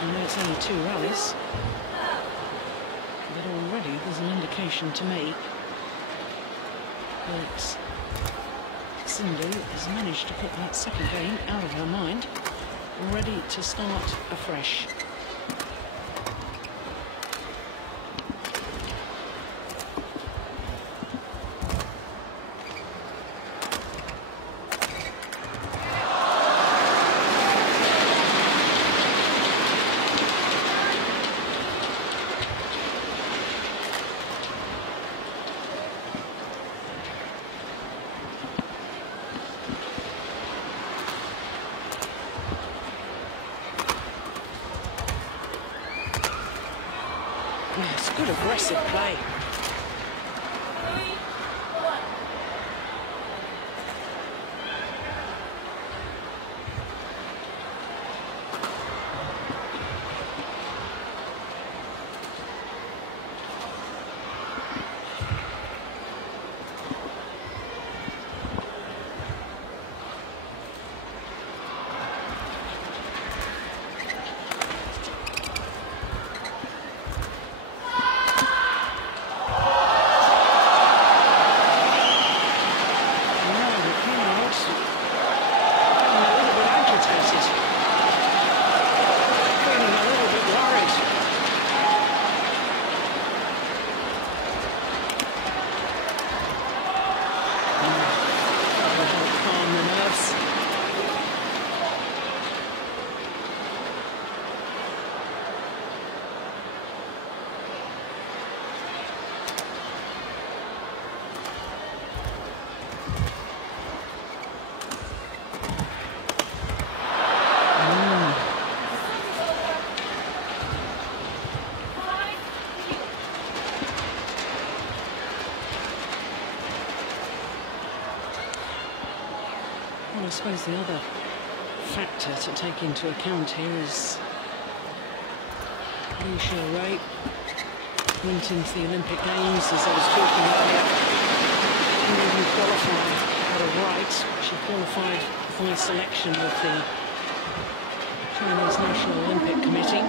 I know it's only 2 rallies, but already there's an indication to me that Sindhu has managed to put that second game out of her mind, ready to start afresh. good aggressive play. Well, I suppose the other factor to take into account here is Li Ning went into the Olympic Games, as I was talking earlier. She didn't qualify at a right. She qualified by selection of the Chinese National Olympic Committee.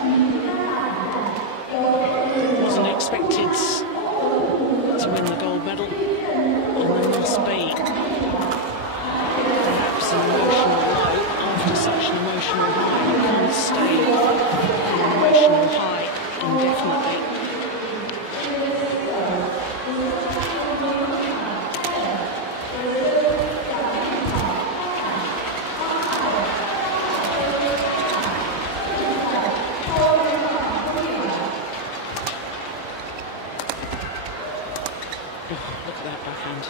Wasn't expected to win the gold medal, and there must be perhaps an emotional low. After such an emotional high, you can't stay on an emotional high indefinitely. Look at that backhand.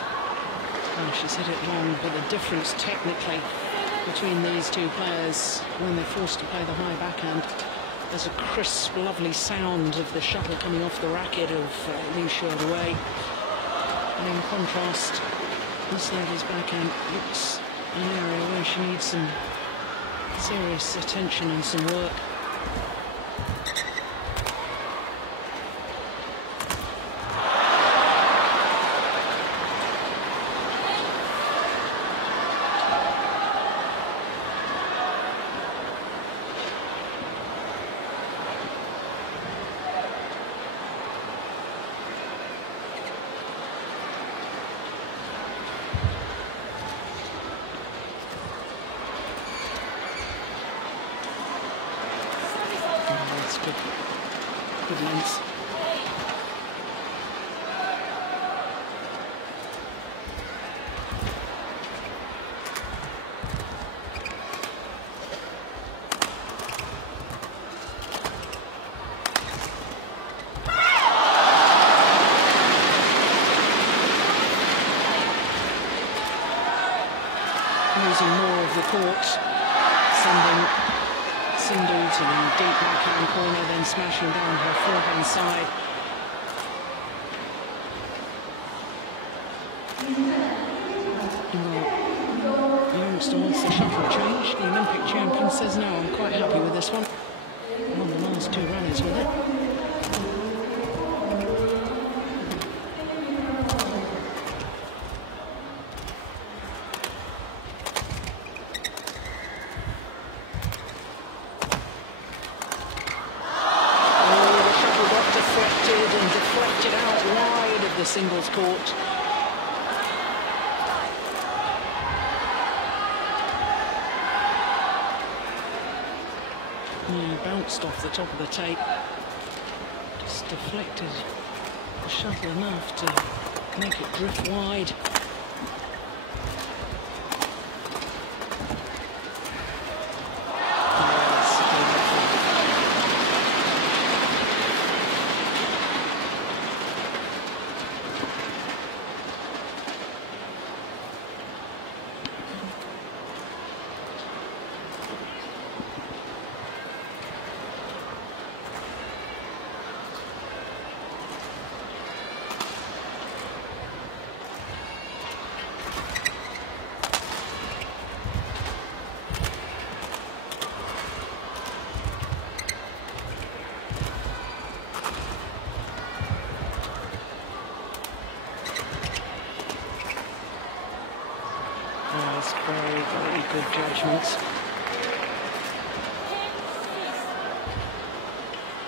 Oh, she's hit it long, but the difference technically between these two players when they're forced to play the high backhand, there's a crisp, lovely sound of the shuttle coming off the racket of Li Ning. And in contrast, this lady's backhand looks an area where she needs some serious attention and some work. Good length. Using more of the court, sending Sindhu to the deep backhand corner, then smashing down her forehand side. Well, the youngster wants the shuttle change. The Olympic champion says, no, I'm quite happy with this one. Won the last two runners with it. The singles court. Bounced off the top of the tape. Just deflected the shuttle enough to make it drift wide.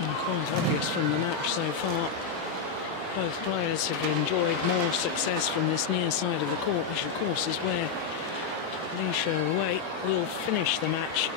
And quite obvious from the match so far. Both players have enjoyed more success from this near side of the court, which of course is where Li Shuwei will finish the match.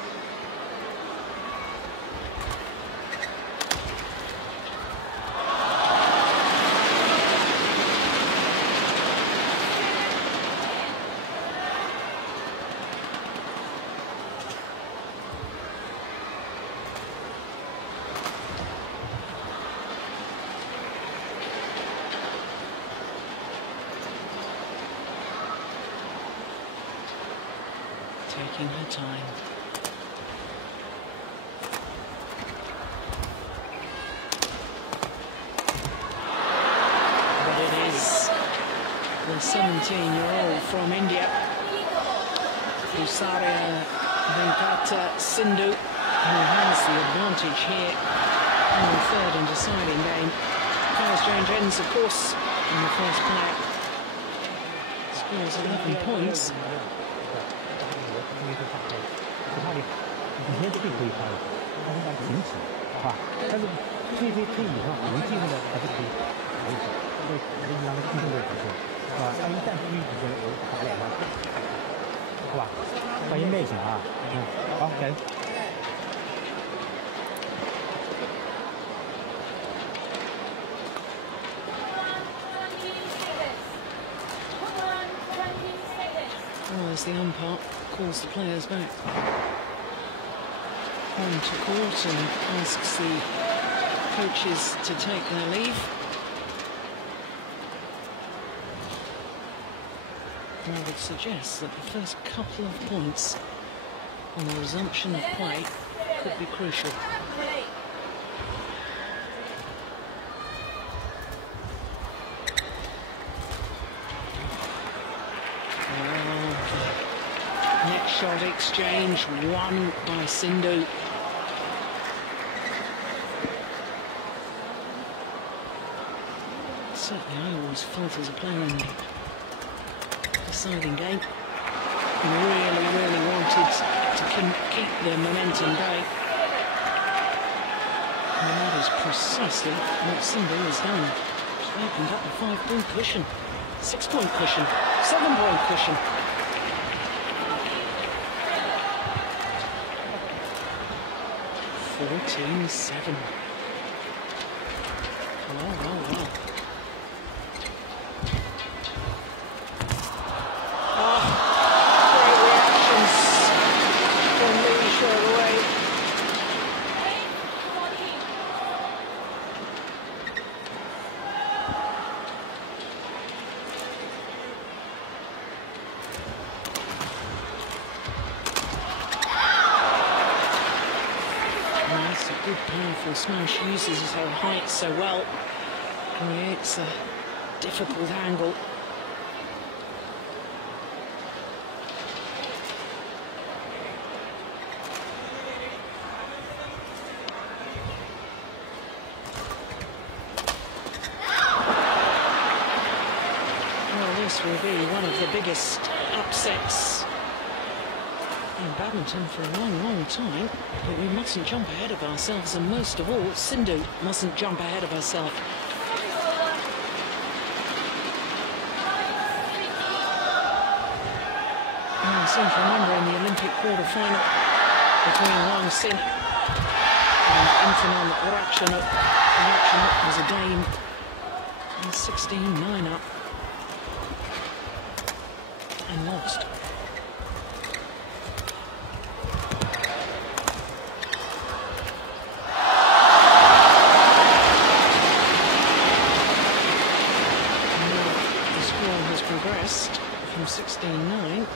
Taking her time. But it is the 17-year-old from India, Pusarya Venkata Sindhu, who has the advantage here in the third and deciding game. First range ends, of course, and the first player scores 11 points. 以前就可以拍了，但是它停止，好吧？但是退以后，我们进入的还是可以让它进入的不错，是吧？它一旦进入之前，我打2万，好吧？欢迎内景啊，好，来。Well, as the umpire calls the players back onto court and asks the coaches to take their leave. I would suggest that the first couple of points on the resumption of play could be crucial. Next shot exchange won by Sindhu. Certainly I always felt as a player in the deciding game, really wanted to keep the momentum going. And that is precisely what Sindhu has done. She's opened up a 5-point cushion, 6-point cushion, 7-point cushion. $14-7. Wow. Great reactions from Li Shuwei. That's a good, powerful smash. Uses her height so well. Creates a difficult angle. Well, this will be one of the biggest upsets in badminton for a long time, but we mustn't jump ahead of ourselves, and most of all, Sindhu mustn't jump ahead of herself. I seem to remember in the Olympic quarter-final between Wang Xin and Antonin Ratchanuk, Ratchanuk was a game 16-9 up and lost. Progressed from 16-9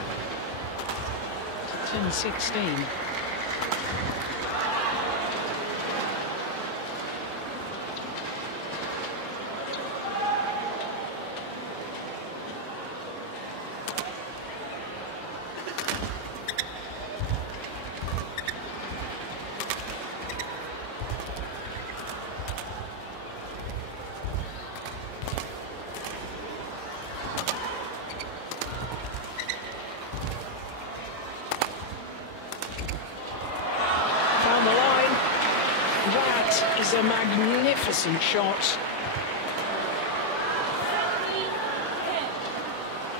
to 10-16. That That is a magnificent shot.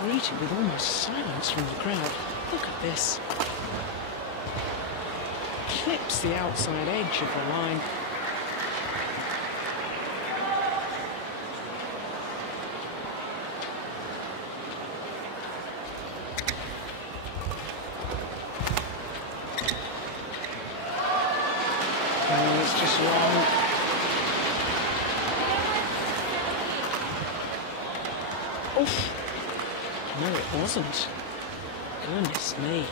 Greeted with almost silence from the crowd. Look at this. Clips the outside edge of the line. Oh, it's just wrong. Oof. No, it wasn't. Goodness me.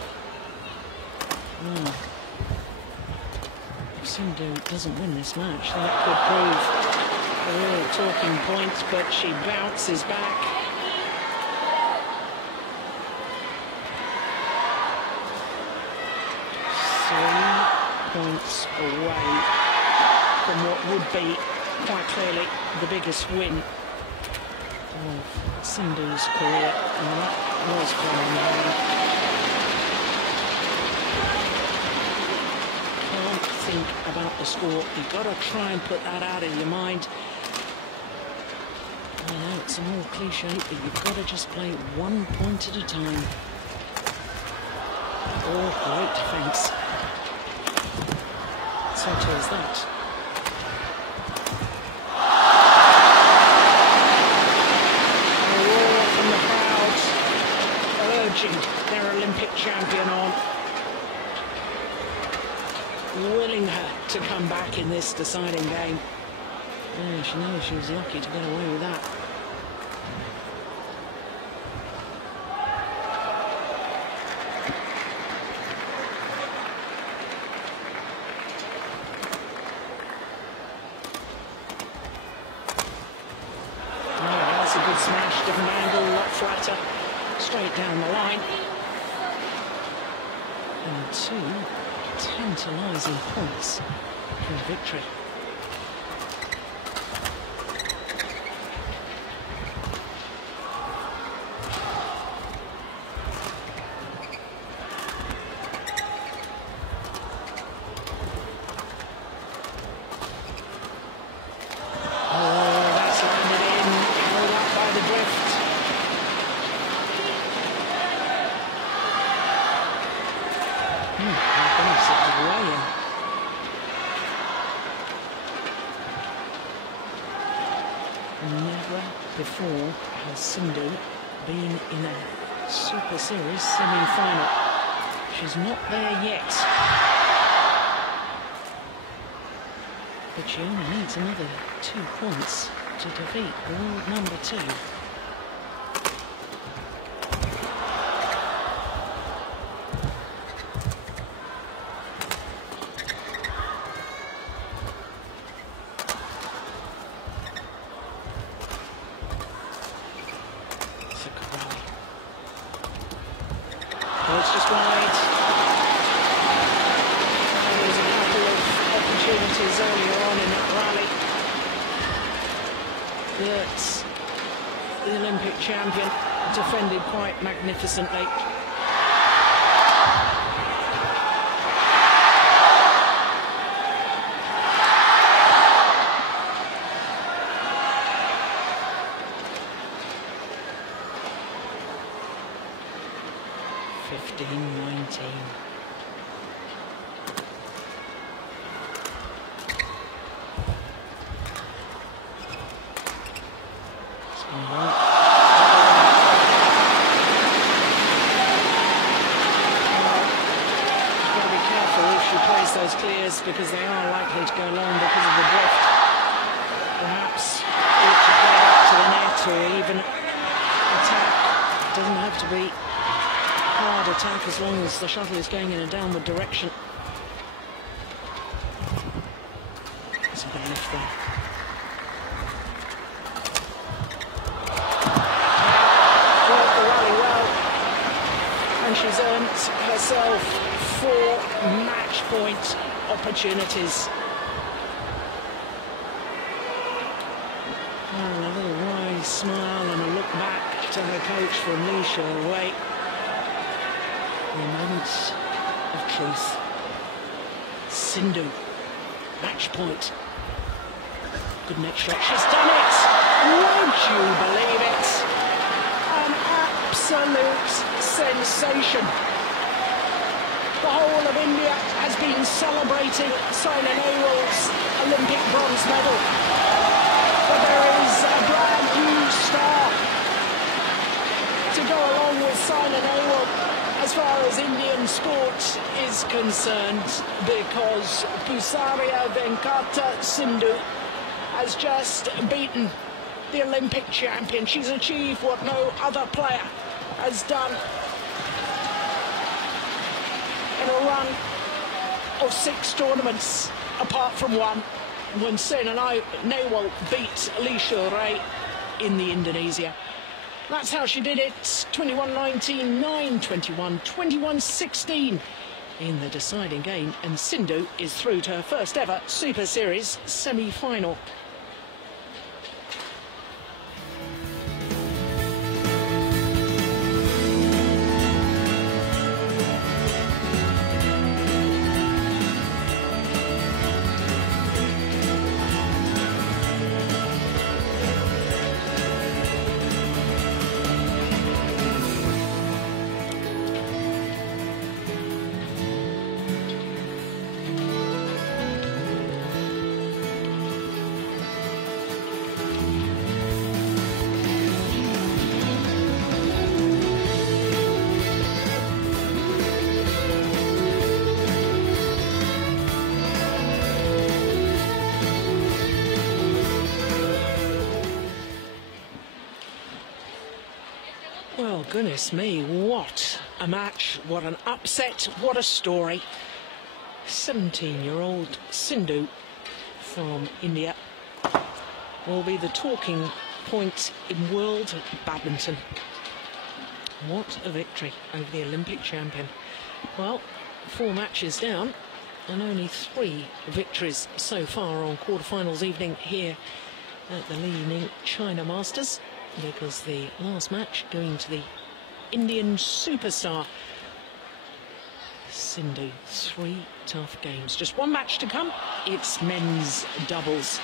If Sindhu doesn't win this match, that could prove a real talking point, but she bounces back. 3 points away from what would be quite clearly the biggest win of Sindhu's career, and that was playing home. Can't think about the score. You've got to try and put that out of your mind. I know it's an old cliche, but you've got to just play 1 point at a time. Oh, great defence. So too is that. Their Olympic champion on, willing her to come back in this deciding game. Yeah, she knows she was lucky to get away with that. Oh, that's a good smash, different angle, a lot flatter. Straight down the line. And 2 tantalising points for victory. Oh, that's landed in, held up by the drift. Never before has Sindhu been in a Super Series semi-final. She's not there yet. But she only needs another 2 points to defeat world number 2. It's just wide. There was a couple of opportunities earlier on in that rally that the Olympic champion defended quite magnificently. Those clears because they are likely to go long because of the drift. Perhaps it should play up to the net or even attack. It doesn't have to be hard attack as long as the shuttle is going in a downward direction. It's a good lift there. Fought the rally well, and she's earned herself 4 match point opportunities. Oh, a little wise smile and a look back to her coach from Li Ning. The moment of truth. Sindhu, match point. good net shot. She's done it. Would you believe it? An absolute sensation. The whole of India has been celebrating Saina Nehwal's Olympic bronze medal. But there is a brand new star to go along with Saina Nehwal as far as Indian sport is concerned, because Pusaria Venkata Sindhu has just beaten the Olympic champion. She's achieved what no other player has done in a run of 6 tournaments, apart from one, when Saina Nehwal beat Lee Shurei in the Indonesia. That's how she did it. 21-19, 9-21, 21-16 in the deciding game, and Sindhu is through to her first ever Super Series semi-final. Well, goodness me, what a match, what an upset, what a story. 17-year-old Sindhu from India will be the talking point in world badminton. What a victory over the Olympic champion. Well, 4 matches down and only 3 victories so far on quarterfinals evening here at the Li-Ning China Masters, because the last match going to the Indian superstar Sindhu. 3 tough games. Just 1 match to come. It's men's doubles.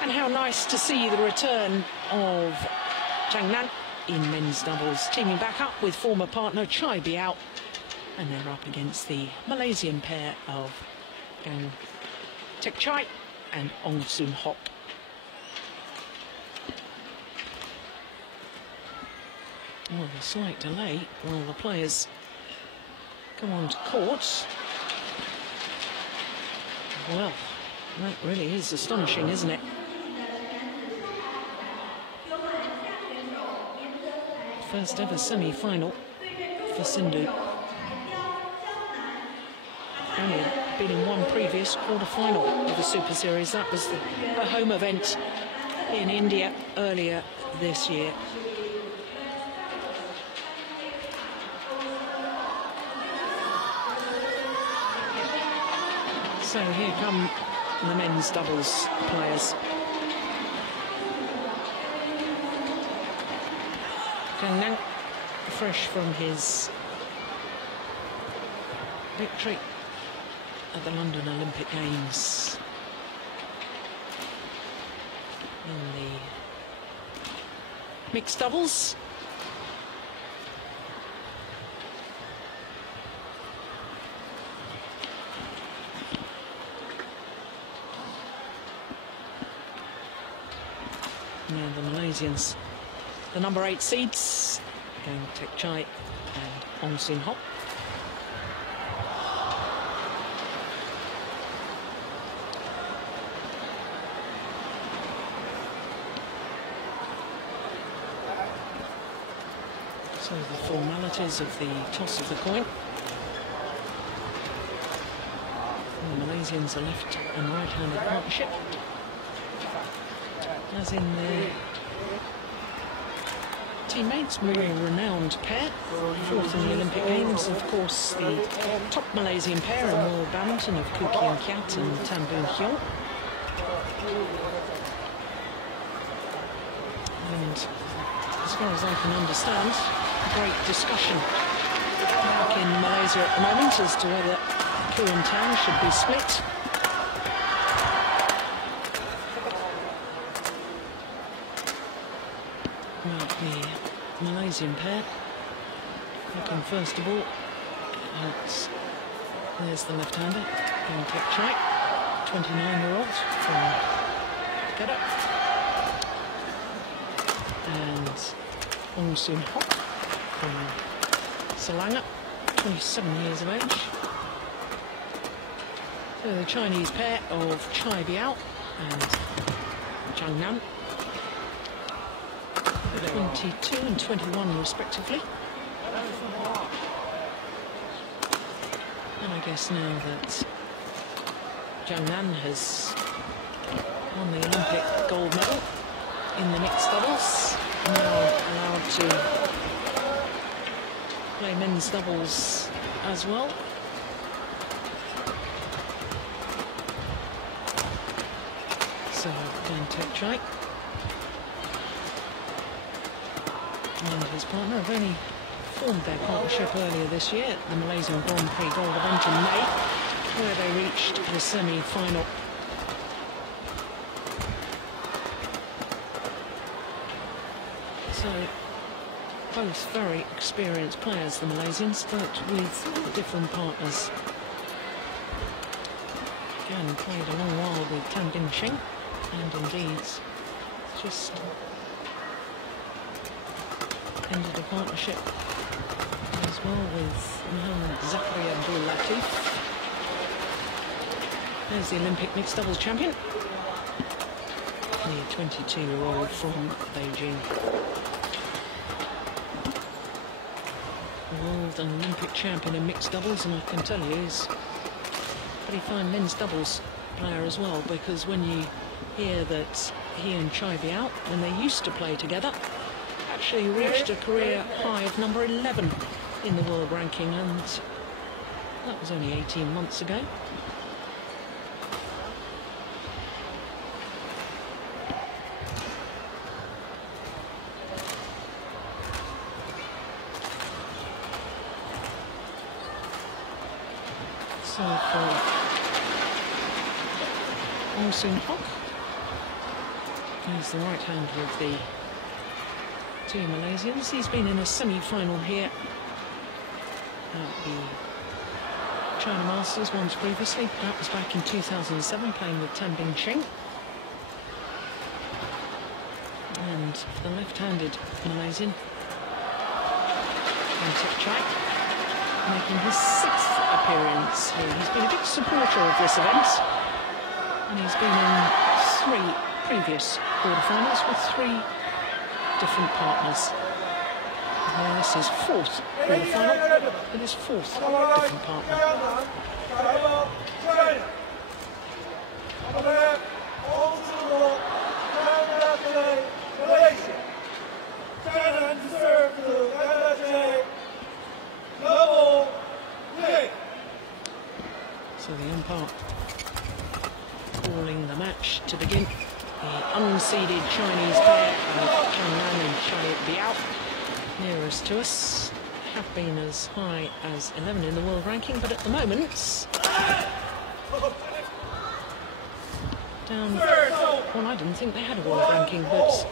And how nice to see the return of Changzhou in men's doubles, teaming back up with former partner Chai Biao. And they're up against the Malaysian pair of Gang Tek Chai and Ong Soon Hock. Well, a slight delay while the players come on to court. Well, that really is astonishing, isn't it? First ever semi-final for Sindhu. Only been in 1 previous quarter-final of the Super Series. That was the home event in India earlier this year. So here come the men's doubles players. Changzhou, fresh from his victory at the London Olympic Games in the mixed doubles. Now the Malaysians, the number 8 seeds, Gang Tek Chai and Ong Soon Hock. So the formalities of the toss of the coin. And the Malaysians are left and right-handed partnership, as in their teammates, more renowned pair, 4th in the Olympic Games, of course the top Malaysian pair in world badminton of Koo Kian Kiat and Tan Boon Hyung. And as far as I can understand, a great discussion back in Malaysia at the moment as to whether Koo and Tan should be split. Well, the Malaysian pair. Looking first of all at, there's the left-hander, Li-Ning China, 29-year-old from Kedah, and OSIM from Selangor, 27 years of age. So the Chinese pair of Chai Biao and Zhang Nan, 22 and 21 respectively. And I guess now that Zhang Nan has won the Olympic gold medal in the mixed doubles, now allowed to play men's doubles as well. So Li-Ning China and his partner have only formed their partnership earlier this year at the Malaysian Grand Prix Gold event in May, where they reached the semi-final. So both very experienced players, the Malaysians, but with different partners. Again, played a long while with Tan Bin Cheng, and indeed just ended a partnership as well with Mohamed Zakaria Abdul Latif. There's the Olympic mixed doubles champion, the 22-year-old from Beijing. World and Olympic champion in mixed doubles, and I can tell you he's a pretty fine men's doubles player as well, because when you hear that he and Chai Biao, when they used to play together, actually reached a career high of number 11 in the world ranking, and that was only 18 months ago. So for OSIM he's the right hander of the two Malaysians. He's been in a semi-final here at the China Masters once previously. That was back in 2007, playing with Tan Bin Cheng. And the left-handed Malaysian, Li-Ning China, making his 6th appearance here. He's been a big supporter of this event, and he's been in 3 previous quarterfinals with 3 different partners. And this is 4th quarterfinal with his 4th different partner. So the umpire calling the match to begin. The unseeded Chinese pair of Zhang Nan and Chai Biao, nearest to us, have been as high as 11 in the world ranking, but at the moment down, well, I didn't think they had a world ranking, but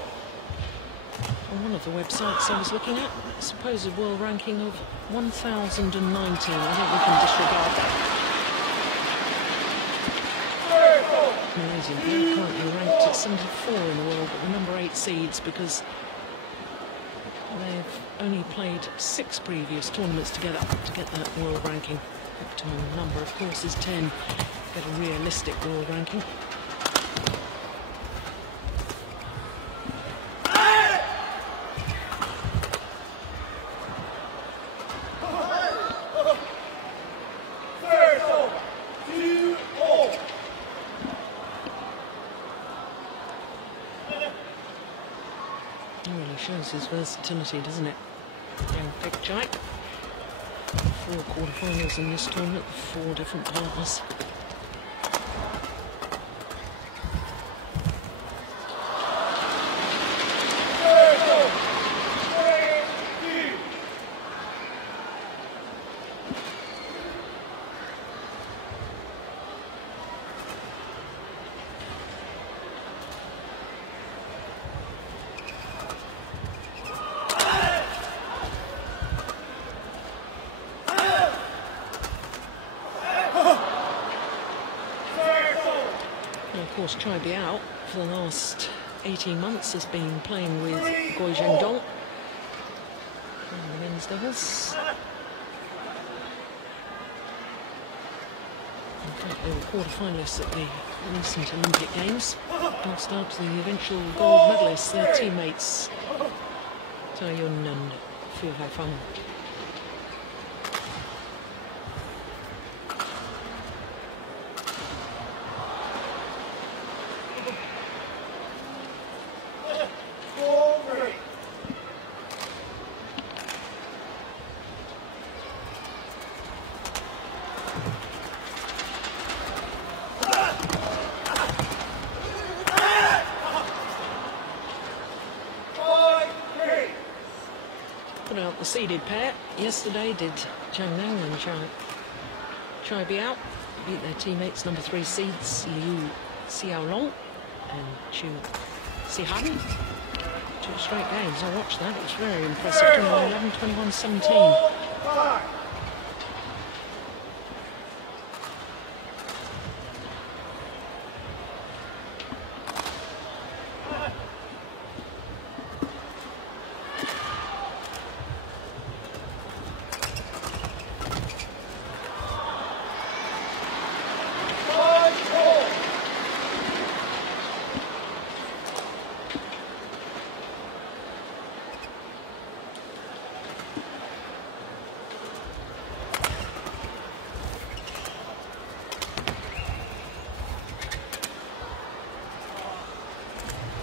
on one of the websites I was looking at, a supposed world ranking of 1,019. I think we can disregard that. Malaysian pair currently ranked at 74 in the world, but the number 8 seeds, because they've only played 6 previous tournaments together to get that world ranking. Optimum number, of course, is 10. Get a realistic world ranking. Shows his versatility, doesn't it? Li-Ning China. 4 quarterfinals in this tournament, 4 different partners. course, Chai Biao for the last 18 months has been playing with Goi Zhengdong in the men's doubles. In fact, they were quarter-finalists at the recent Olympic Games. Lost out to the eventual gold medalists, their teammates Tai Yun and Fu Haifeng. The seeded pair yesterday did Zhang Nang and Chai Biao beat their teammates number 3 seeds Liu Xiaolong and Chu Sihan. 2 straight games. I watched that. It was very impressive. 21-11, 21-17.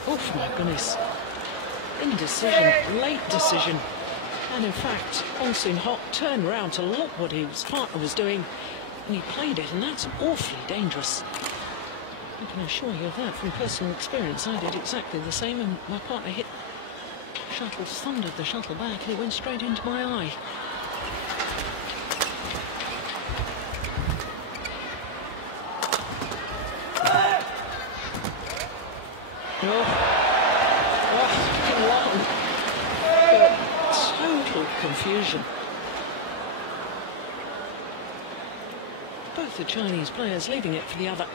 Oh my goodness, indecision, late decision, and in fact Hong Soon Hock turned around to look what his partner was doing and he played it, and that's awfully dangerous. I can assure you of that from personal experience. I did exactly the same, and my partner hit the shuttle, thundered the shuttle back, and it went straight into my eye. Confusion. Both the Chinese players leaving it for the other.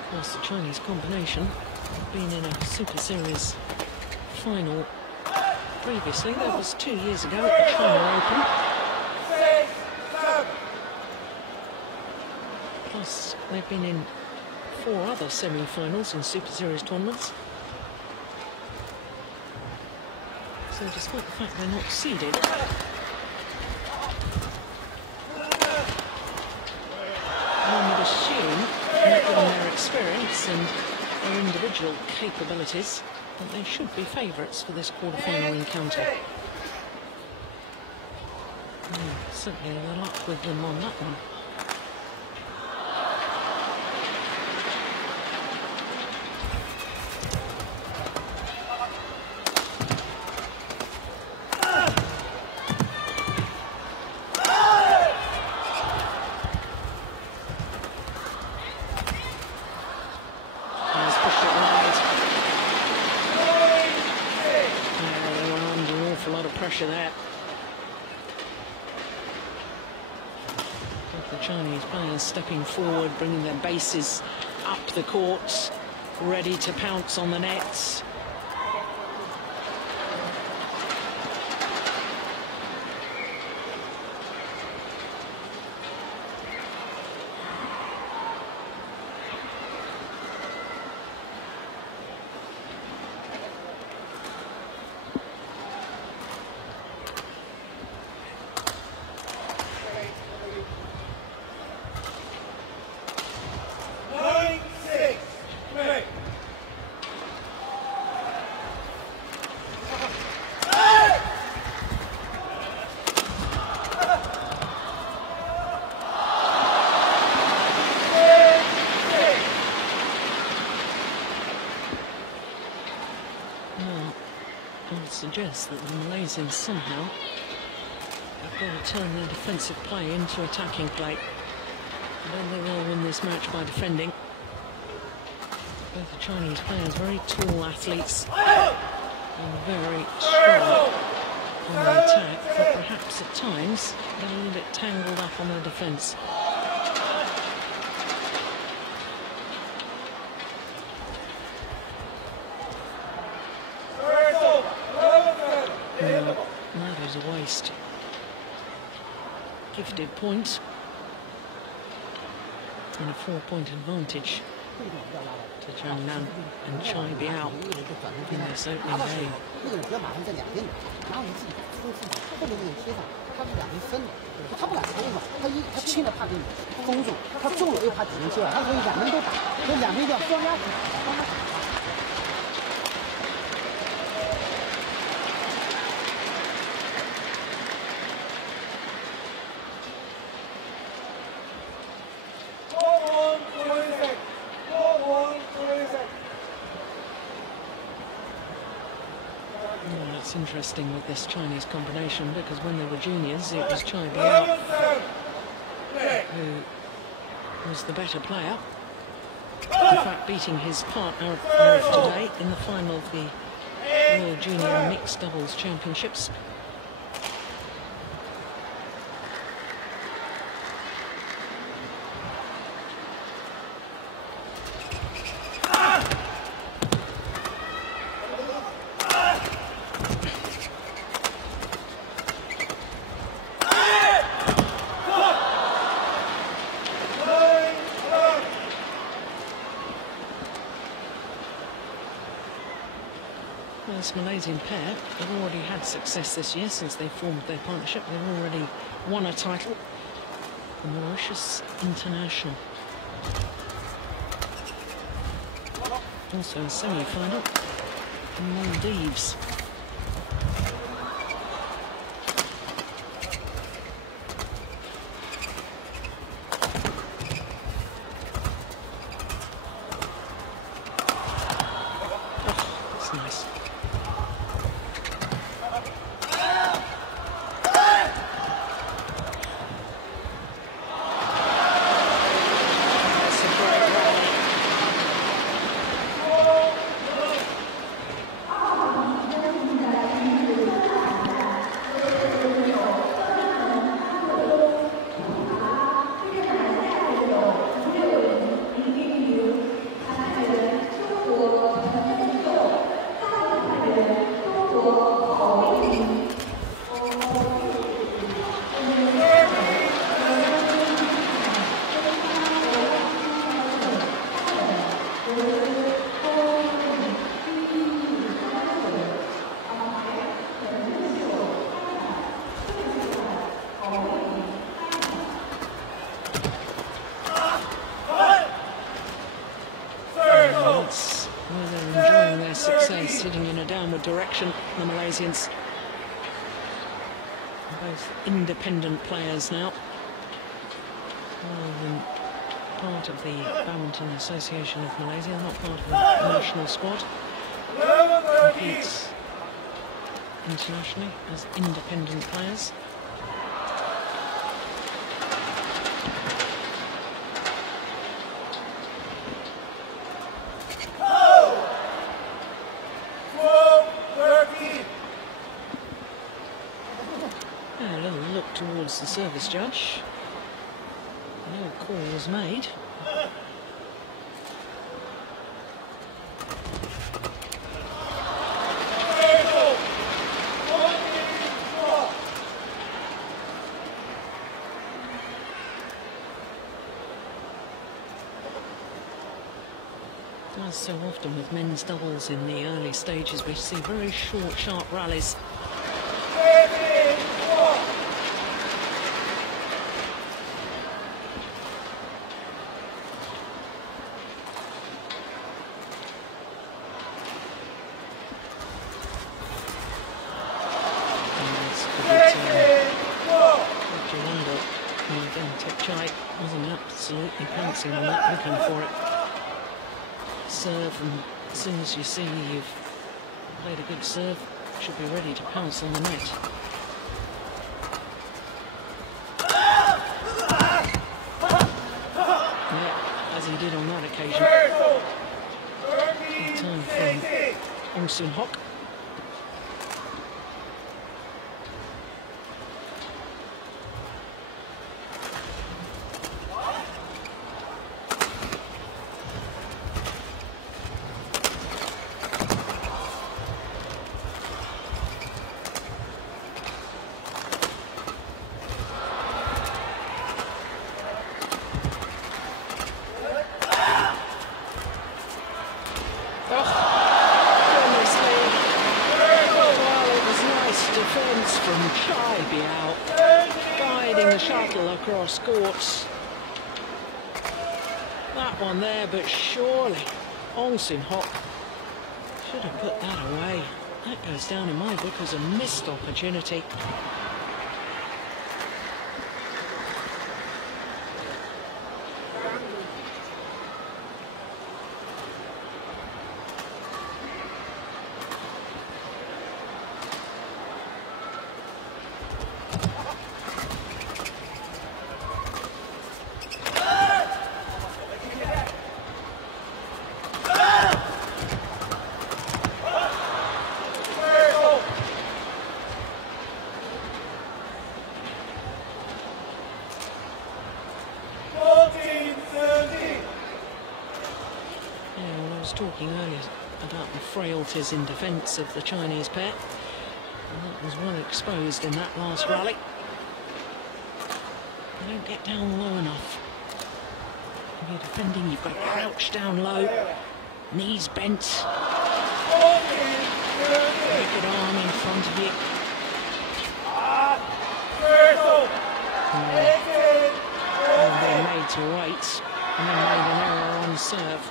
Of course, the Chinese combination been in a Super Series final previously. That was 2 years ago at the China Open. Plus, they've been in 4 other semi-finals in Super Series tournaments. So despite the fact they're not seeded, one would assume, given their experience and their individual capabilities, that they should be favourites for this quarter-final encounter. Certainly the luck with them on that one. There. The Chinese players stepping forward, bringing their bases up the court, ready to pounce on the nets. Suggest that the Malaysians somehow have got to turn their defensive play into attacking play. I don't think they'll win this match by defending. Both the Chinese players, very tall athletes and very strong on the attack, but perhaps at times get a little bit tangled up on their defence. That is a waste. Gifted point and a 4-point advantage to Changzhou and Chai Biao in this opening game. 那个人不要马上在两边的，然后你自己出后面那个人贴上，他是两边分的，他不敢抽嘛，他轻的怕给你封住，他重了又怕体能切了，他所以两边都打，所以两边要双压制，双压制。 It's interesting with this Chinese combination because when they were juniors it was Chai Biao who was the better player. In fact, beating his partner of today in the final of the World Junior Mixed Doubles Championships. This Malaysian pair have already had success this year since they formed their partnership. They've already won a title, the Mauritius International. Also a semi-final in Maldives. Oh, that's nice. Sitting in a downward direction, the Malaysians. Both independent players now, rather than part of the Badminton Association of Malaysia, not part of the national squad. Competes internationally as independent players. A little look towards the service judge. No call was made. As so often with men's doubles in the early stages, we see very short, sharp rallies. Chai wasn't absolutely pouncing on that, looking for it. Serve, and as soon as you see you've played a good serve, should be ready to pounce on the net. Yeah, as he did on that occasion. time from OSIM Hock. Across courts. That one there, but surely OSIM Hock should have put that away. That goes down in my book as a missed opportunity. Talking earlier about the frailties in defence of the Chinese pair, and that was well exposed in that last rally. They don't get down low enough. If you're defending, you've got to crouch down low, knees bent, naked arm in front of you. And being made to wait, and then made an error on serve.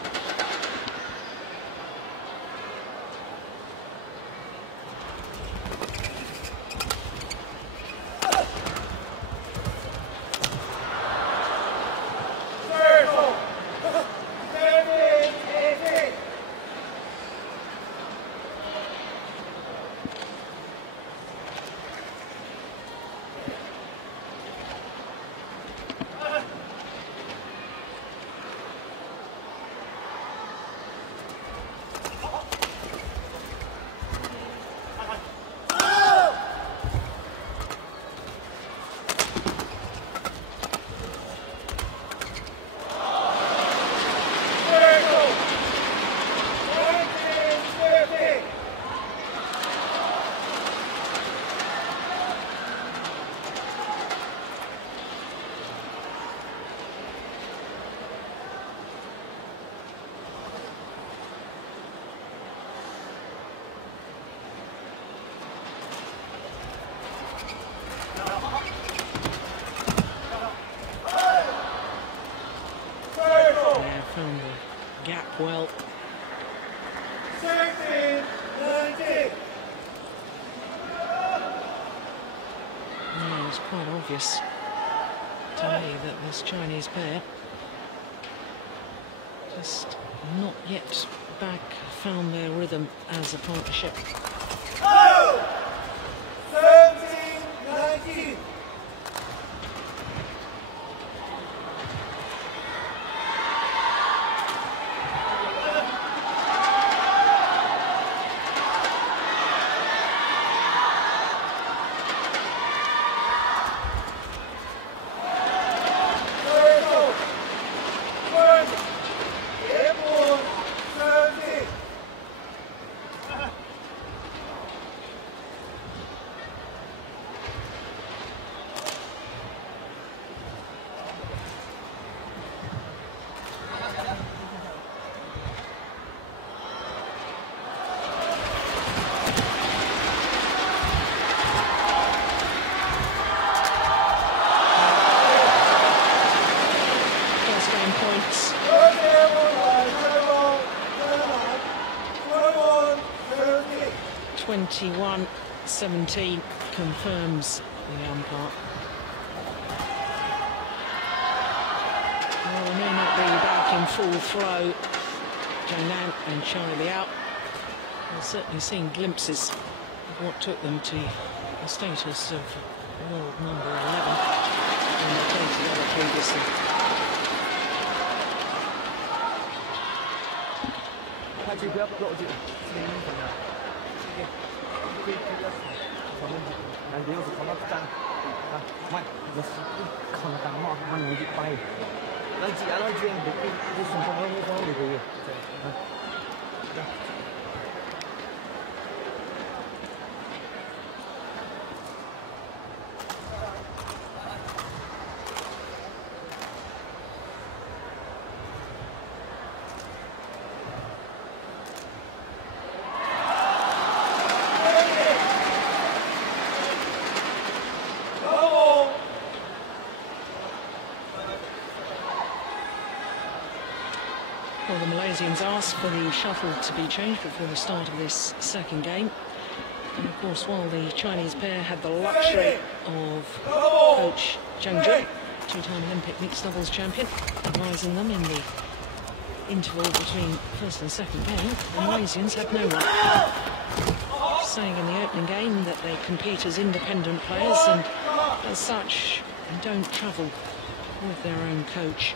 Well, yeah, it's quite obvious to me that this Chinese pair just not yet back found their rhythm as a partnership. 17-19. points. 21-17 confirms the umpire. Well, they may not be back in full flow. Zhang and Charlie out. We've certainly seen glimpses of what took them to the status of world number 11 when they played together previously. 下去不要落进。男朋友是看到站啊，买，我是看到干嘛？把年纪摆，那既然那这样，你顺风我光就可以。Well, the Malaysians asked for the shuttle to be changed before the start of this second game. And of course, while the Chinese pair had the luxury of coach Changzhou, two-time Olympic mixed doubles champion, advising them in the interval between first and second game, the Malaysians had no one. Saying in the opening game that they compete as independent players and as such don't travel with their own coach.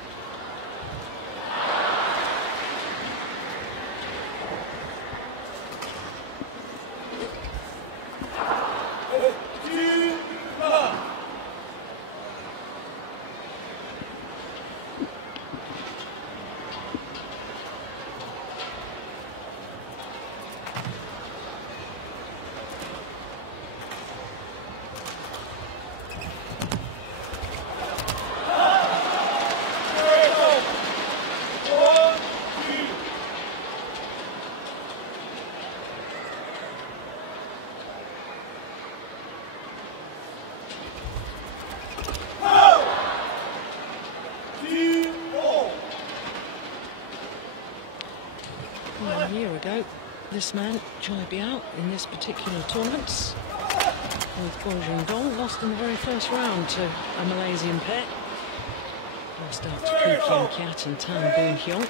A year ago, this man, Chai Biao, in this particular tournament, with Guo Jingdong, lost in the very first round to a Malaysian pair. Lost out to Pu Kian Kiat and Tan Boon Hyung.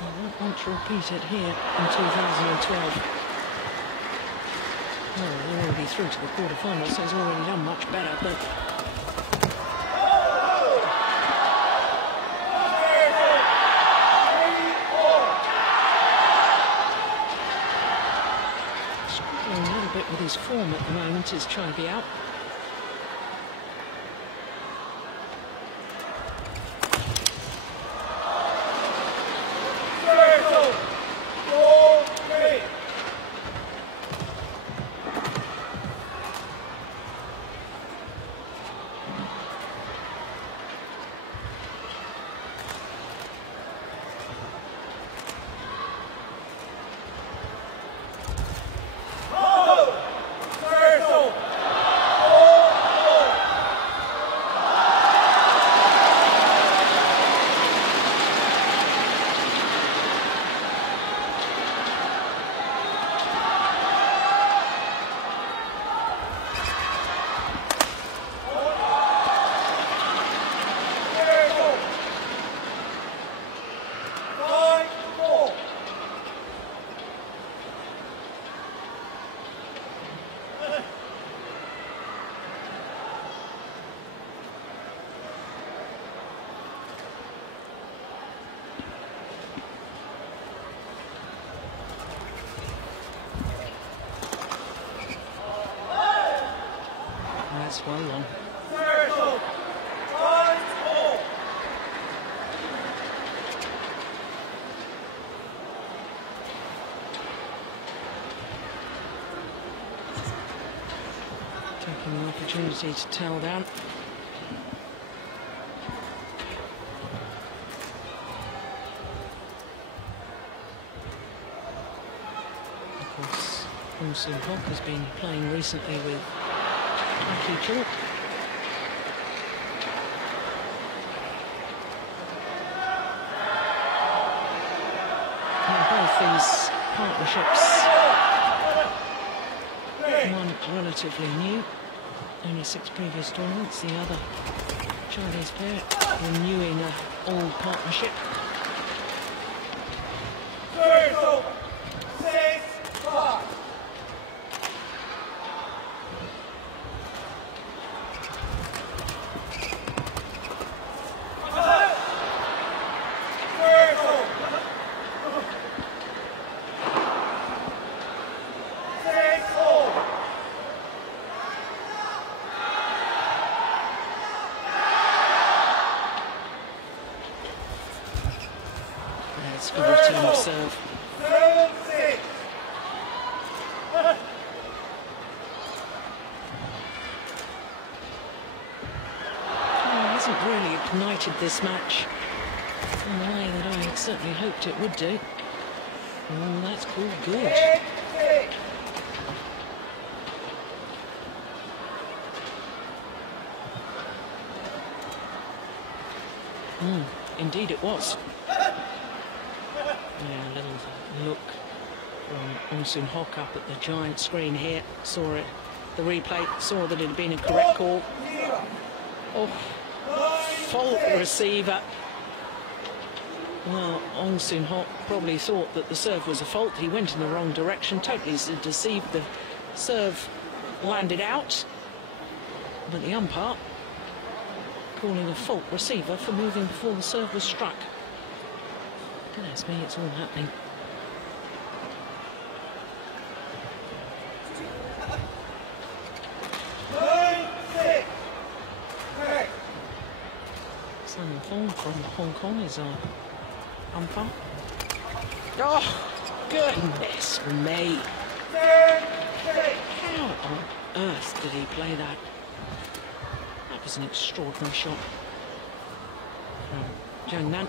I won't want to repeat it here in 2012. Well, they're already through to the quarterfinals, so he's already done much better, but... struggling a little bit with his form at the moment is Chai Biao. That's well long. Taking an opportunity to tell down. Of course, OSIM BWF has been playing recently with Changzhou. Both these partnerships, one relatively new, only 6 previous tournaments, the other Chinese pair renewing an old partnership. ignited this match in the way that I had certainly hoped it would do. Oh, that's called good. Indeed it was. Yeah, a little look from OSIM Hock up at the giant screen here. Saw it, the replay, saw that it had been a correct call. Oh, fault receiver. Well, OSIM Hock probably thought that the serve was a fault. He went in the wrong direction, totally deceived. The serve landed out, but the umpire calling a fault receiver for moving before the serve was struck. Goodness me, it's all happening. Simon Fong from Hong Kong is our umpire. Oh, goodness me. How on earth did he play that? That was an extraordinary shot from Zhang.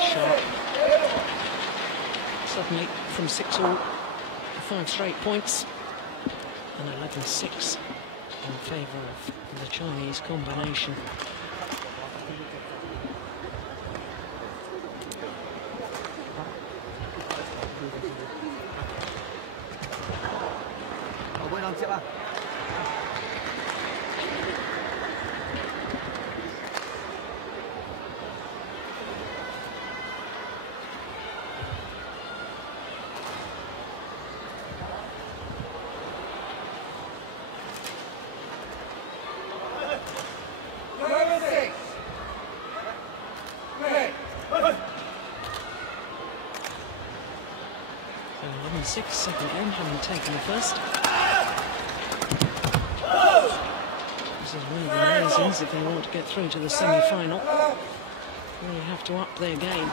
Sharp. Suddenly from 6-all to 5 straight points and 11-6 in favour of the Chinese combination. Second game, having taken the first. This is one of the reasons if they want to get through to the semi-final. Really have to up their game.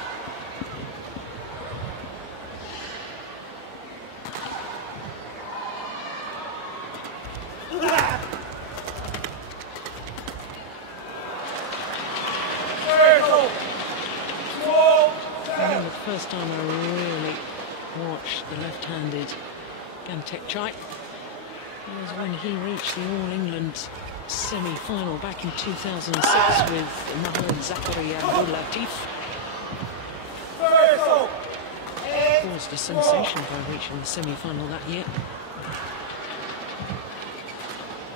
I remember the first time I really watched the left-handed Gamtek Chai. It was when he reached the All-England semi-final back in 2006 with Mohamed Zachary Abdul Latif. Caused a sensation by reaching the semi-final that year.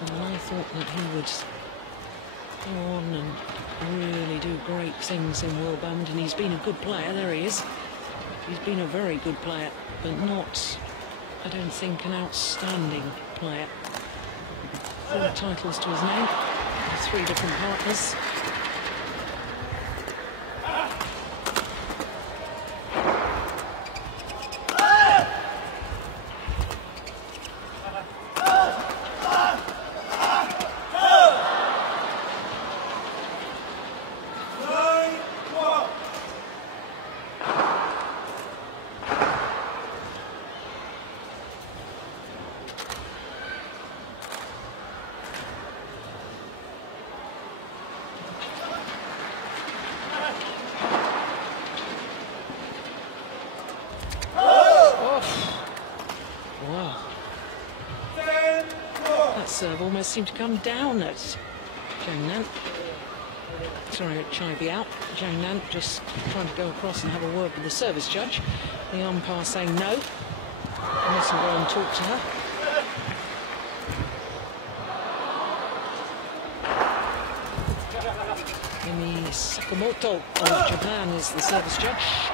And I thought that he would go on and really do great things in World Badminton. He's been a good player, there he is. He's been a very good player, but not, I don't think, an outstanding player. 4 titles to his name, 3 different partners. Serve almost seemed to come down at Zhang Nan. Sorry, at Chai Biao. Zhang Nan just trying to go across and have a word with the service judge. The umpire saying no. I mustn't go and talk to her. Emi Sakamoto of Japan is the service judge.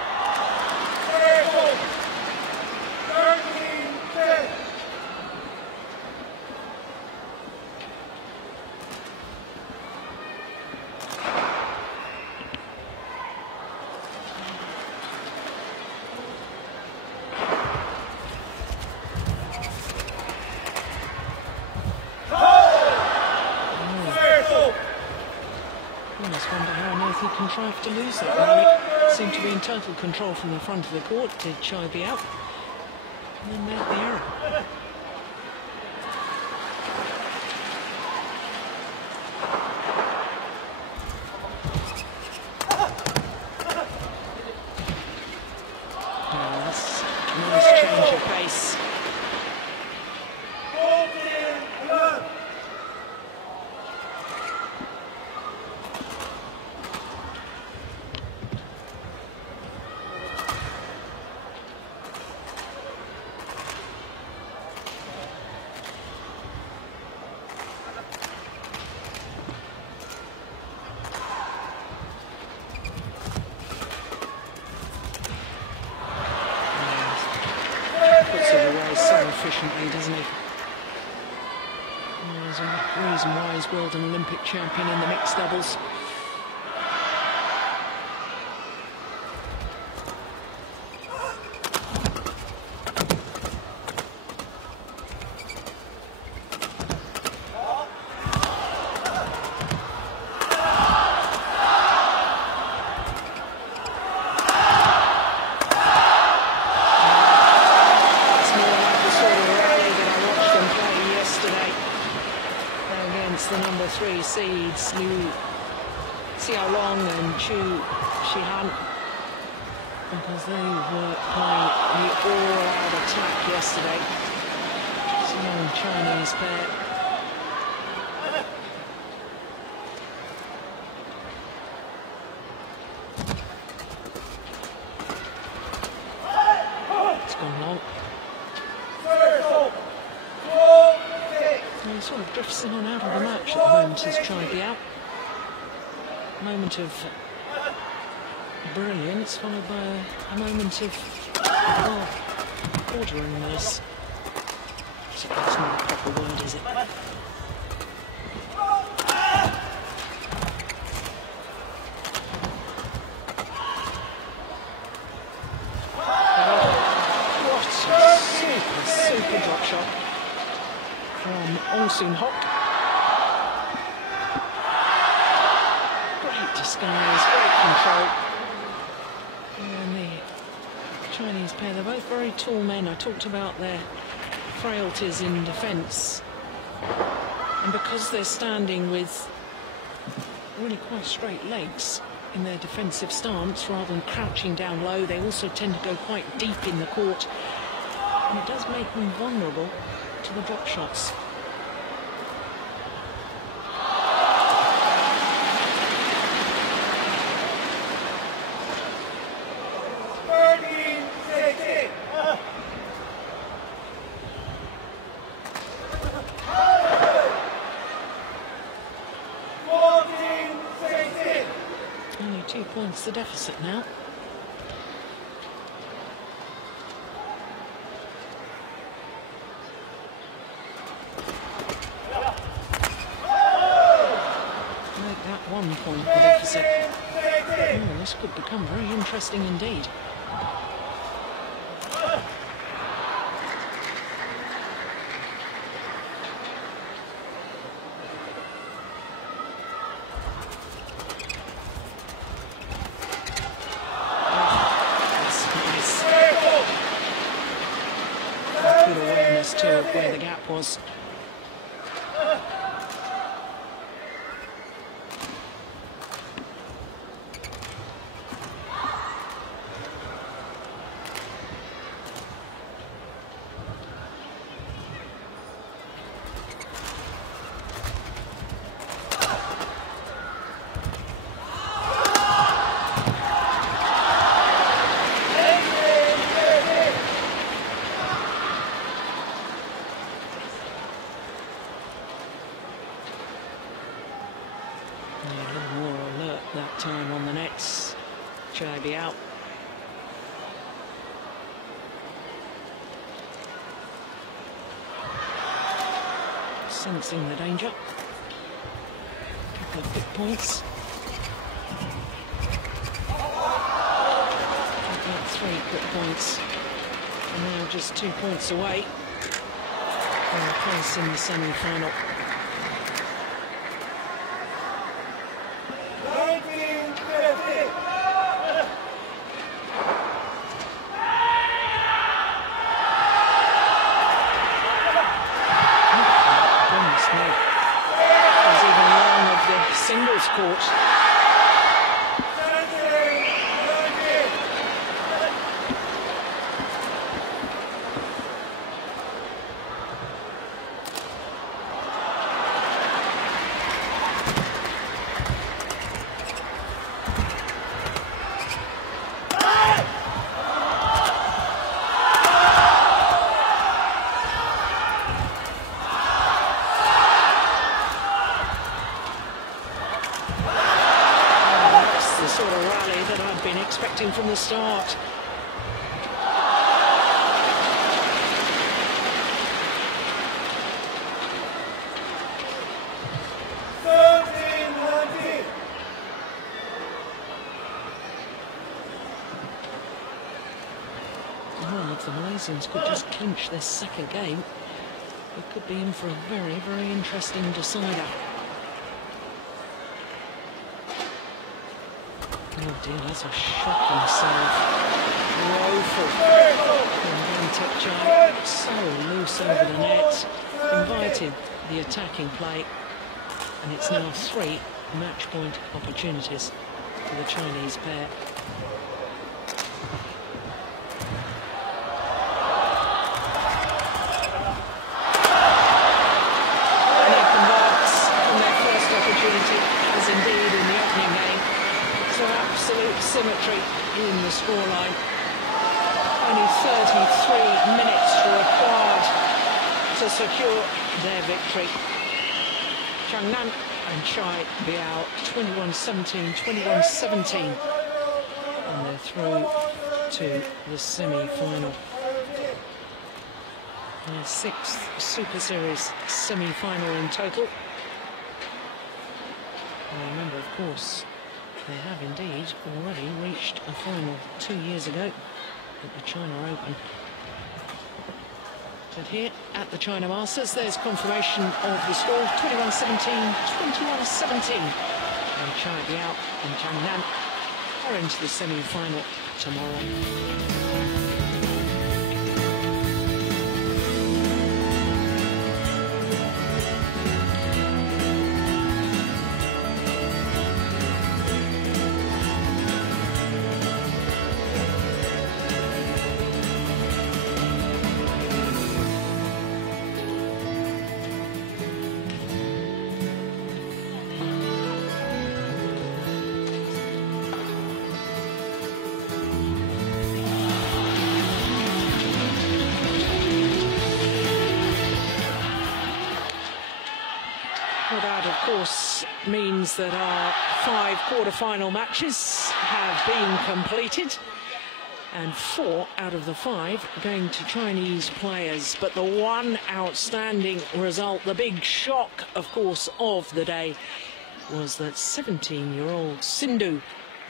I almost wonder how on earth he contrived to lose that rally. seemed to be in total control from the front of the court, did Chai Biao, and then made the error. Nice change of pace. Puts it away so efficiently, doesn't he? There's a reason why he's world and Olympic champion in the mixed doubles. The number 3 seeds, Liu Xiaolong and Chu Shihan, because they were playing the all-out attack yesterday. It's a young Chinese pair. It's gone long. He sort of drifts in and out of the match at the moment as Chai Biao. Moment of brilliance followed by a moment of, well, ordinariness. So that's not a proper word, is it? What a super drop shot from Ong Soon Hock. Great disguise, great control. And the Chinese pair, they're both very tall men. I talked about their frailties in defence. And because they're standing with really quite straight legs in their defensive stance, rather than crouching down low, they also tend to go quite deep in the court. And it does make them vulnerable to the drop shots. Only 2 points the deficit now. That 1 point the deficit. Oh, this could become very interesting indeed. Good awareness too of where the gap was. That time on the nets, Chai Biao. Sensing the danger. A couple of big points. About 3 quick points. And now just 2 points away from a place in the semi-final. singles court. Sort of rally that I've been expecting from the start. Well, if the Malaysians could just clinch their second game, it could be in for a very, very interesting decider. Oh dear, that's a shocking serve. Woeful. And Chai, so loose over the net, invited the attacking play, and it's now 3 match point opportunities for the Chinese pair. And they convert on their first opportunity, as indeed in the opening game. So absolute symmetry in the scoreline. Only 33 minutes required to secure their victory. Changnan and Chai Biao 21-17, 21-17. And they're through to the semi-final. Their 6th Super Series semi-final in total. And remember, of course, they have indeed already reached a final 2 years ago at the China Open. But here at the China Masters, there's confirmation of the score, 21-17, 21-17. And Chai Biao and Changnan are into the semi-final tomorrow. Well, that, of course, means that our 5 quarter-final matches have been completed, and 4 out of the 5 going to Chinese players. But the one outstanding result, the big shock, of course, of the day, was that 17-year-old Sindhu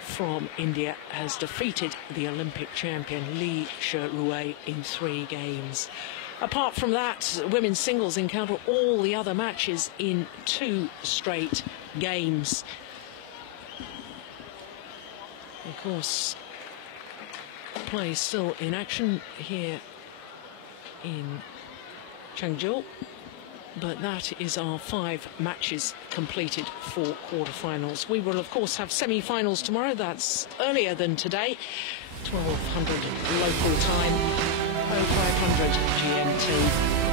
from India has defeated the Olympic champion Li Rui in 3 games. Apart from that, women's singles encounter all the other matches in 2 straight games. Of course, play still in action here in Changzhou, but that is our 5 matches completed for quarterfinals. We will, of course, have semi-finals tomorrow. That's earlier than today, 1200 local time. 0500 GMT.